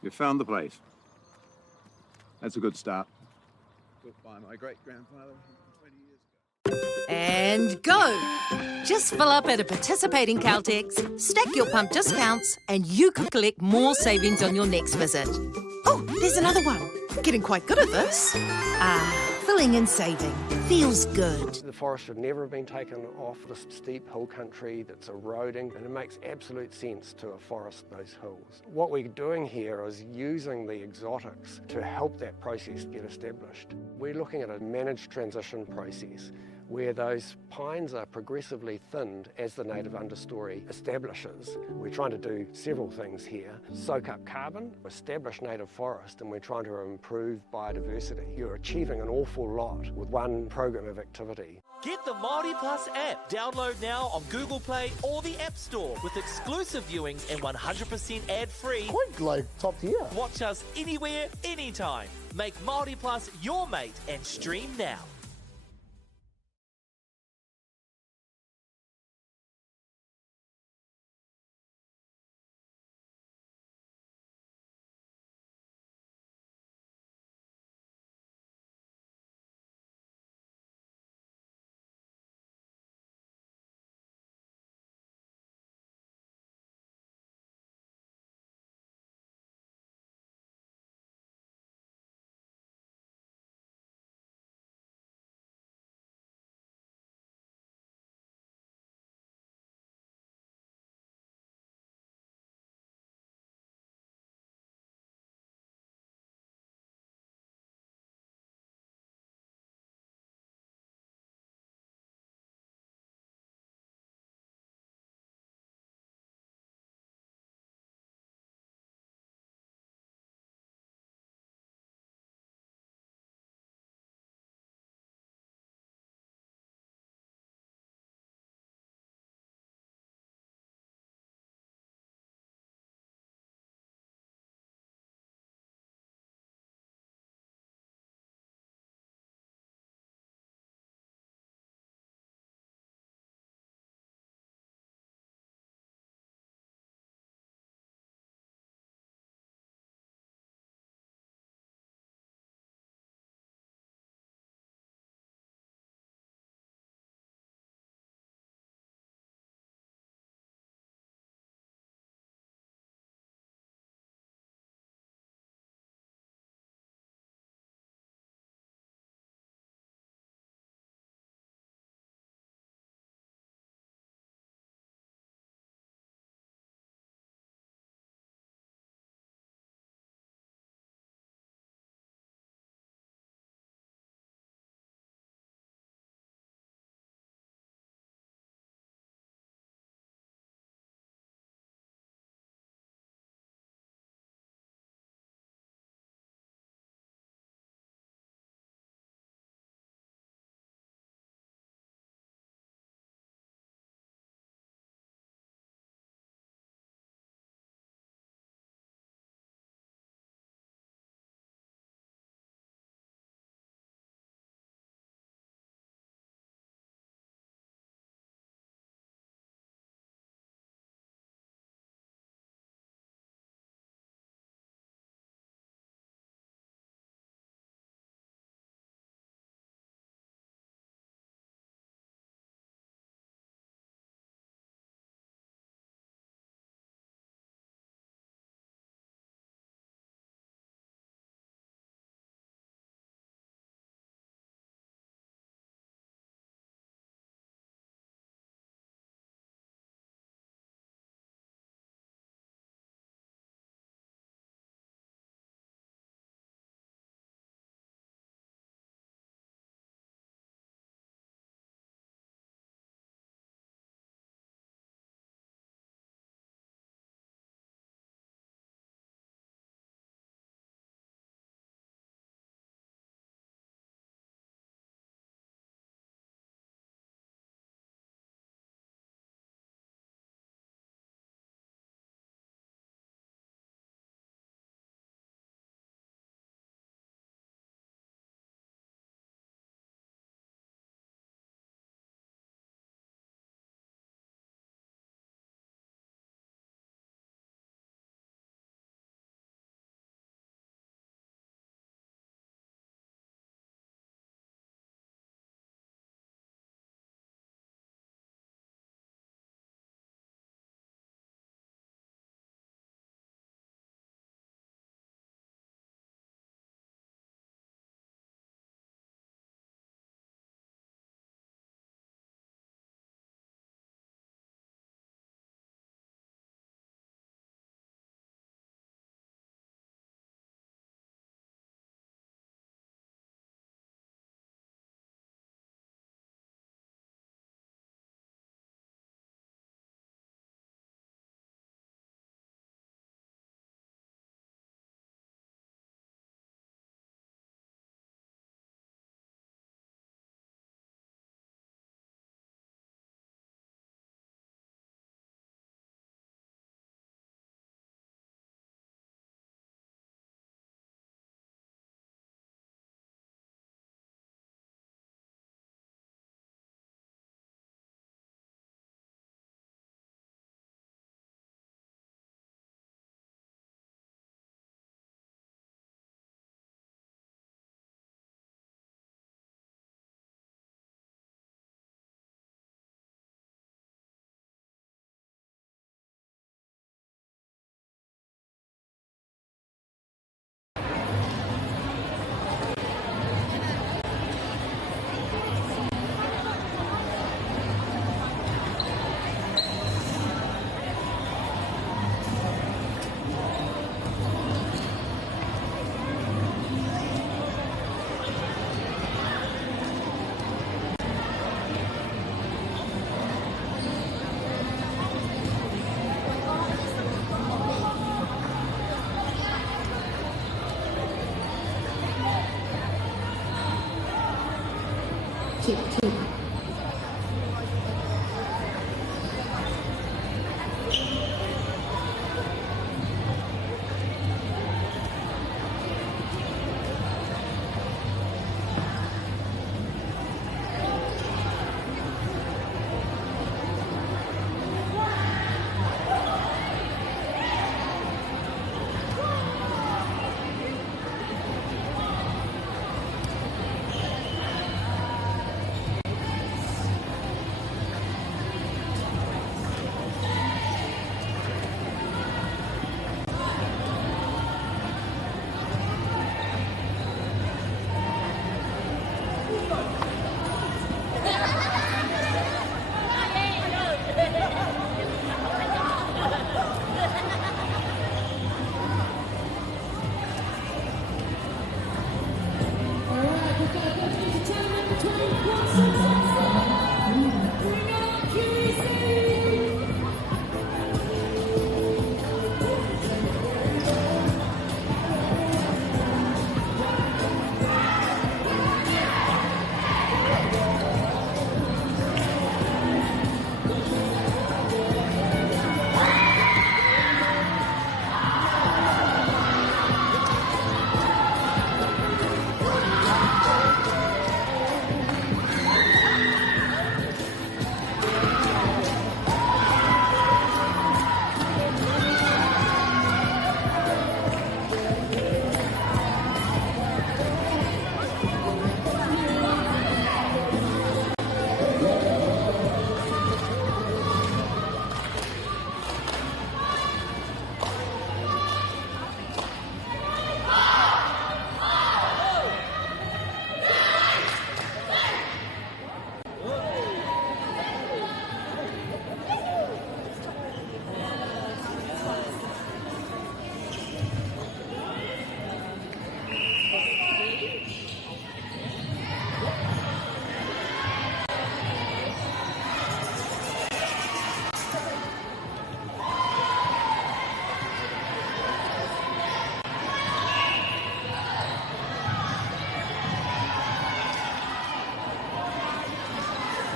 You found the place. That's a good start. Built by my great-grandfather 20 years ago. And go! Just fill up at a participating Caltex, stack your pump discounts, and you could collect more savings on your next visit. Oh, there's another one. Getting quite good at this. Filling and saving. Feels good. The forest should never have been taken off this steep hill country that's eroding, and it makes absolute sense to afforest those hills. What we're doing here is using the exotics to help that process get established. We're looking at a managed transition process where those pines are progressively thinned as the native understory establishes. We're trying to do several things here. Soak up carbon, establish native forest, and we're trying to improve biodiversity. You're achieving an awful lot with one program of activity. Get the Māori Plus app. Download now on Google Play or the App Store with exclusive viewings and 100% ad-free. Quite like top tier. Watch us anywhere, anytime. Make Māori Plus your mate and stream now.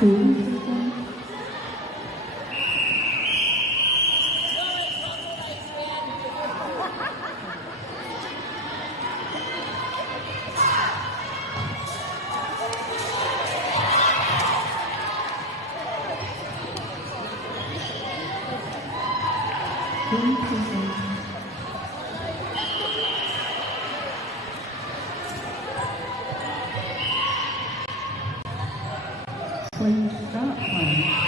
Cooling system. Cooling system. Please start playing.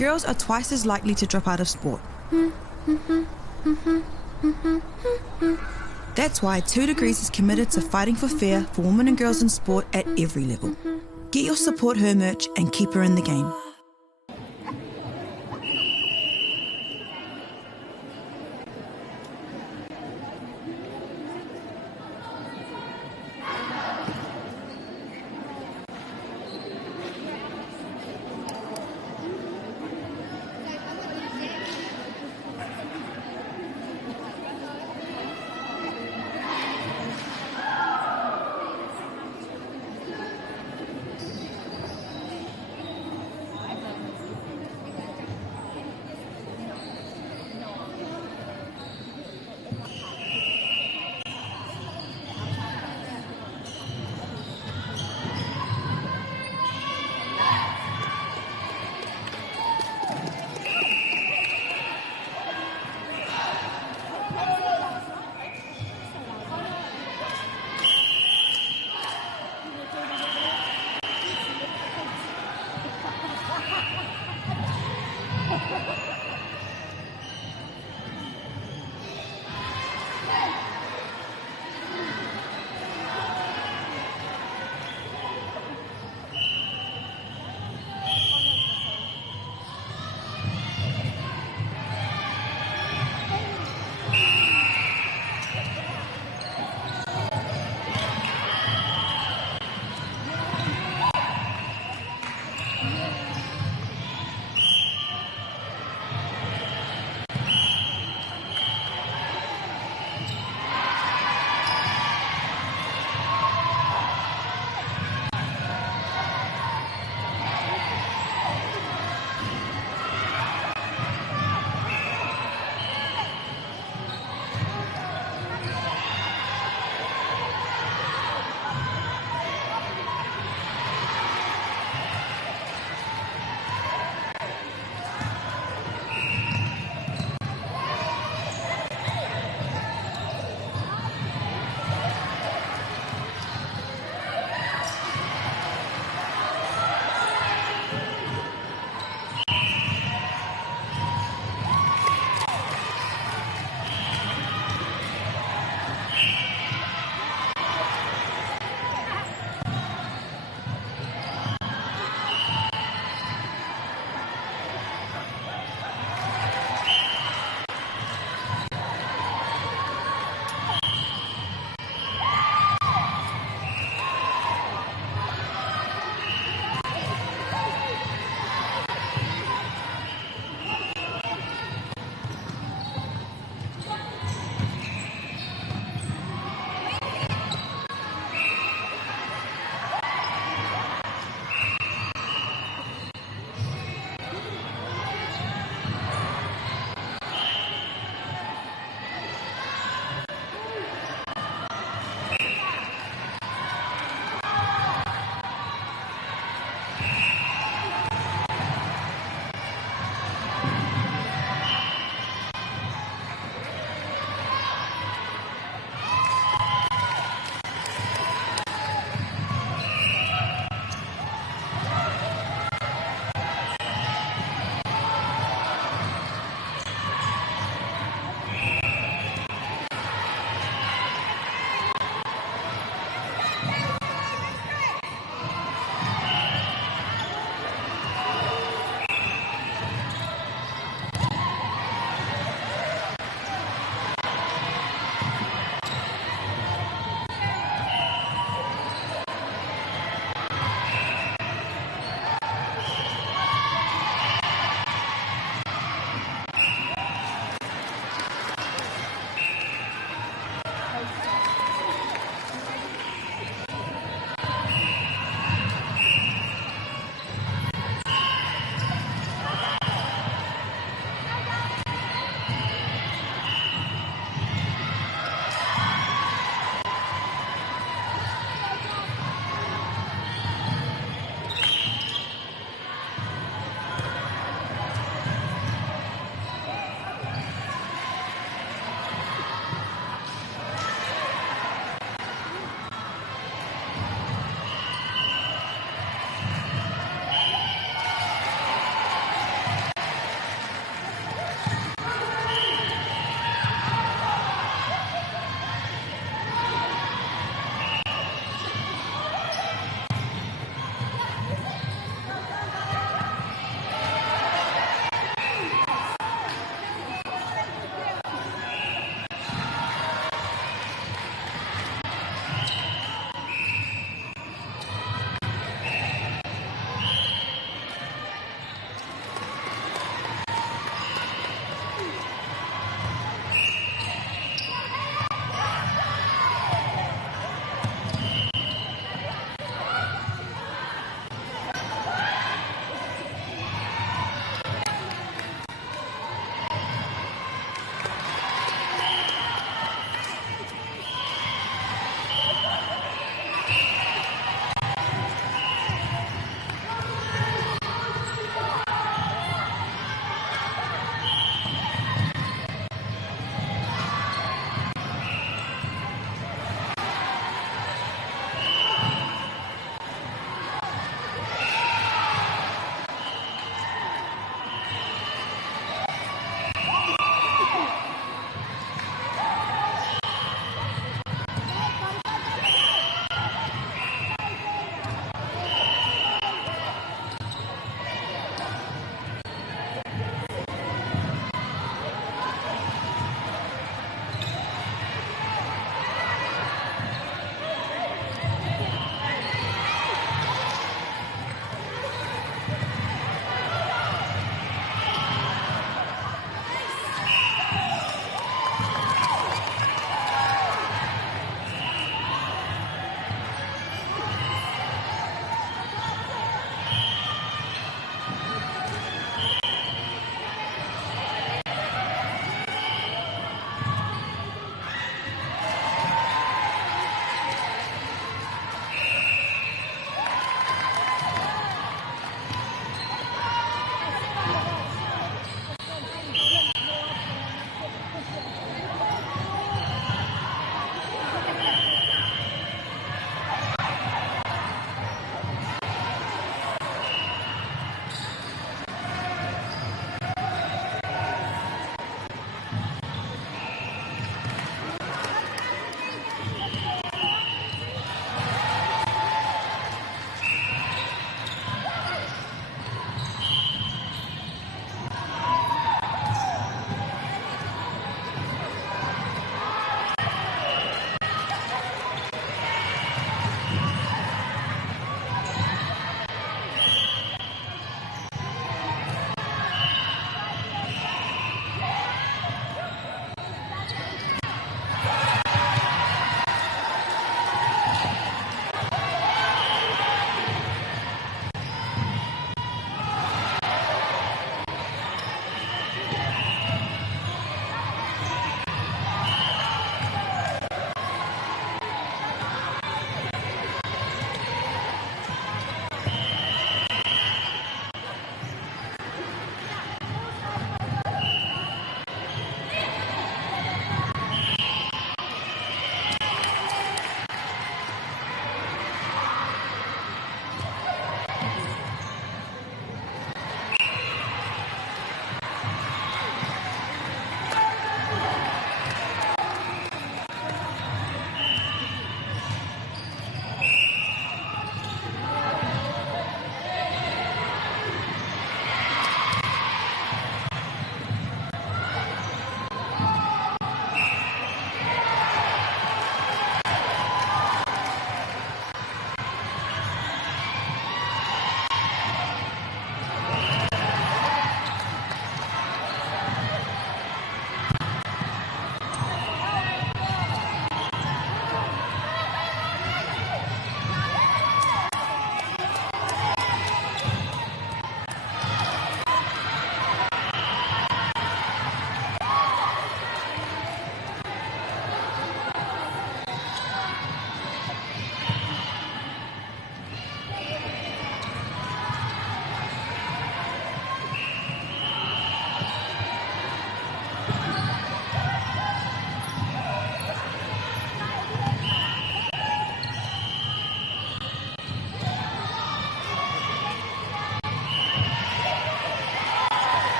girls are twice as likely to drop out of sport. That's why 2 Degrees is committed to fighting for fair for women and girls in sport at every level. Get your Support Her merch and keep her in the game.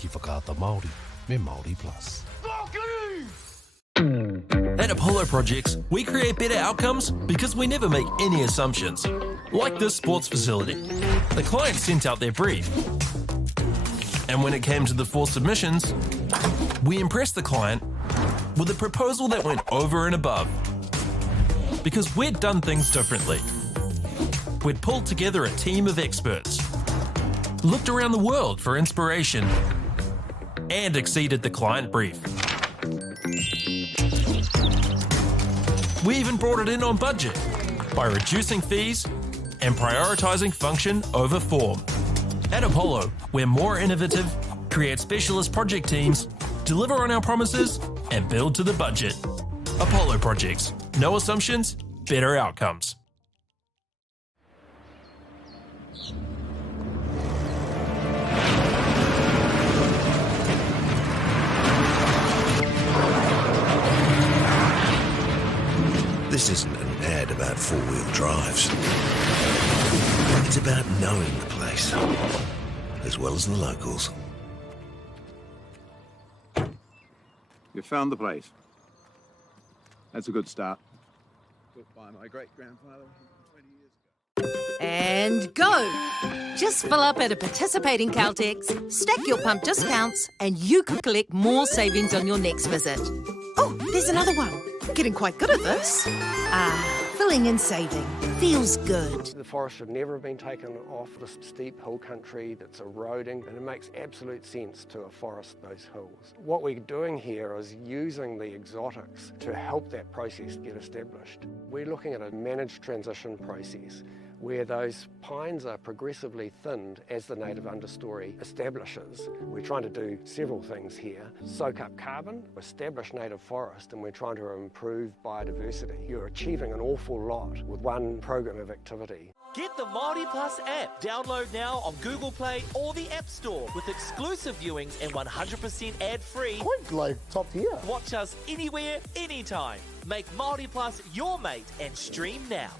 ki whakaata Māori me Māori Plus. At Apollo Projects, we create better outcomes because we never make any assumptions. Like this sports facility. The client sent out their brief. And when it came to the 4 submissions, we impressed the client with a proposal that went over and above. Because we'd done things differently. We'd pulled together a team of experts, looked around the world for inspiration, and exceeded the client brief. We even brought it in on budget by reducing fees and prioritising function over form. At Apollo, we're more innovative, create specialist project teams, deliver on our promises, and build to the budget. Apollo Projects. No assumptions, better outcomes. This isn't an ad about four-wheel drives. It's about knowing the place, as well as the locals. You found the place. That's a good start. Built by my great-grandfather 20 years ago. And go! Just fill up at a participating Caltex, stack your pump discounts, and you could collect more savings on your next visit. Oh, there's another one. Getting quite good at this. Filling and saving. Feels good. The forest should never have been taken off this steep hill country that's eroding, and it makes absolute sense to afforest those hills. What we're doing here is using the exotics to help that process get established. We're looking at a managed transition process where those pines are progressively thinned as the native understory establishes. We're trying to do several things here. Soak up carbon, establish native forest, and we're trying to improve biodiversity. You're achieving an awful lot with one program of activity. Get the Māori Plus app. Download now on Google Play or the App Store with exclusive viewings and 100% ad-free. Quite like top tier. Watch us anywhere, anytime. Make Māori Plus your mate and stream now.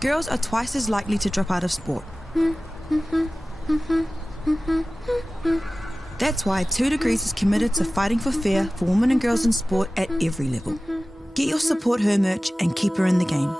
girls are twice as likely to drop out of sport. That's why 2 Degrees is committed to fighting for fair for women and girls in sport at every level. Get your Support Her merch and keep her in the game.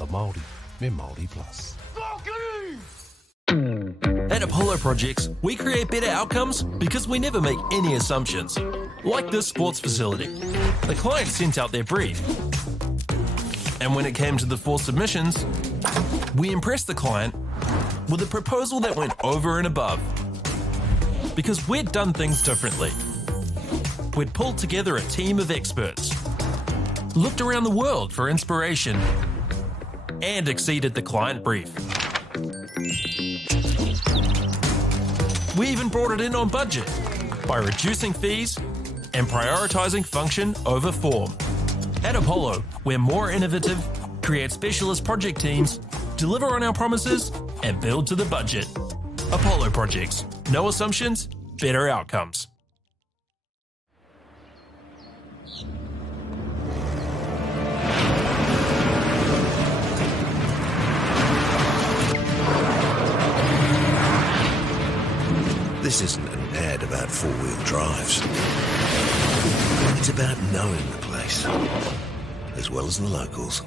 whakaata Māori me Māori Plus. At Apollo Projects, we create better outcomes because we never make any assumptions. Like this sports facility. The client sent out their brief. And when it came to the 4 submissions, we impressed the client with a proposal that went over and above. Because we'd done things differently. We'd pulled together a team of experts, looked around the world for inspiration, and exceeded the client brief. We even brought it in on budget by reducing fees and prioritising function over form. At Apollo, we're more innovative, create specialist project teams, deliver on our promises, and build to the budget. Apollo Projects. No assumptions, better outcomes. This isn't an ad about 4-wheel drives. It's about knowing the place, as well as the locals.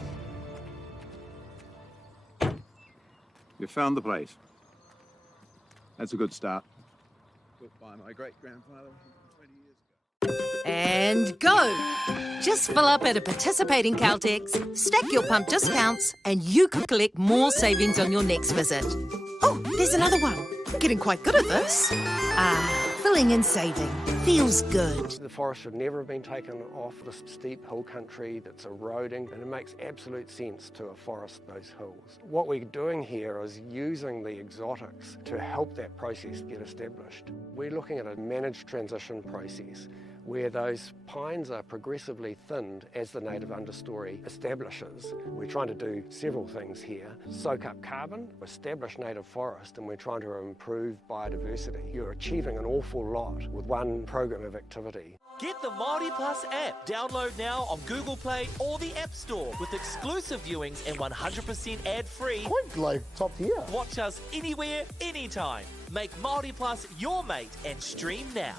You found the place. That's a good start. Built by my great-grandfather 20 years ago. And go! Just fill up at a participating Caltex, stack your pump discounts, and you could collect more savings on your next visit. Oh, there's another one. Getting quite good at this. Filling and saving. Feels good. The forest should never have been taken off this steep hill country that's eroding, and it makes absolute sense to afforest those hills. What we're doing here is using the exotics to help that process get established. We're looking at a managed transition process where those pines are progressively thinned as the native understory establishes. We're trying to do several things here. Soak up carbon, establish native forest, and we're trying to improve biodiversity. You're achieving an awful lot with one program of activity. Get the Māori Plus app. Download now on Google Play or the App Store with exclusive viewings and 100% ad-free. Quite like top tier. Watch us anywhere, anytime. Make Māori Plus your mate and stream now.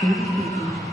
30 seconds.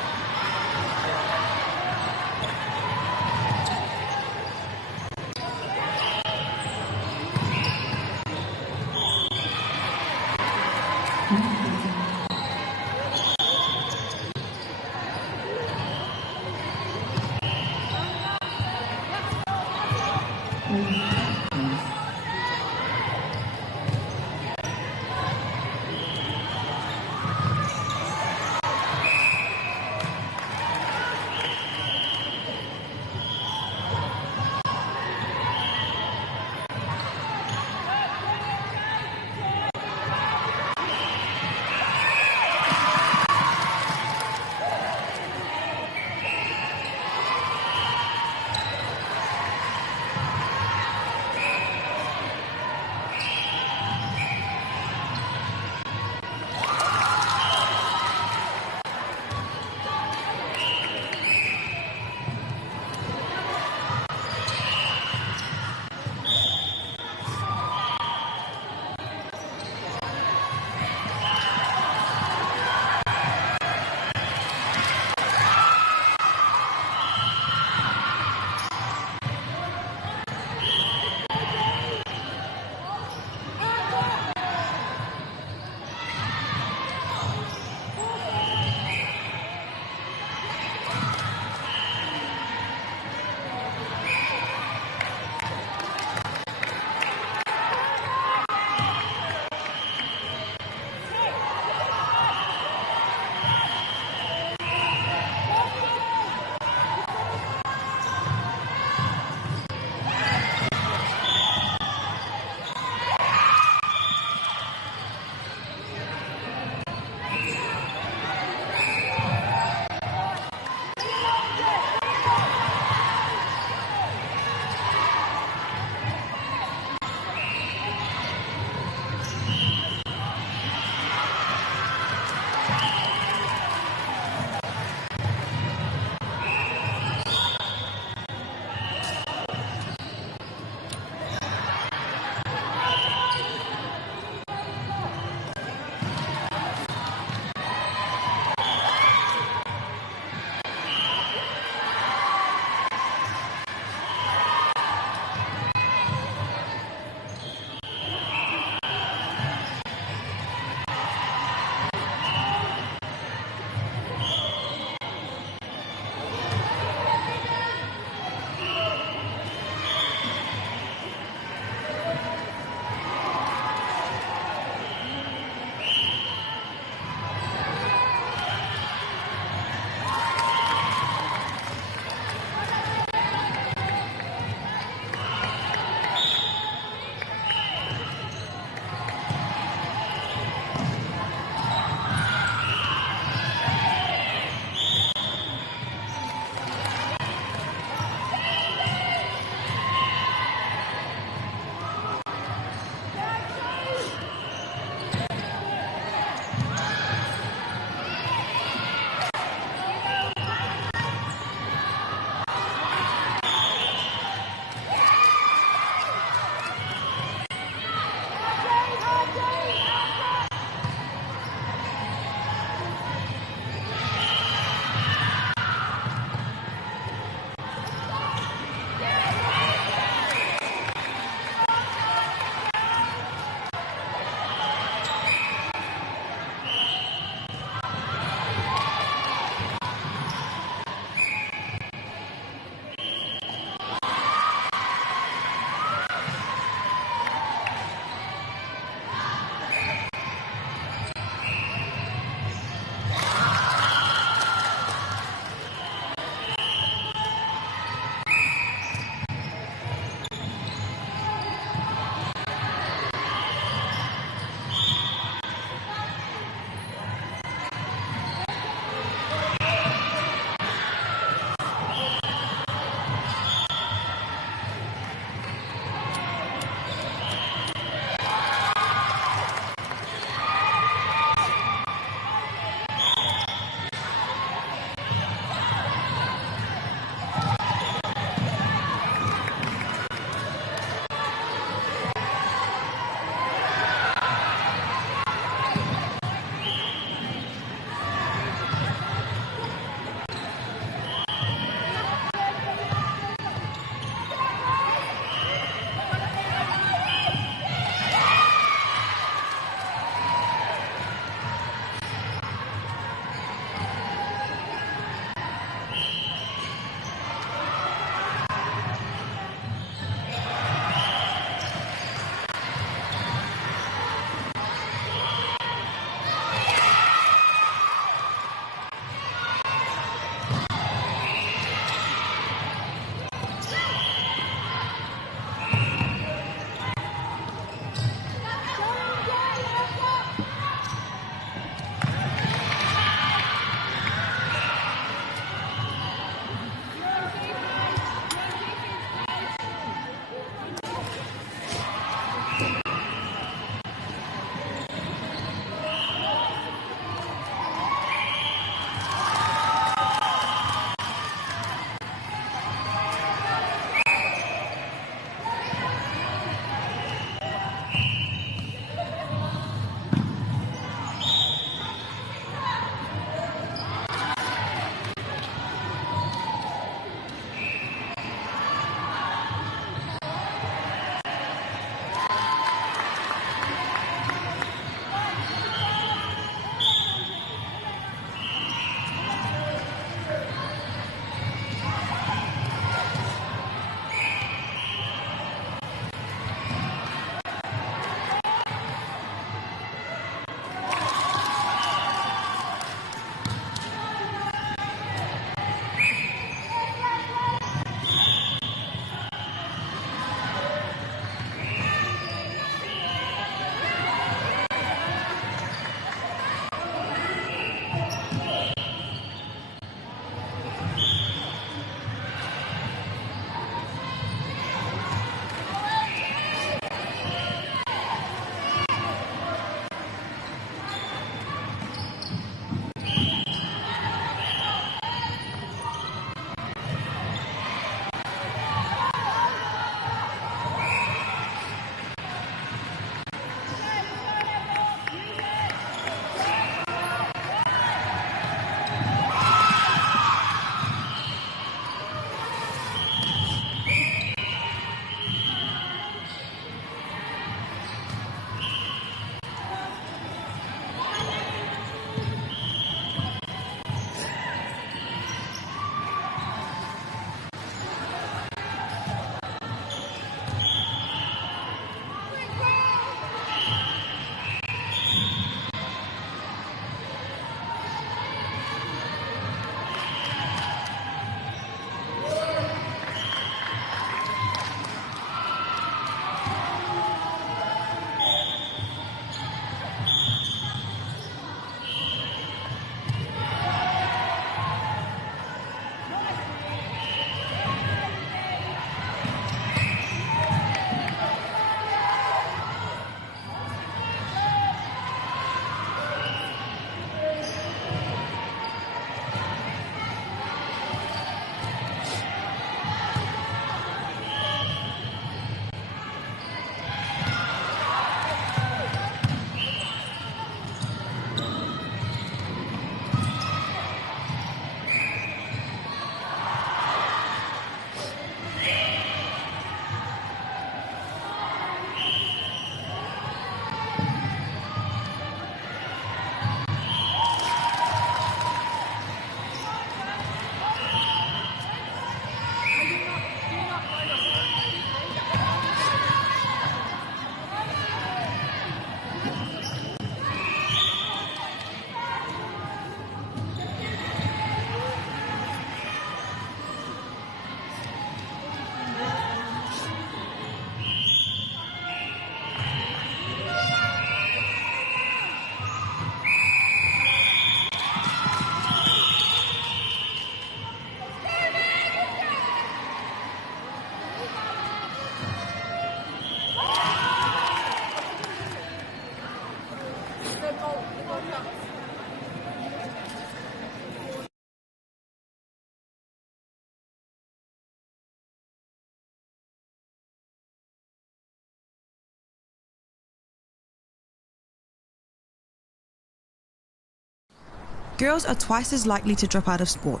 girls are twice as likely to drop out of sport.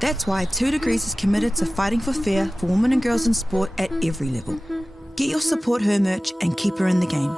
That's why 2 Degrees is committed to fighting for fair for women and girls in sport at every level. Get your Support Her merch and keep her in the game.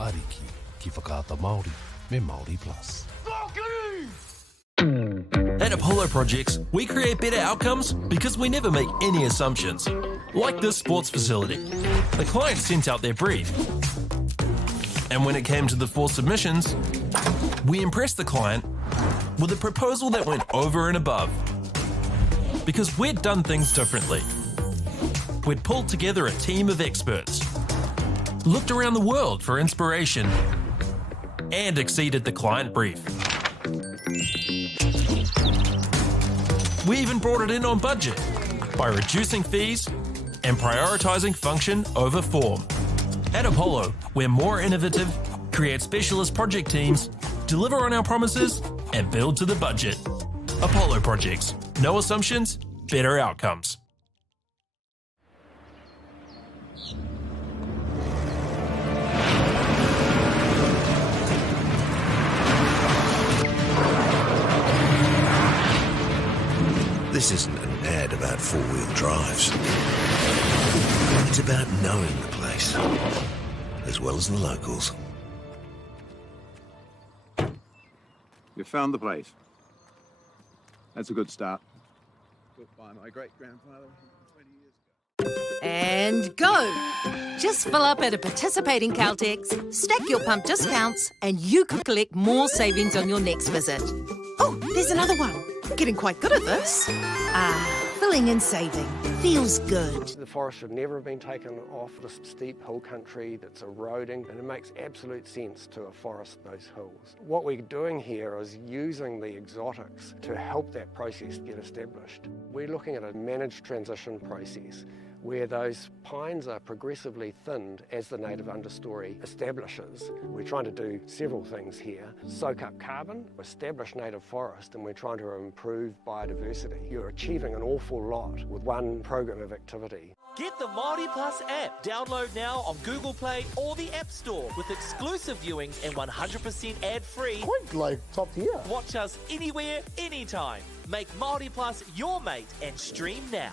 Ariki, ki whakaata Māori, me Māori Plus. At Apollo Projects, we create better outcomes because we never make any assumptions. Like this sports facility. The client sent out their brief. And when it came to the 4 submissions, we impressed the client with a proposal that went over and above. Because we'd done things differently. We'd pulled together a team of experts, looked around the world for inspiration, and exceeded the client brief. We even brought it in on budget by reducing fees and prioritising function over form. At Apollo, we're more innovative, create specialist project teams, deliver on our promises, and build to the budget. Apollo Projects. No assumptions, better outcomes. This isn't an ad about four-wheel drives. It's about knowing the place, as well as the locals. You found the place. That's a good start. Built by my great-grandfather 20 years ago. And go! Just fill up at a participating Caltex, stack your pump discounts, and you could collect more savings on your next visit. Oh, there's another one. Getting quite good at this. Filling and saving. Feels good. The forest should never have been taken off this steep hill country that's eroding, and it makes absolute sense to afforest those hills. What we're doing here is using the exotics to help that process get established. We're looking at a managed transition process where those pines are progressively thinned as the native understory establishes. We're trying to do several things here. Soak up carbon, establish native forest, and we're trying to improve biodiversity. You're achieving an awful lot with one program of activity. Get the Māori Plus app. Download now on Google Play or the App Store with exclusive viewings and 100% ad-free. Quite like top tier. Watch us anywhere, anytime. Make Māori Plus your mate and stream now.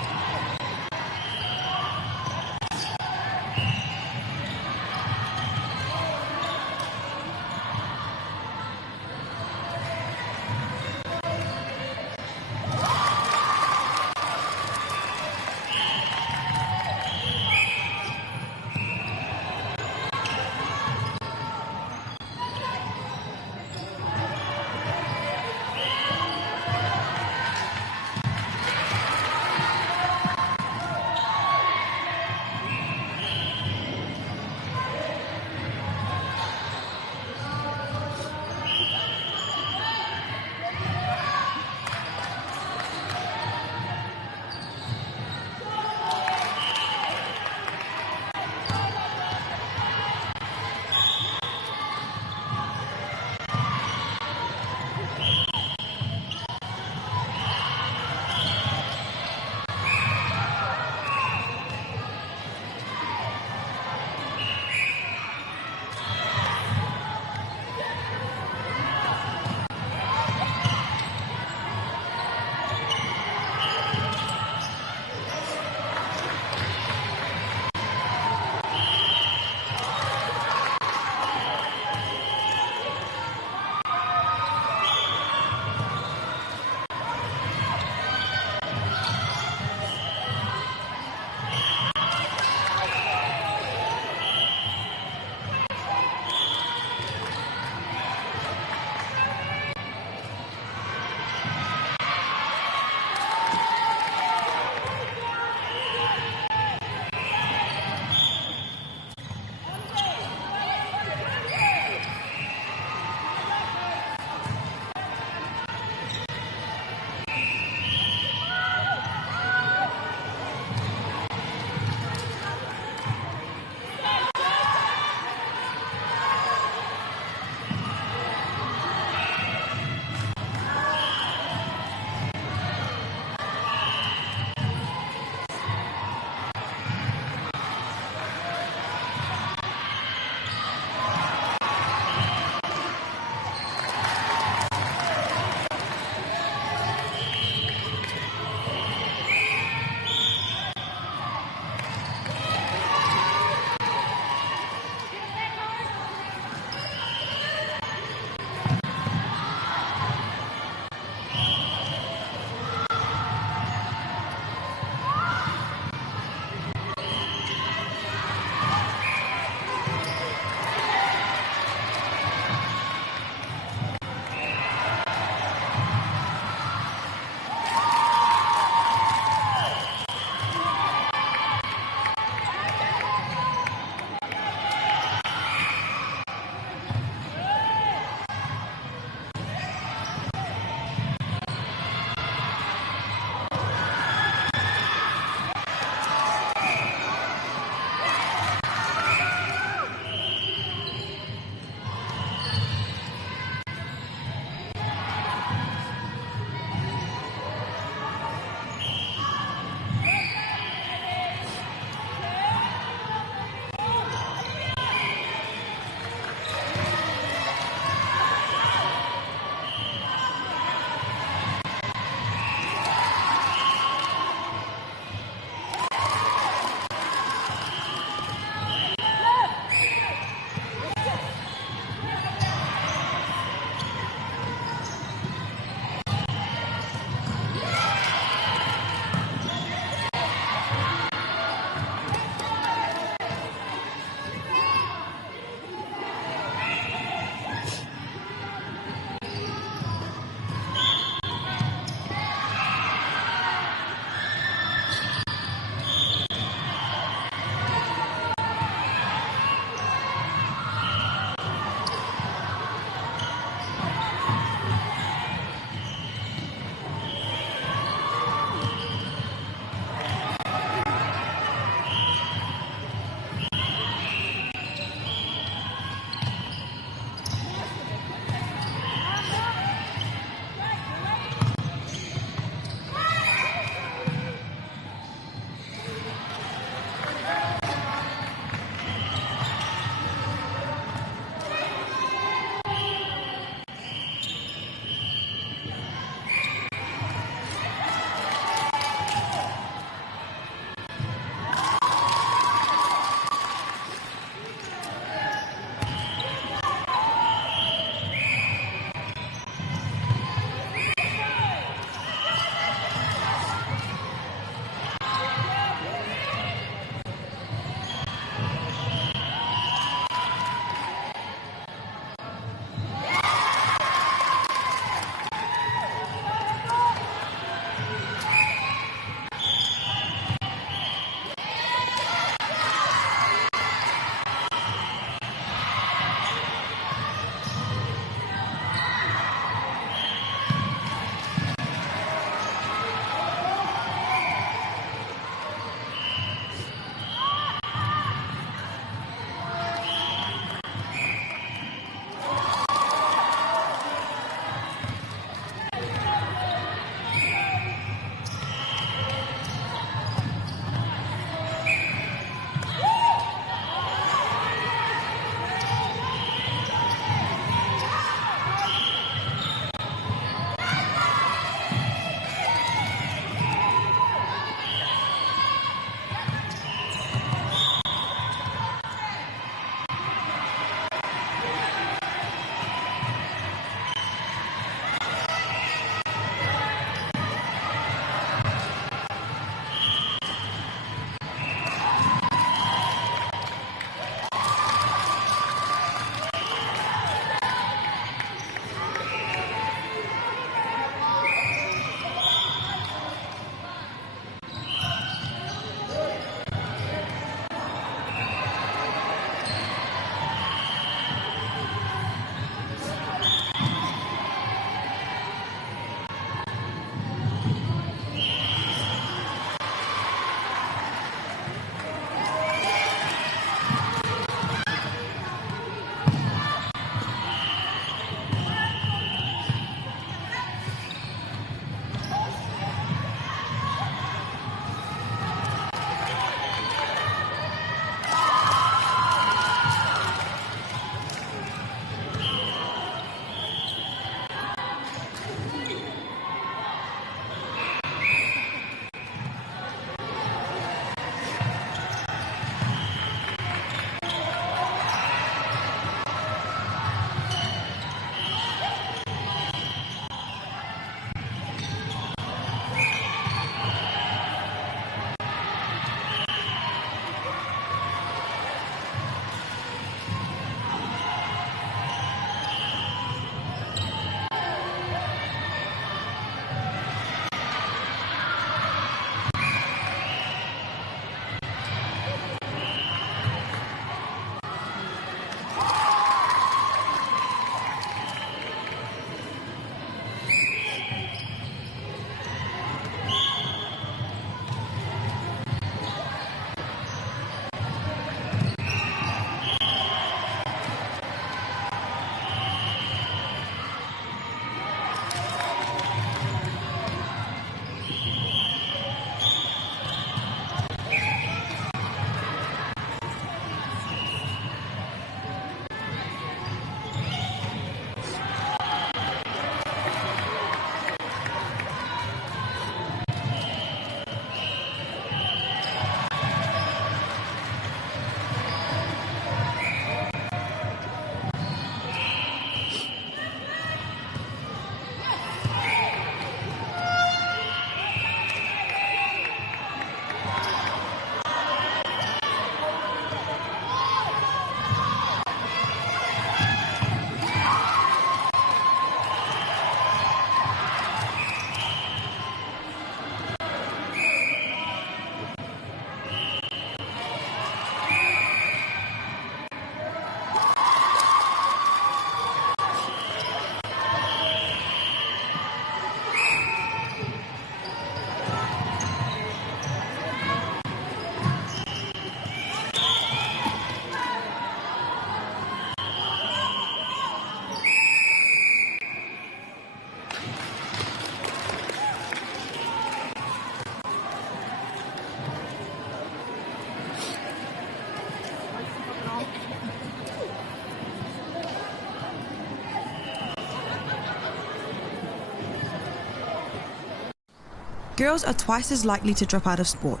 girls are twice as likely to drop out of sport.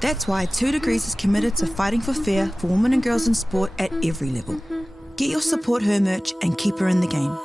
That's why 2 Degrees is committed to fighting for fair for women and girls in sport at every level. Get your Support Her merch and keep her in the game.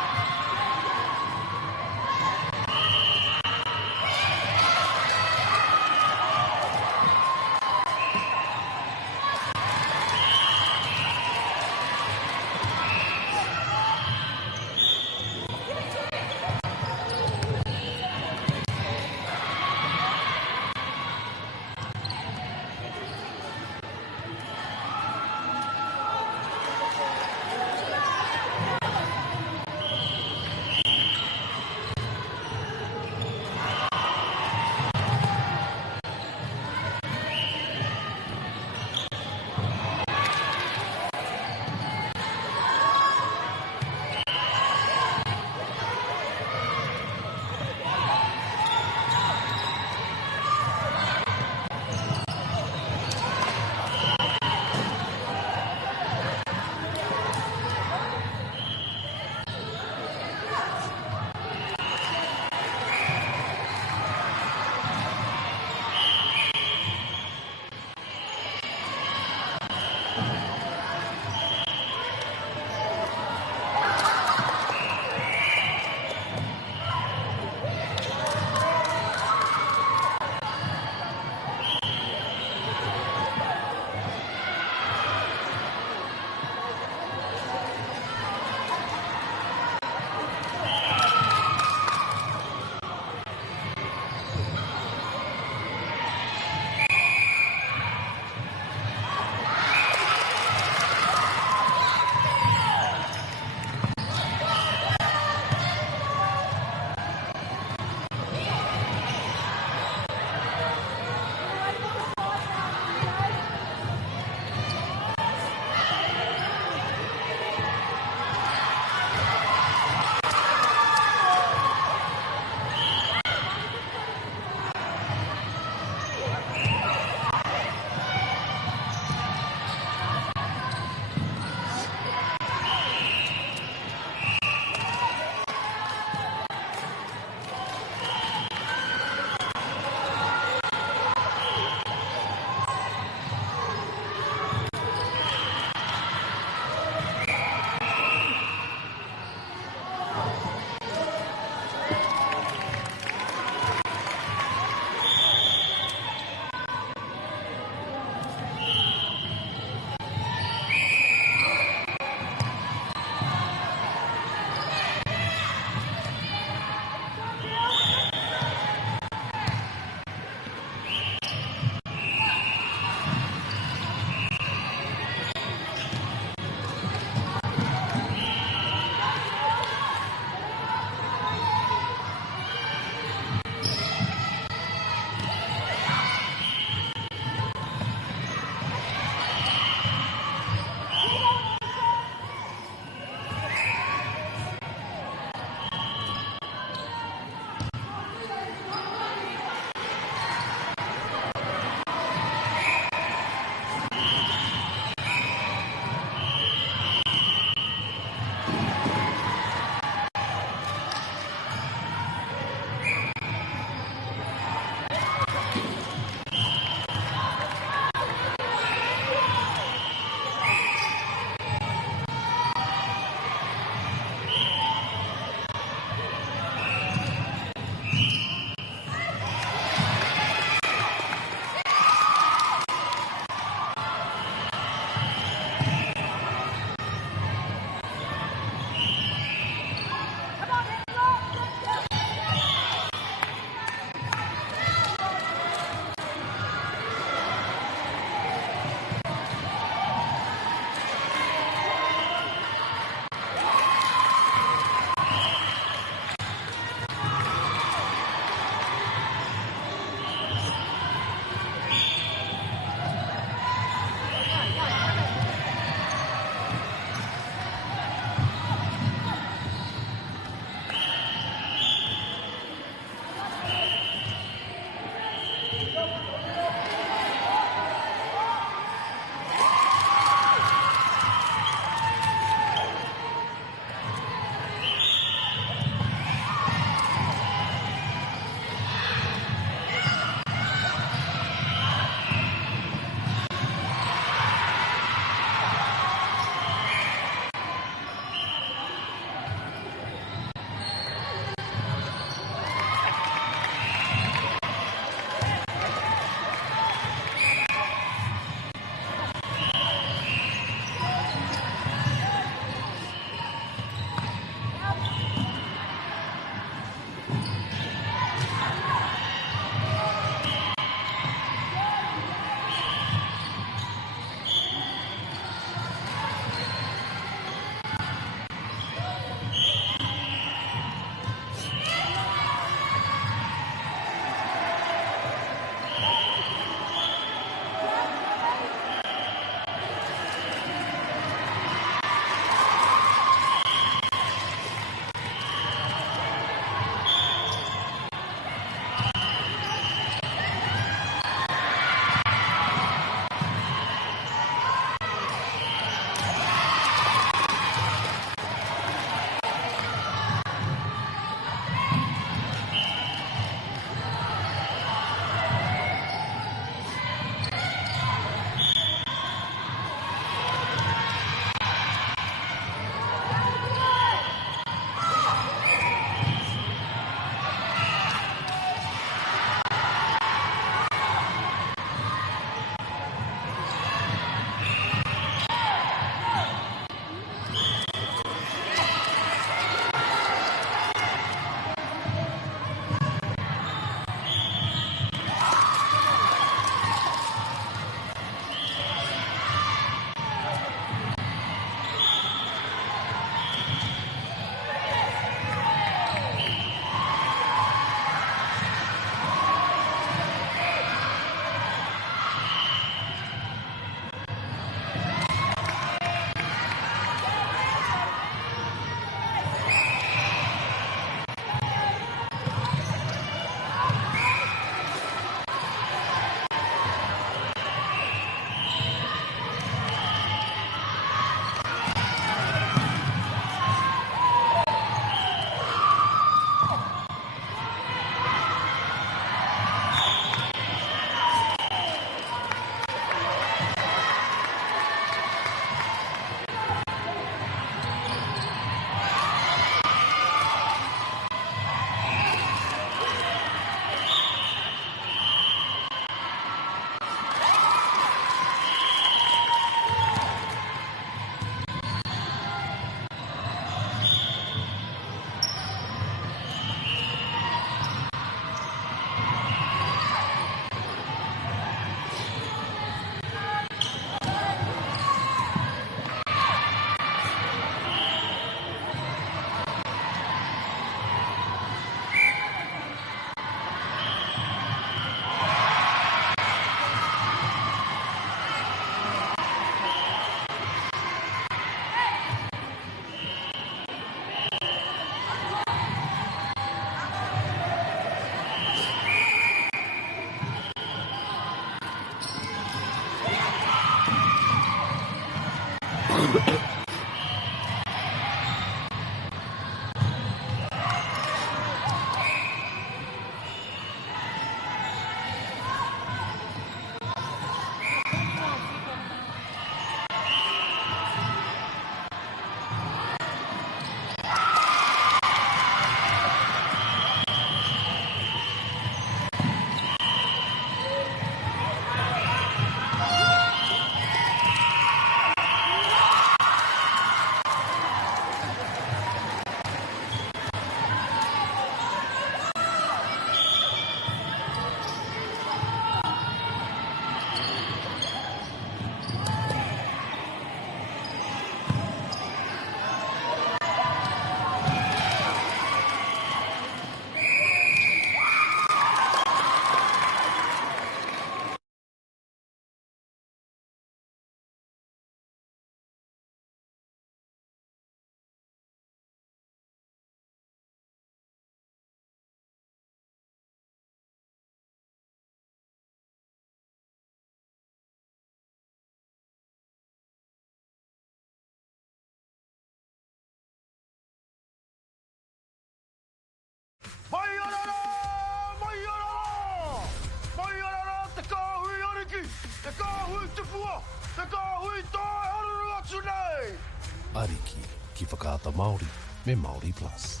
Ariki, ki whakaata Māori, me Māori Plus.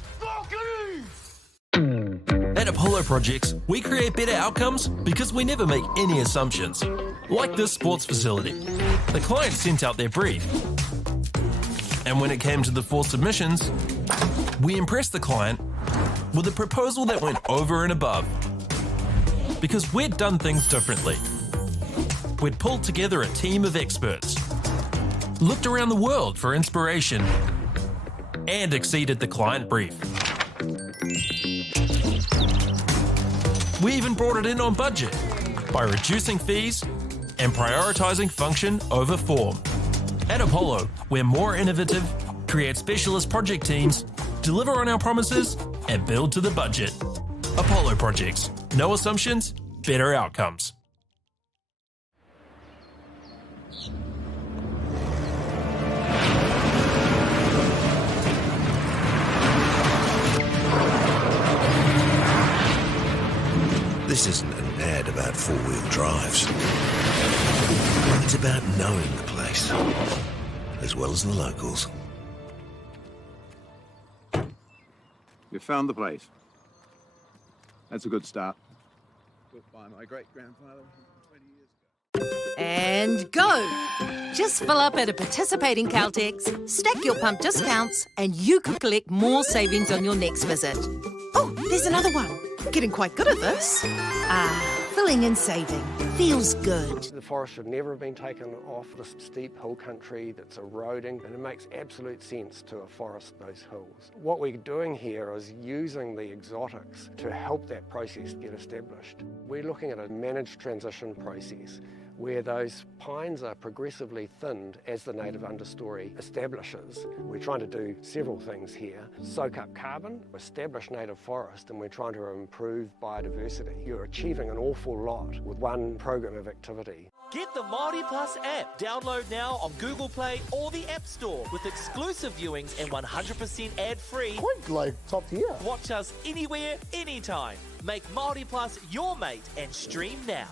At Apollo Projects, we create better outcomes because we never make any assumptions. Like this sports facility. The client sent out their brief. And when it came to the 4 submissions, we impressed the client with a proposal that went over and above. Because we'd done things differently. We'd pulled together a team of experts, looked around the world for inspiration, and exceeded the client brief. We even brought it in on budget by reducing fees and prioritising function over form. At Apollo, we're more innovative, create specialist project teams, deliver on our promises, and build to the budget. Apollo Projects. No assumptions, better outcomes. This isn't an ad about four-wheel drives. It's about knowing the place, as well as the locals. You found the place. That's a good start. Built by my great-grandfather 20 years ago. And go! Just fill up at a participating Caltex, stack your pump discounts, and you could collect more savings on your next visit. Oh, there's another one. Getting quite good at this. Filling and saving. Feels good. The forest should never have been taken off this steep hill country that's eroding, and it makes absolute sense to afforest those hills. What we're doing here is using the exotics to help that process get established. We're looking at a managed transition process where those pines are progressively thinned as the native understory establishes. We're trying to do several things here. Soak up carbon, establish native forest, and we're trying to improve biodiversity. You're achieving an awful lot with one program of activity. Get the Māori Plus app. Download now on Google Play or the App Store with exclusive viewings and 100% ad-free. Quite like top tier. Watch us anywhere, anytime. Make Māori Plus your mate and stream now.